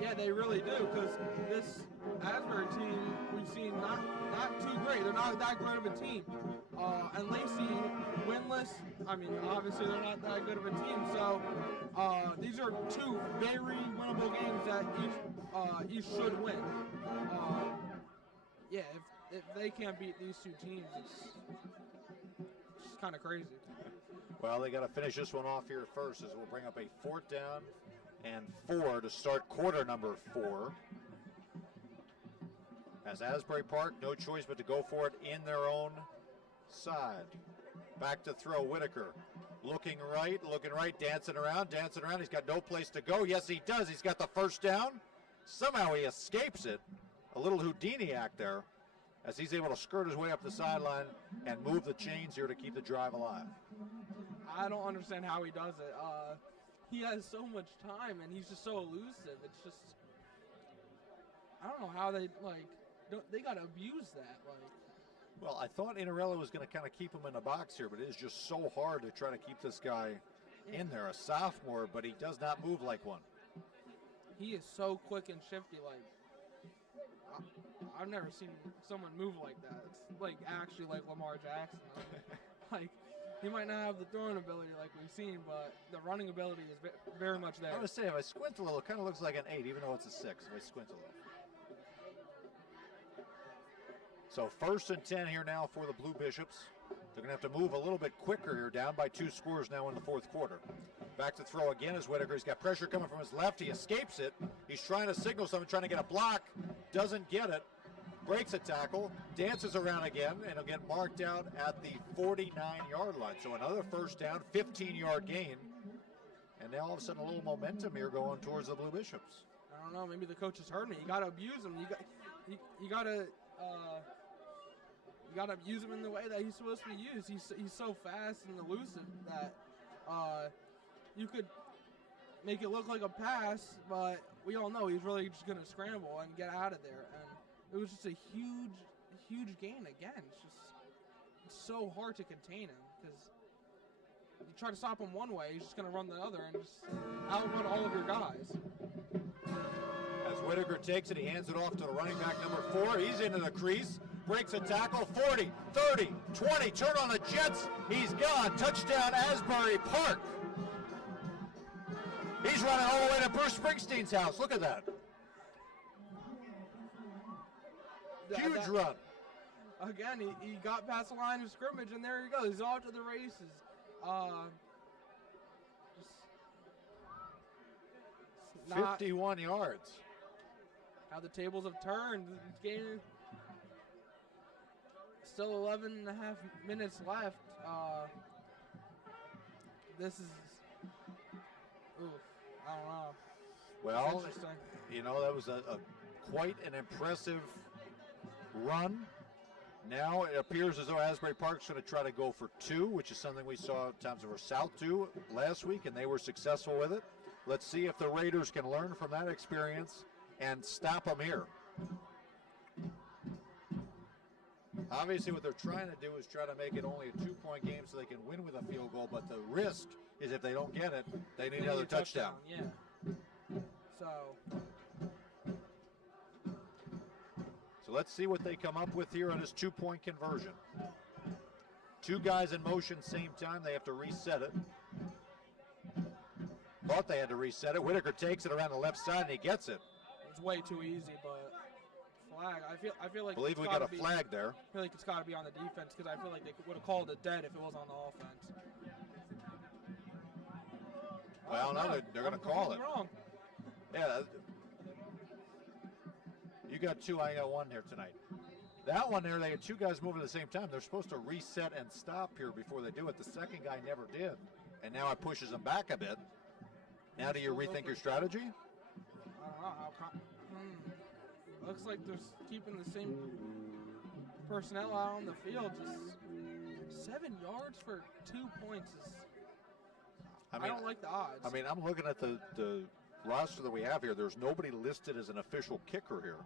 Yeah, they really do, because this Asbury team we've seen not too great. They're not that great of a team. And Lacey winless. I mean, obviously they're not that good of a team. So these are 2 very winnable games that each should win. Yeah, if they can't beat these 2 teams, it's kind of crazy. Well, they got to finish this one off here first, as we'll bring up a 4th down and 4 to start quarter number 4. As Asbury Park, no choice but to go for it in their own side. Back to throw, Whitaker. Looking right, dancing around. He's got no place to go. Yes, he does. He's got the 1st down. Somehow he escapes it. A little Houdini act there, as he's able to skirt his way up the sideline and move the chains here to keep the drive alive. I don't understand how he does it. He has so much time, and he's just so elusive. It's just, I don't know how they they gotta abuse that. Well, I thought Inarella was going to kind of keep him in the box here, but it is just so hard to try to keep this guy in there. A sophomore, but he does not move like one. He is so quick and shifty. I've never seen someone move like that. It's actually like Lamar Jackson. he might not have the throwing ability like we've seen, but the running ability is very much there. I'm going to say, if I squint a little, it kind of looks like an 8, even though it's a 6, if I squint a little. So 1st and 10 here now for the Blue Bishops. They're going to have to move a little bit quicker here, down by 2 scores now in the 4th quarter. Back to throw again is Whitaker. He's got pressure coming from his left. He escapes it. He's trying to signal something, trying to get a block. Doesn't get it. Breaks a tackle. Dances around again, and he'll get marked out at the 49-yard line. So another first down, 15-yard gain. And now all of a sudden a little momentum here going towards the Blue Bishops. I don't know. Maybe the coaches heard me. You got to abuse him. You got to use him in the way that he's supposed to be used. He's so fast and elusive that you could make it look like a pass, but we all know he's really just going to scramble and get out of there. And it was just a huge gain again. It's so hard to contain him because you try to stop him one way, he's just going to run the other and just outrun all of your guys. As Whitaker takes it, he hands it off to the running back number 4. He's into the crease. Breaks a tackle, 40, 30, 20, turn on the Jets, he's gone. Touchdown, Asbury Park. He's running all the way to Bruce Springsteen's house. Look at that. Huge run. Again, he got past the line of scrimmage, and there he goes. He's off to the races. Just 51 yards. How the tables have turned. This game, still 11 and a half minutes left. This is, oof, I don't know. Well, you know, that was a quite an impressive run. Now it appears as though Asbury Park's going to try to go for 2, which is something we saw Times River South do last week, and they were successful with it. Let's see if the Raiders can learn from that experience and stop them here. Obviously, what they're trying to do is try to make it only a 2-point game so they can win with a field goal, but the risk is if they don't get it, they need another touchdown. Yeah. So let's see what they come up with here on this 2-point conversion. 2 guys in motion, same time. They have to reset it. Thought they had to reset it. Whitaker takes it around the left side, and he gets it. It's way too easy, but flag. I feel like. I believe we got a flag there. I feel like it's got to be on the defense because I feel like they would have called it dead if it was on the offense. Well, no, they're going to call it. Wrong. Yeah. You got 2, I got 1 here tonight. That one there, they had 2 guys moving at the same time. They're supposed to reset and stop here before they do it. The second guy never did. And now it pushes them back a bit. Now do you rethink your strategy? I don't know. Looks like they're keeping the same personnel out on the field. Just 7 yards for 2 points is. I don't like the odds. I mean, I'm looking at the roster that we have here. There's nobody listed as an official kicker here.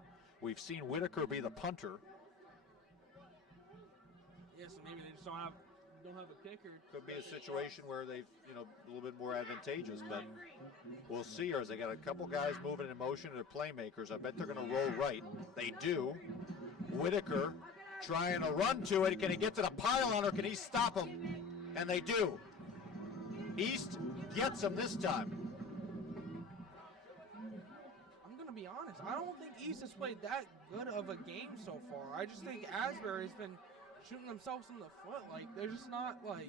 We've seen Whitaker be the punter. Yeah, so maybe they just don't have a kicker. Could be a situation where they've, a little bit more advantageous, but we'll see here as they got a couple guys moving in motion. They're playmakers. I bet they're going to roll right. They do. Whitaker trying to run to it. Can he get to the pylon or can he stop him? And they do. East gets him this time. I'm going to be honest. I don't think East has played that good of a game so far. I just think Asbury's been shooting themselves in the foot. Like, they're just not, like...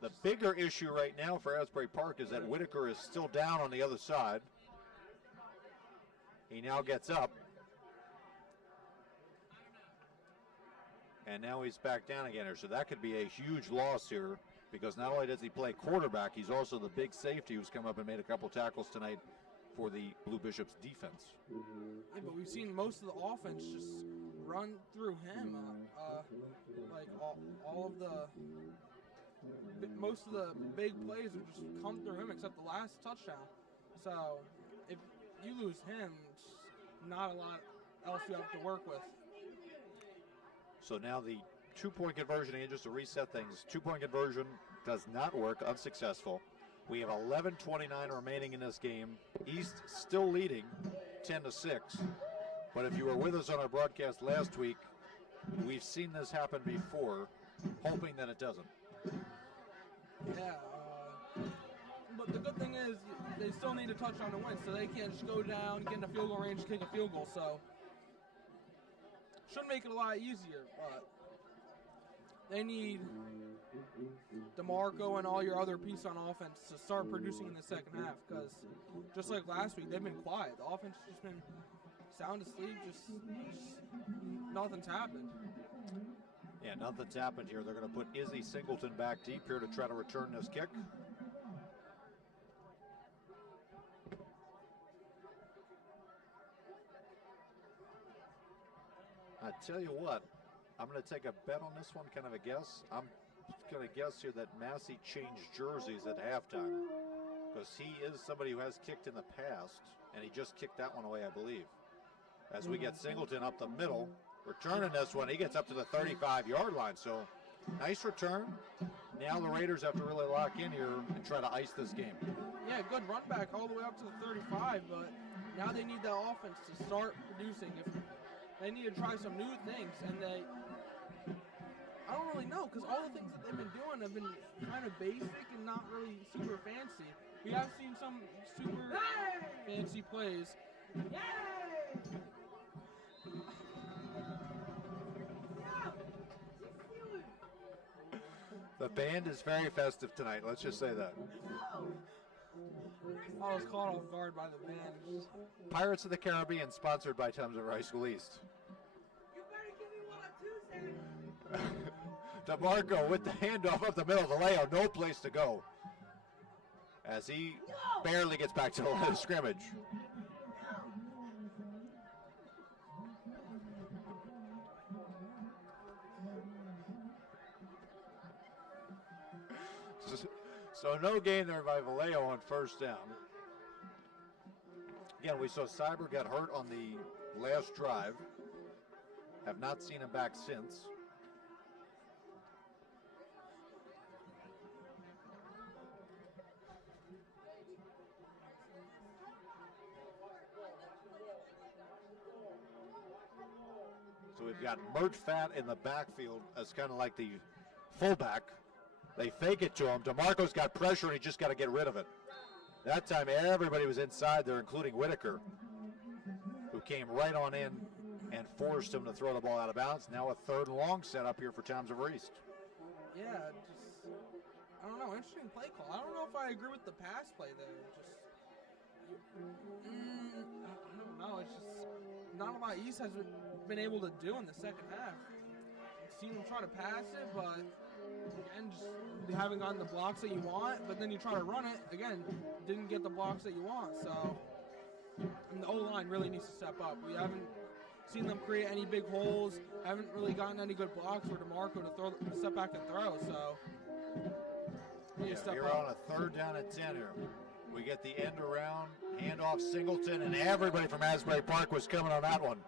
The bigger issue right now for Asbury Park is that Whitaker is still down on the other side. He now gets up. And now he's back down again here. So that could be a huge loss here because not only does he play quarterback, he's also the big safety who's come up and made a couple tackles tonight for the Blue Bishops defense. Yeah, but we've seen most of the offense just run through him. Like all of the most of the big plays have just come through him except the last touchdown. So if you lose him, it's not a lot else you have to work with. So now the 2-point conversion, and just to reset things, 2-point conversion does not work, unsuccessful. We have 11:29 remaining in this game. East still leading 10-6. But if you were with us on our broadcast last week, we've seen this happen before. hoping that it doesn't. Yeah. But the good thing is they still need a touchdown to win, so they can't just go down, get in the field goal range, kick a field goal. So should make it a lot easier, but they need DeMarco and all your other pieces on offense to start producing in the second half, because just like last week, they've been quiet. The offense has just been sound asleep, just nothing's happened. Yeah, nothing's happened here. They're going to put Izzy Singleton back deep here to try to return this kick. I tell you what, I'm going to take a bet on this one, kind of a guess. I'm going to guess here that Massey changed jerseys at halftime, because he is somebody who has kicked in the past, and he just kicked that one away, I believe. As we get Singleton up the middle, returning this one, he gets up to the 35-yard line. So nice return. Now the Raiders have to really lock in here and try to ice this game. Yeah, good run back all the way up to the 35, but now they need that offense to start producing. If they need to try some new things, and I don't really know, because all the things that they've been doing have been kind of basic and not really super fancy. We have seen some super fancy plays. The band is very festive tonight, let's just say that. I was caught off guard by the band. Pirates of the Caribbean, sponsored by Thames River High School East. You better give me one on Tuesday. DeMarco with the handoff up the middle. Vallejo, no place to go, as he barely gets back to the line of scrimmage. So no gain there by Vallejo on first down. Again, we saw Cyber get hurt on the last drive. Have not seen him back since. So we've got Mert Fat in the backfield as kind of like the fullback. They fake it to him. DeMarco's got pressure, and he just got to get rid of it. That time, everybody was inside there, including Whitaker, who came right on in and forced him to throw the ball out of bounds. Now a 3rd and long set up here for Towns River East. Yeah, just, I don't know, interesting play call. I don't know if I agree with the pass play there. Just, I don't know. It's just not a lot East has been able to do in the second half. I've seen them try to pass it, but again, just you haven't gotten the blocks that you want. But then you try to run it again, didn't get the blocks that you want. So the O-line really needs to step up. We haven't seen them create any big holes. Haven't really gotten any good blocks for DeMarco to step back and throw. So you're on a 3rd down and 10 here. We get the end around, handoff Singleton, and everybody from Asbury Park was coming on that one.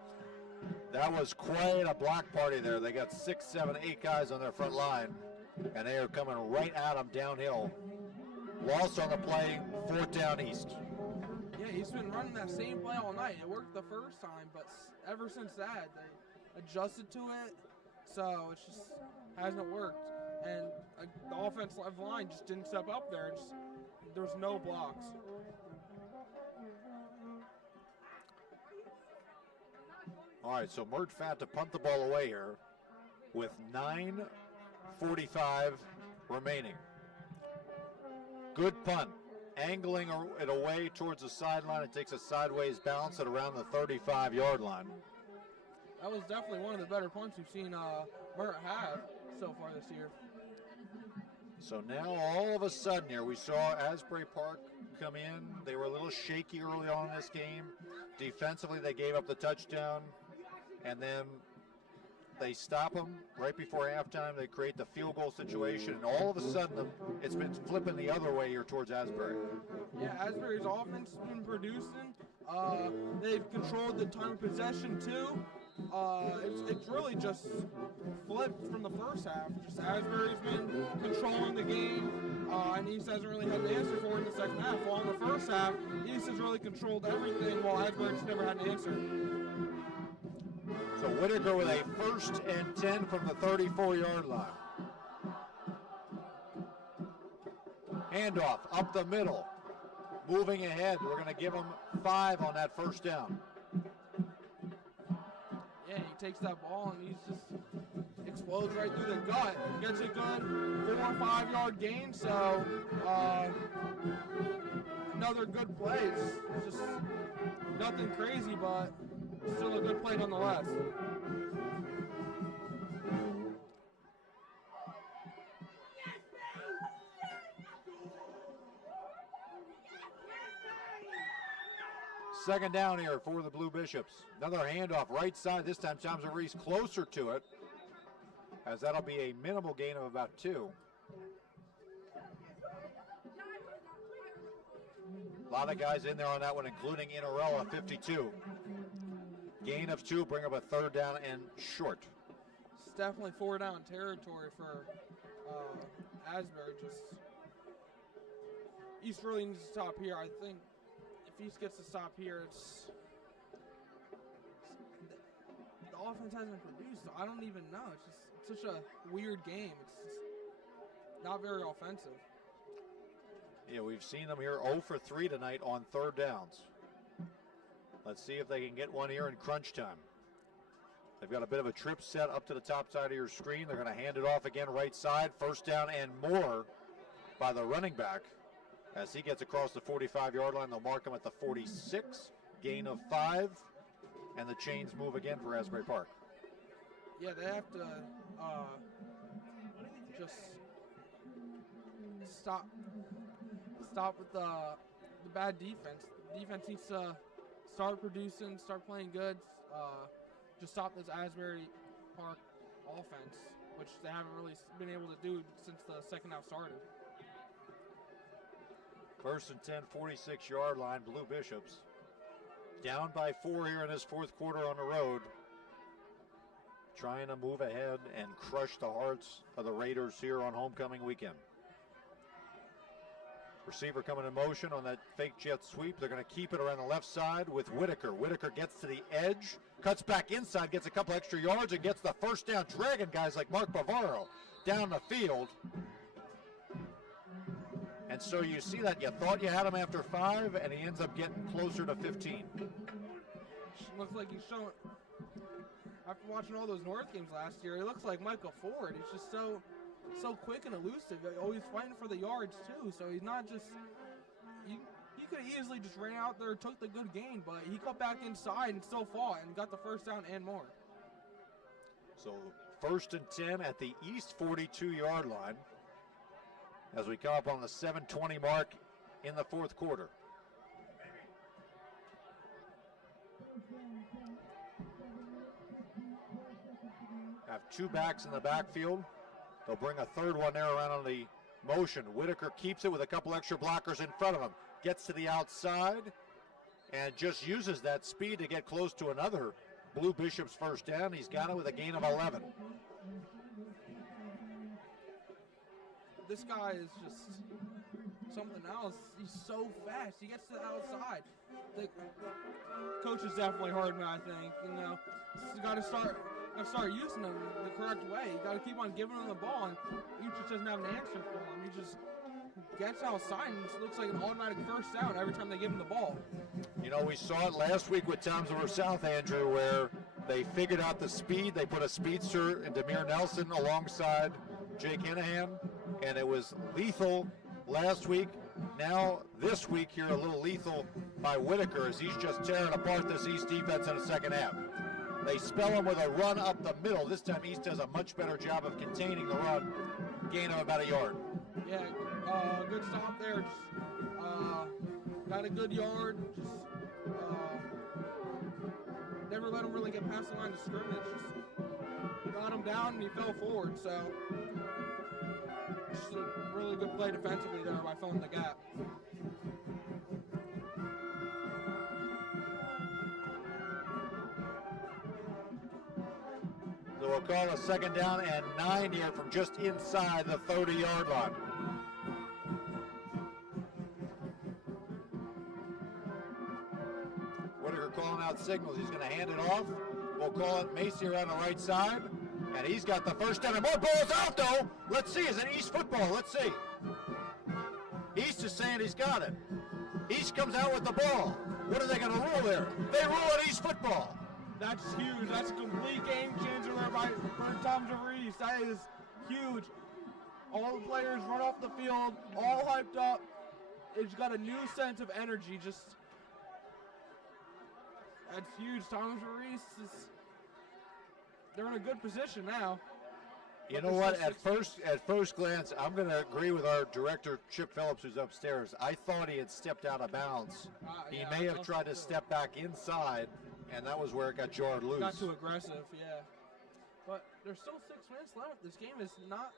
That was quite a block party there. They got 6, 7, 8 guys on their front line, and they are coming right at them downhill. Lost on the play, 4th down East. Yeah, he's been running that same play all night. It worked the first time, but ever since that, they adjusted to it, so it just hasn't worked. And the offensive line just didn't step up there. There was no blocks. All right, so Mert Fat to punt the ball away here with 9:45 remaining. Good punt. Angling it away towards the sideline. It takes a sideways bounce at around the 35-yard line. That was definitely one of the better punts we've seen Mert have so far this year. So now all of a sudden here, we saw Asbury Park come in. They were a little shaky early on in this game. Defensively, they gave up the touchdown, and then they stop them right before halftime. They create the field goal situation, and all of a sudden, it's been flipping the other way here towards Asbury. Yeah, Asbury's offense has been producing. They've controlled the time of possession, too. It's really just flipped from the first half. Just Asbury's been controlling the game, and East hasn't really had an answer for it in the second half. While in the first half, East has really controlled everything, while Asbury's never had an answer. So Whitaker with a 1st and 10 from the 34-yard line. Handoff up the middle. Moving ahead. We're going to give him 5 on that first down. Yeah, he takes that ball and he's just explodes right through the gut. Gets a good 4 or 5 yard gain. So another good play. It's just nothing crazy, but still a good play nonetheless. Second down here for the Blue Bishops. Another handoff right side. This time Thompson Reese closer to it, as that'll be a minimal gain of about 2. A lot of guys in there on that one, including Inarella, 52. Gain of 2, bring up a third down and short. It's definitely 4 down territory for Asbury. Just East really needs to stop here. I think if East gets to stop here, it's the offense hasn't produced. So I don't even know. It's just such a weird game. It's just not very offensive. Yeah, we've seen them here 0 for 3 tonight on third downs. Let's see if they can get one here in crunch time. They've got a bit of a trip set up to the top side of your screen. They're going to hand it off again right side. First down and more by the running back. As he gets across the 45-yard line, they'll mark him at the 46. Gain of 5. And the chains move again for Asbury Park. Yeah, they have to just stop with the bad defense. The defense needs to start producing, start playing good. Just stop this Asbury Park offense, which they haven't really been able to do since the second half started. First and 10, 46-yard line, Blue Bishops. Down by 4 here in this fourth quarter on the road. Trying to move ahead and crush the hearts of the Raiders here on homecoming weekend. Receiver coming in motion on that fake jet sweep. They're going to keep it around the left side with Whitaker. Whitaker gets to the edge, cuts back inside, gets a couple extra yards, and gets the first down, dragging guys like Mark Bavaro down the field. And so you see that you thought you had him after 5, and he ends up getting closer to 15. Looks like he's showing, after watching all those North games last year, he looks like Michael Ford. He's just so quick and elusive, always fighting for the yards too. So he's not just, he could have easily just ran out there, took the good gain, but he got back inside and still fought and got the first down and more. So first and 10 at the East 42-yard line as we come up on the 7:20 mark in the fourth quarter. Have 2 backs in the backfield. They'll bring a third one there around on the motion. Whitaker keeps it with a couple extra blockers in front of him. Gets to the outside and just uses that speed to get close to another Blue Bishops first down. He's got it with a gain of 11. This guy is just something else. He's so fast. He gets to the outside. The coach is definitely hard, man, I think. You know, you got to start using him the correct way. You got to keep on giving him the ball, and he just doesn't have an answer for him. He just gets outside, and it looks like an automatic first down every time they give him the ball. You know, we saw it last week with Tomsonville South, Andrew, where they figured out the speed. They put a speedster in Demir Nelson alongside Jake Hanahan, and it was lethal last week. Now, this week here, a little lethal by Whitaker as he's just tearing apart this East defense in the second half. They spell him with a run up the middle. This time East does a much better job of containing the run. Gain of about a yard. Yeah, good stop there. Just, got a good yard. Just never let him really get past the line of scrimmage. Just got him down and he fell forward. So just a really good play defensively there by filling the gap. So we'll call a second down and 9 here from just inside the 30-yard line. Whitaker calling out signals. He's going to hand it off. We'll call it Macy around the right side. And he's got the first down. And more balls out, though. Let's see. Is it East football? Let's see. East is saying he's got it. East comes out with the ball. What are they going to rule there? They rule it East football. That's huge. That's a complete game changer for Tom DeVries. That is huge. All the players run off the field, all hyped up. It's got a new sense of energy. Just that's huge. Tom DeVries they're in a good position now. You know what? At first glance, I'm going to agree with our director, Chip Phillips, who's upstairs. I thought he had stepped out of bounds. He may have tried to step back inside, and that was where it got jarred loose. Got too aggressive, yeah. But there's still 6 minutes left. This game is not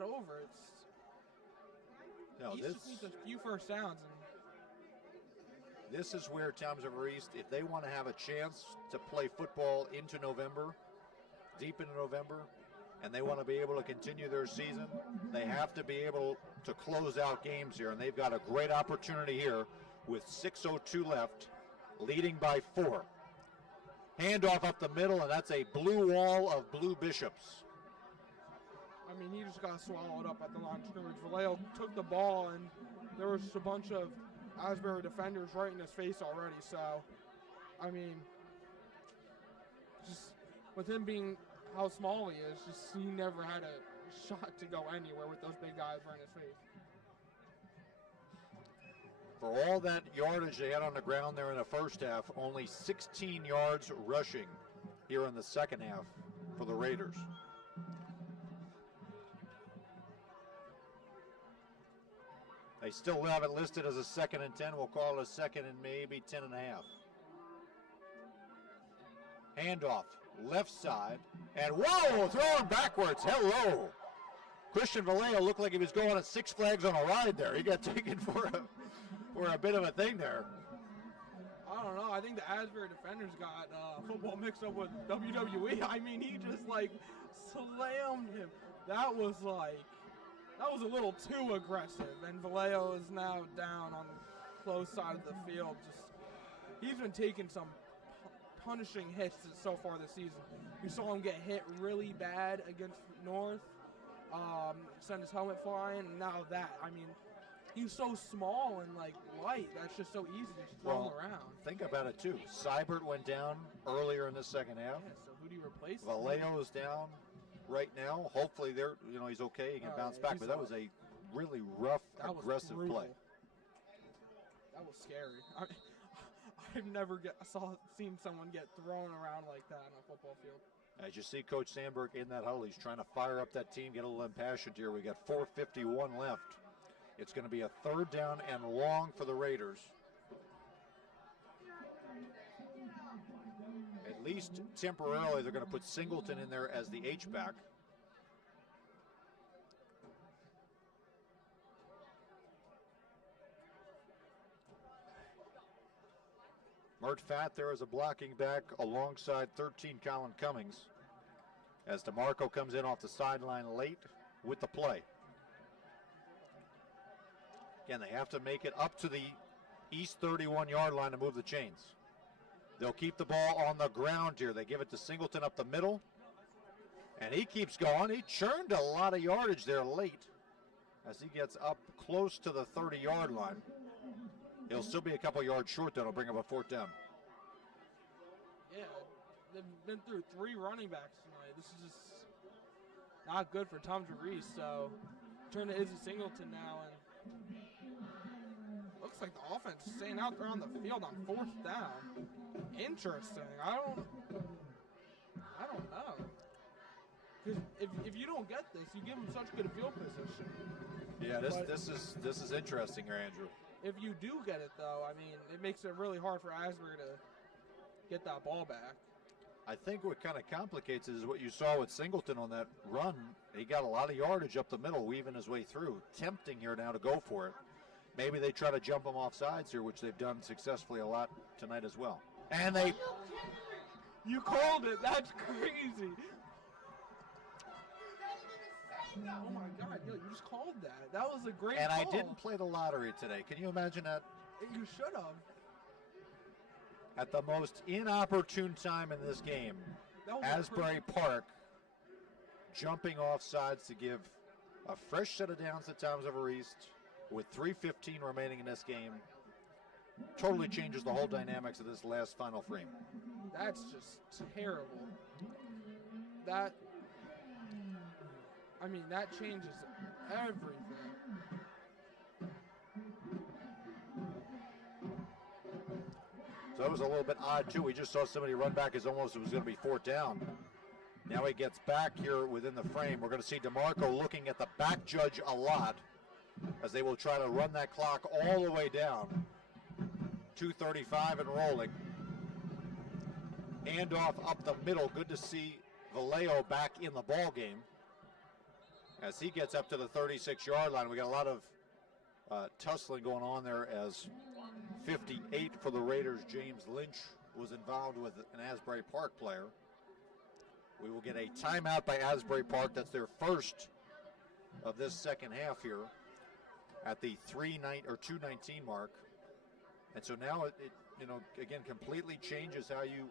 over. East just needs a few first downs. This is where Towns River East, if they want to have a chance to play football into November, deep into November, and they want to be able to continue their season, they have to be able to close out games here, and they've got a great opportunity here with 6:02 left, leading by 4. Handoff up the middle, and that's a blue wall of blue Bishops. I mean, he just got swallowed up at the line of scrimmage. Vallejo took the ball, and there was just a bunch of Asbury defenders right in his face already. So, I mean, just with him being how small he is, just he never had a shot to go anywhere with those big guys right in his face. For all that yardage they had on the ground there in the first half, only 16 yards rushing here in the second half for the Raiders. They still have it listed as a 2nd and 10. We'll call it a 2nd and maybe 10 and a half. Handoff, left side, and whoa, throwing backwards. Hello. Christian Vallejo looked like he was going at Six Flags on a ride there. He got taken for a bit of a thing there. I don't know. I think the Asbury defenders got football mixed up with WWE. I mean, he just like slammed him. That was a little too aggressive. And Vallejo is now down on the close side of the field. He's been taking some punishing hits so far this season. We saw him get hit really bad against North, send his helmet flying, and now that. I mean, he's so small and light. That's just so easy to throw him around. Think about it too. Seibert went down earlier in the second half. Yeah, so who do you replace? Vallejo is down right now. Hopefully, he's okay. He can bounce back. But that was a really rough, aggressive play. That was scary. I've never seen someone get thrown around like that on a football field. As you see Coach Sandberg in that huddle, he's trying to fire up that team, get a little impassioned here. We got 4:51 left. It's going to be a 3rd down and long for the Raiders. At least temporarily, they're going to put Singleton in there as the H-back. Mert Fatt there as a blocking back alongside 13 Colin Cummings as DeMarco comes in off the sideline late with the play. Again, they have to make it up to the East 31-yard line to move the chains. They'll keep the ball on the ground here. They give it to Singleton up the middle, and he keeps going. He churned a lot of yardage there late as he gets up close to the 30-yard line. He'll still be a couple yards short, though. It'll bring up a 4th down. Yeah, they've been through 3 running backs tonight. This is just not good for Tom DeVries. So turn to Izzy Singleton now, and looks like the offense is staying out there on the field on 4th down. Interesting. I don't know. Because if you don't get this, you give them such good field position. Yeah, this is interesting here, Andrew. If you do get it, though, I mean, it makes it really hard for Asbury to get that ball back. I think what kind of complicates it is what you saw with Singleton on that run. He got a lot of yardage up the middle, weaving his way through. Tempting here now to go for it. Maybe they try to jump him off sides here, which they've done successfully a lot tonight as well. And they... You called it. That's crazy. Oh my God, you just called that. That was a great call. And I didn't play the lottery today. Can you imagine that? You should have. At the most inopportune time in this game, Asbury Park jumping off sides to give a fresh set of downs to Toms River East with 3:15 remaining in this game. Totally changes the whole dynamics of this last final frame. That's just terrible. That changes everything. So that was a little bit odd, too. We just saw somebody run back as almost it was going to be 4th down. Now he gets back here within the frame. We're going to see DeMarco looking at the back judge a lot as they will try to run that clock all the way down. 2:35 and rolling. Handoff up the middle. Good to see Vallejo back in the ball game as he gets up to the 36-yard line. We got a lot of tussling going on there as 58 for the Raiders. James Lynch was involved with an Asbury Park player. We will get a timeout by Asbury Park. That's their first of this second half here at the 2:19 mark. And so now it again completely changes how you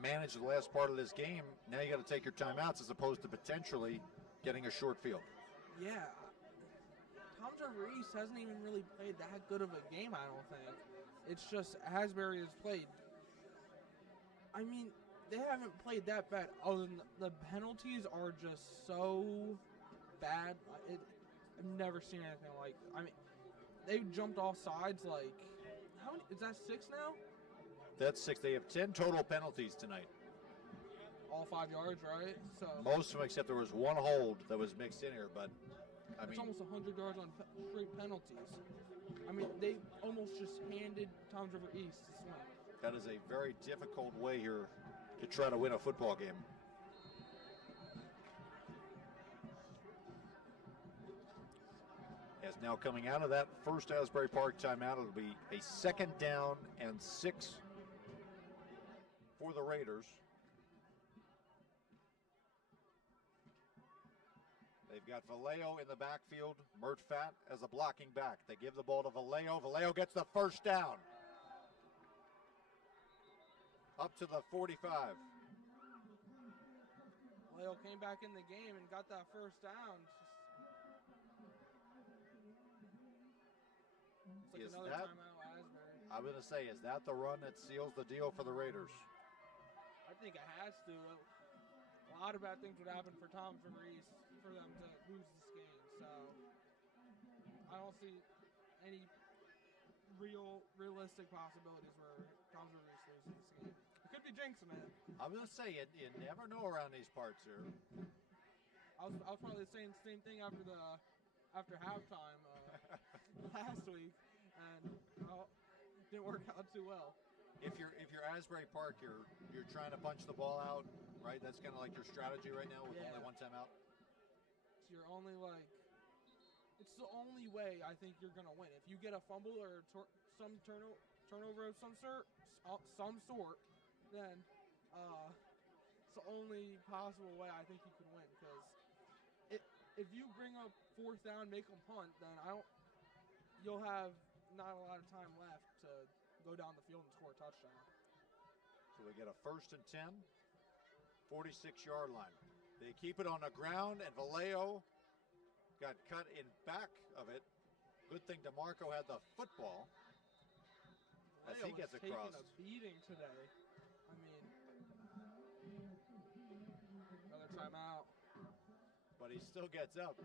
manage the last part of this game. Now you got to take your timeouts as opposed to potentially getting a short field. Yeah. Tom Reese hasn't even really played that good of a game, I don't think. It's just Asbury has played. I mean, they haven't played that bad. Other than the penalties are just so bad. I've never seen anything like. I mean, they've jumped off sides like. How many? Is that 6 now? That's 6. They have 10 total penalties tonight. All 5 yards, right? So most of them, except there was one hold that was mixed in here, but it's almost 100 yards on straight penalties. I mean, they almost just handed Toms River East this win. That is a very difficult way here to try to win a football game. As now coming out of that first Asbury Park timeout, it'll be a 2nd down and 6 for the Raiders. They've got Vallejo in the backfield, Mert Fat as a blocking back. They give the ball to Vallejo. Vallejo gets the first down. Up to the 45. Vallejo came back in the game and got that first down. It's like another timeout with Asbury. I'm going to say, is that the run that seals the deal for the Raiders? I think it has to. A lot of bad things would happen for Tom Reese for them to lose this game. So I don't see any realistic possibilities where Tom Reese loses this game. It could be jinxing it. I'm going to say you never know around these parts here. I was probably saying the same thing after halftime last week, and it didn't work out too well. If you're Asbury Park, you're trying to punch the ball out, right? That's kind of like your strategy right now with only one timeout. It's your only it's the only way I think you're gonna win. If you get a fumble or some turnover of some sort, then it's the only possible way I think you can win. Because if you bring up 4th down, make them punt, then you'll have not a lot of time left to go down the field and score a touchdown. So we get a 1st and 10, 46-yard line. They keep it on the ground, and Vallejo got cut in back of it. Good thing DeMarco had the football as he gets across. Taking a beating today. I mean, another timeout. But he still gets up.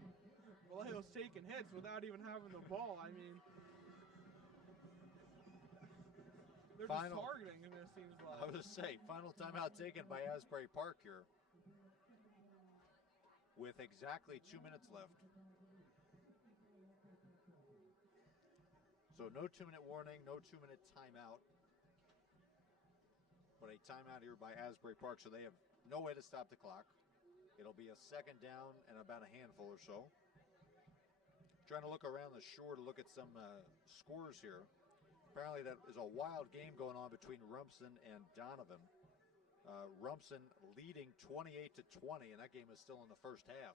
Vallejo's taking hits without even having the ball. I mean, they're just targeting him, it seems like. I was going to say, final timeout taken by Asbury Park here with exactly 2 minutes left. So no 2-minute warning, no 2-minute timeout. But a timeout here by Asbury Park, so they have no way to stop the clock. It'll be a 2nd down and about a handful or so. Trying to look around the shore to look at some scores here. Apparently that is a wild game going on between Rumson and Donovan. Rumson leading 28-20, and that game is still in the first half.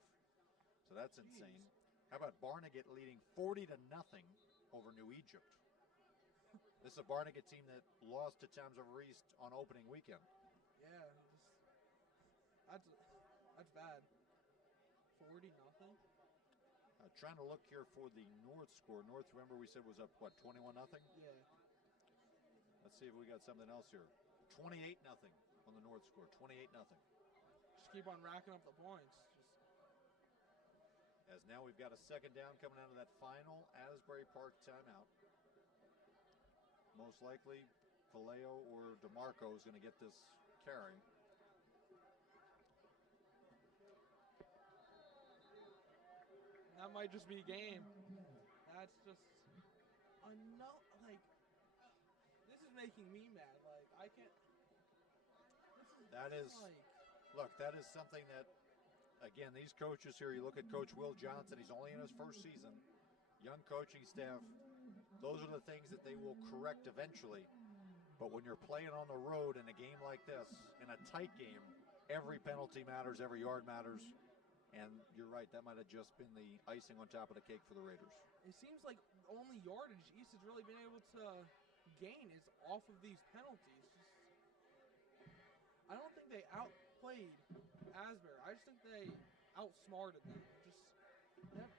So that's insane. How about Barnegat leading 40-0 over New Egypt? This is a Barnegat team that lost to Toms River East on opening weekend. Yeah, that's bad. 40-0. trying to look here for the North score. North, remember we said was up, what, 21-0? Yeah. Let's see if we got something else here. 28-0 on the North score, 28-0. Just keep on racking up the points. As now we've got a second down coming out of that final Asbury Park timeout. Most likely, Vallejo or DeMarco is going to get this carry. That might just be game. That's just like, this is making me mad. Like, I can't. That is, look, that is something that, again, these coaches here, you look at Coach Will Johnson, he's only in his first season. Young coaching staff, those are the things that they will correct eventually. But when you're playing on the road in a game like this, in a tight game, every penalty matters, every yard matters. And you're right, that might have just been the icing on top of the cake for the Raiders. It seems like the only yardage East has really been able to gain is off of these penalties. I don't think they outplayed Asbury. I just think they outsmarted them. Just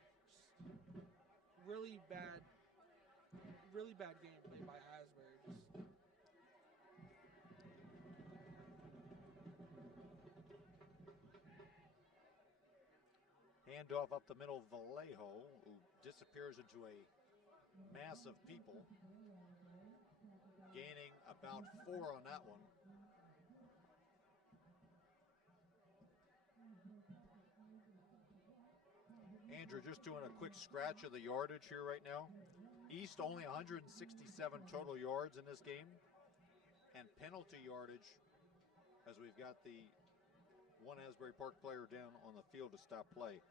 really bad gameplay by Asbury. Handoff up the middle, Vallejo, who disappears into a mass of people, gaining about 4 on that one. Andrew, just doing a quick scratch of the yardage here right now. East only 167 total yards in this game, and penalty yardage, as we've got the one Asbury Park player down on the field to stop play.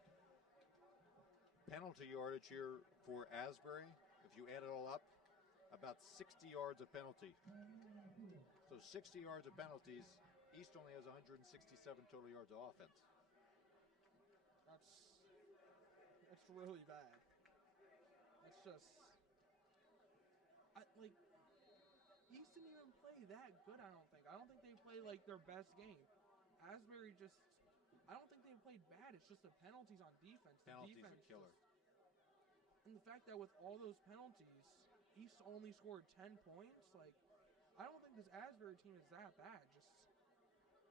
Penalty yardage here for Asbury, if you add it all up, about 60 yards of penalty. So 60 yards of penalties. East only has 167 total yards of offense. That's really bad. It's just, East didn't even play that good, I don't think. I don't think they played like their best game. Asbury just, I don't think they played bad. It's just the penalties on defense. Penalties are killer. And the fact that with all those penalties, East only scored 10 points, like, I don't think this Asbury team is that bad.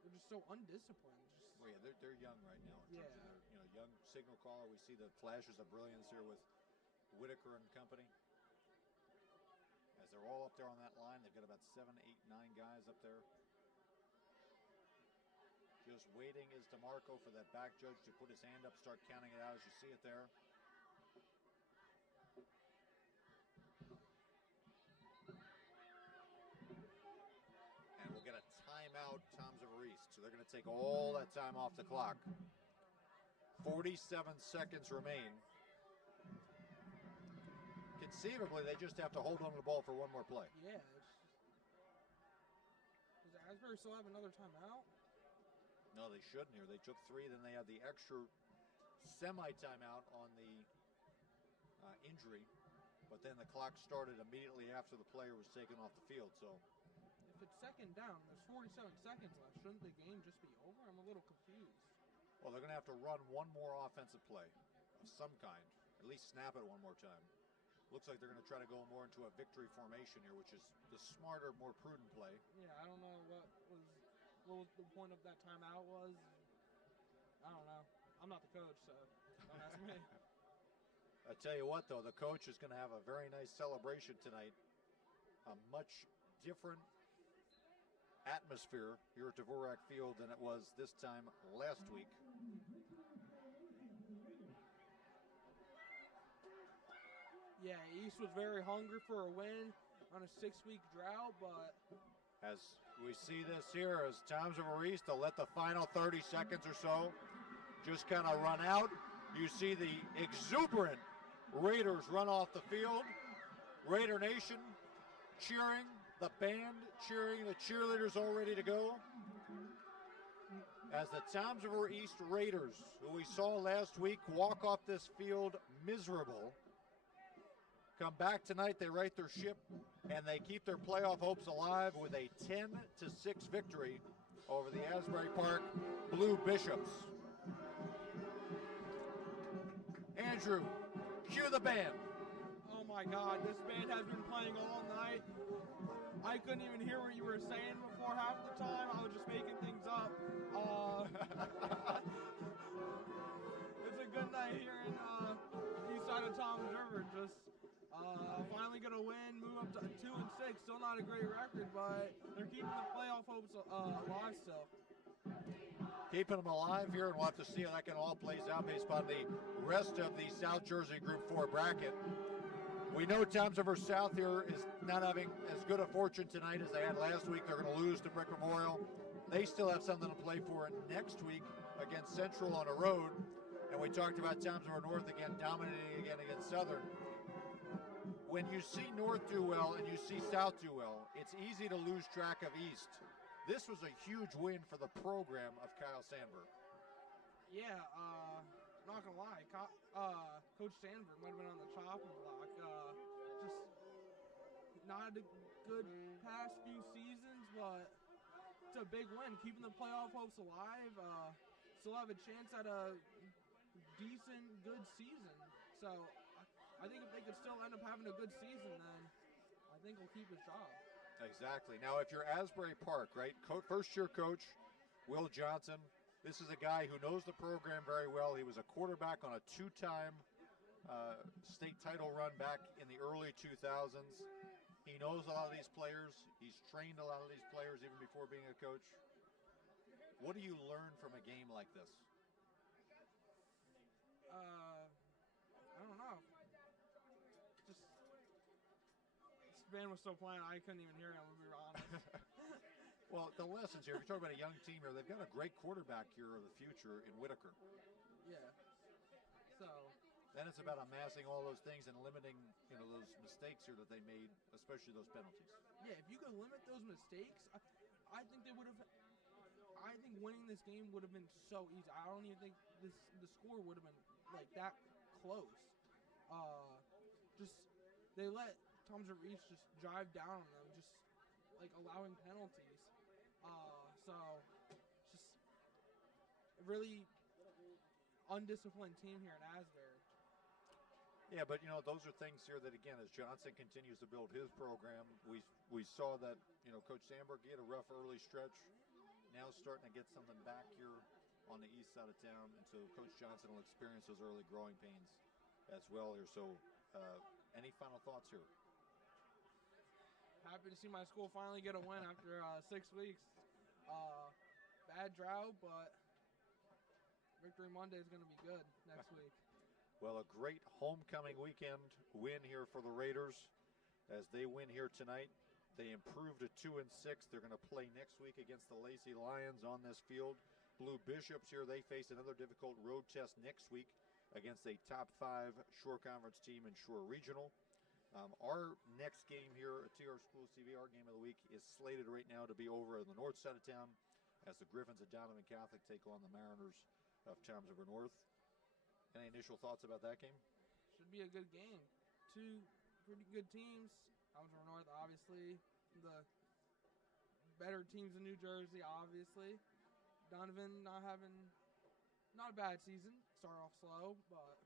They're just so undisciplined. Well, yeah, they're young right now. In terms of their, young signal caller. We see the flashes of brilliance here with Whitaker and company. As they're all up there on that line, they've got about 7, 8, 9 guys up there. Just waiting is DeMarco for that back judge to put his hand up, start counting it out as you see it there. And we'll get a timeout, Toms River East. So they're going to take all that time off the clock. 47 seconds remain. Conceivably, they just have to hold on to the ball for one more play. Yeah. Does Asbury still have another timeout? No, they shouldn't here. They took 3, then they had the extra semi-timeout on the injury. But then the clock started immediately after the player was taken off the field. So if it's second down, there's 47 seconds left. Shouldn't the game just be over? I'm a little confused. Well, they're going to have to run one more offensive play of some kind. At least snap it one more time. Looks like they're going to try to go more into a victory formation here, which is the smarter, more prudent play. Yeah, I don't know what the point of that timeout was. I don't know. I'm not the coach, so don't ask me. I tell you what, though, the coach is going to have a very nice celebration tonight. A much different atmosphere here at Dvorak Field than it was this time last week. Yeah, East was very hungry for a win on a 6-week drought, but as we see this here, as Toms River East, they'll let the final 30 seconds or so just kind of run out. You see the exuberant Raiders run off the field. Raider Nation cheering, the band cheering, the cheerleaders all ready to go. As the Toms River East Raiders, who we saw last week walk off this field miserable, come back tonight, they right their ship, and they keep their playoff hopes alive with a 10-6 victory over the Asbury Park Blue Bishops. Andrew, Cue the band. Oh my God, this band has been playing all night. I couldn't even hear what you were saying before half the time. I was just making things up. It's a good night here in east side of Toms River. Just finally gonna win, move up to 2-6. Still not a great record, but they're keeping the playoff hopes alive still. Keeping them alive here, and we'll have to see how that can all plays out based upon the rest of the South Jersey Group 4 bracket. We know Toms River South here is not having as good a fortune tonight as they had last week. They're going to lose to Brick Memorial. They still have something to play for next week against Central on the road. And we talked about Toms River North again, dominating again against Southern. When you see North do well and you see South do well, it's easy to lose track of East. This was a huge win for the program of Kyle Sandberg. Yeah, not gonna lie, Coach Sandberg might have been on the chopping block. Just not a good past few seasons, but it's a big win, keeping the playoff hopes alive. Still have a chance at a decent, good season. So I think if they could still end up having a good season, then I think he'll keep his job. Exactly. Now, if you're Asbury Park, right, first-year coach Will Johnson, this is a guy who knows the program very well. He was a quarterback on a two-time state title run back in the early 2000s. He knows a lot of these players. He's trained a lot of these players even before being a coach. What do you learn from a game like this? I don't know. Just this band was still playing. I couldn't even hear him, to be honest. Well, the lessons here, if you're talking about a young team here, they've got a great quarterback here of the future in Whitaker. Yeah. So then it's about amassing all those things and limiting, those mistakes here that they made, especially those penalties. Yeah, if you could limit those mistakes, I think they would have. I think winning this game would have been so easy. I don't even think the score would have been like that close. Just they let Toms River East just drive down on them, just like allowing penalties. So just a really undisciplined team here in Asbury. Yeah, but those are things here that, again, as Johnson continues to build his program, we saw that Coach Sandberg had a rough early stretch. Now starting to get something back here on the east side of town, and so Coach Johnson will experience those early growing pains as well here. So, any final thoughts here? Happy to see my school finally get a win after 6 weeks. Bad drought, but Victory Monday is going to be good next week. Well, a great homecoming weekend win here for the Raiders as they win here tonight. They improved to 2-6. They're going to play next week against the Lacey Lions on this field. Blue Bishops here, they face another difficult road test next week against a top 5 Shore Conference team in Shore Regional. Our next game here at TR Schools TV, our game of the week, is slated right now to be over on the north side of town as the Griffins of Donovan Catholic take on the Mariners of Toms River North. Any initial thoughts about that game? Should be a good game. Two pretty good teams. Toms River North, obviously, the better teams in New Jersey, obviously. Donovan not a bad season. Start off slow, but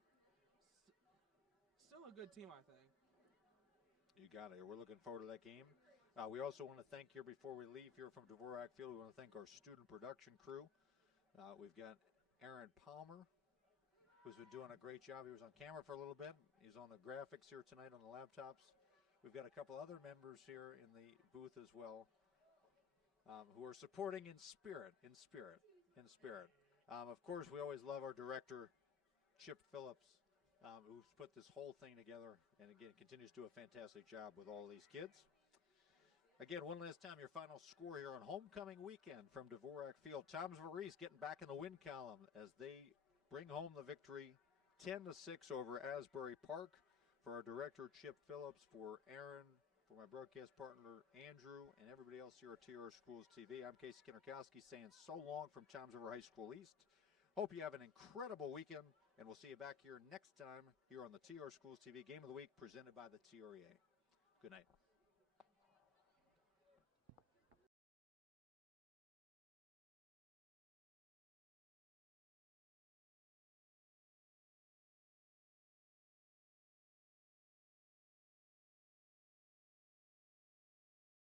still a good team, I think. You got it. We're looking forward to that game. We also want to thank here before we leave here from Dvorak Field, we want to thank our student production crew. We've got Aaron Palmer, who's been doing a great job. He was on camera for a little bit. He's on the graphics here tonight on the laptops. We've got a couple other members here in the booth as well who are supporting in spirit. Of course, we always love our director, Chip Phillips, who's put this whole thing together and, again, continues to do a fantastic job with all these kids. Again, one last time, your final score here on homecoming weekend from Dvorak Field. Toms River East getting back in the win column as they bring home the victory 10-6 over Asbury Park. For our director, Chip Phillips, for Aaron, for my broadcast partner, Andrew, and everybody else here at TR Schools TV, I'm Casey Kinnerkowski saying so long from Toms River High School East. Hope you have an incredible weekend, and we'll see you back here next time here on the TR Schools TV Game of the Week presented by the TREA. Good night.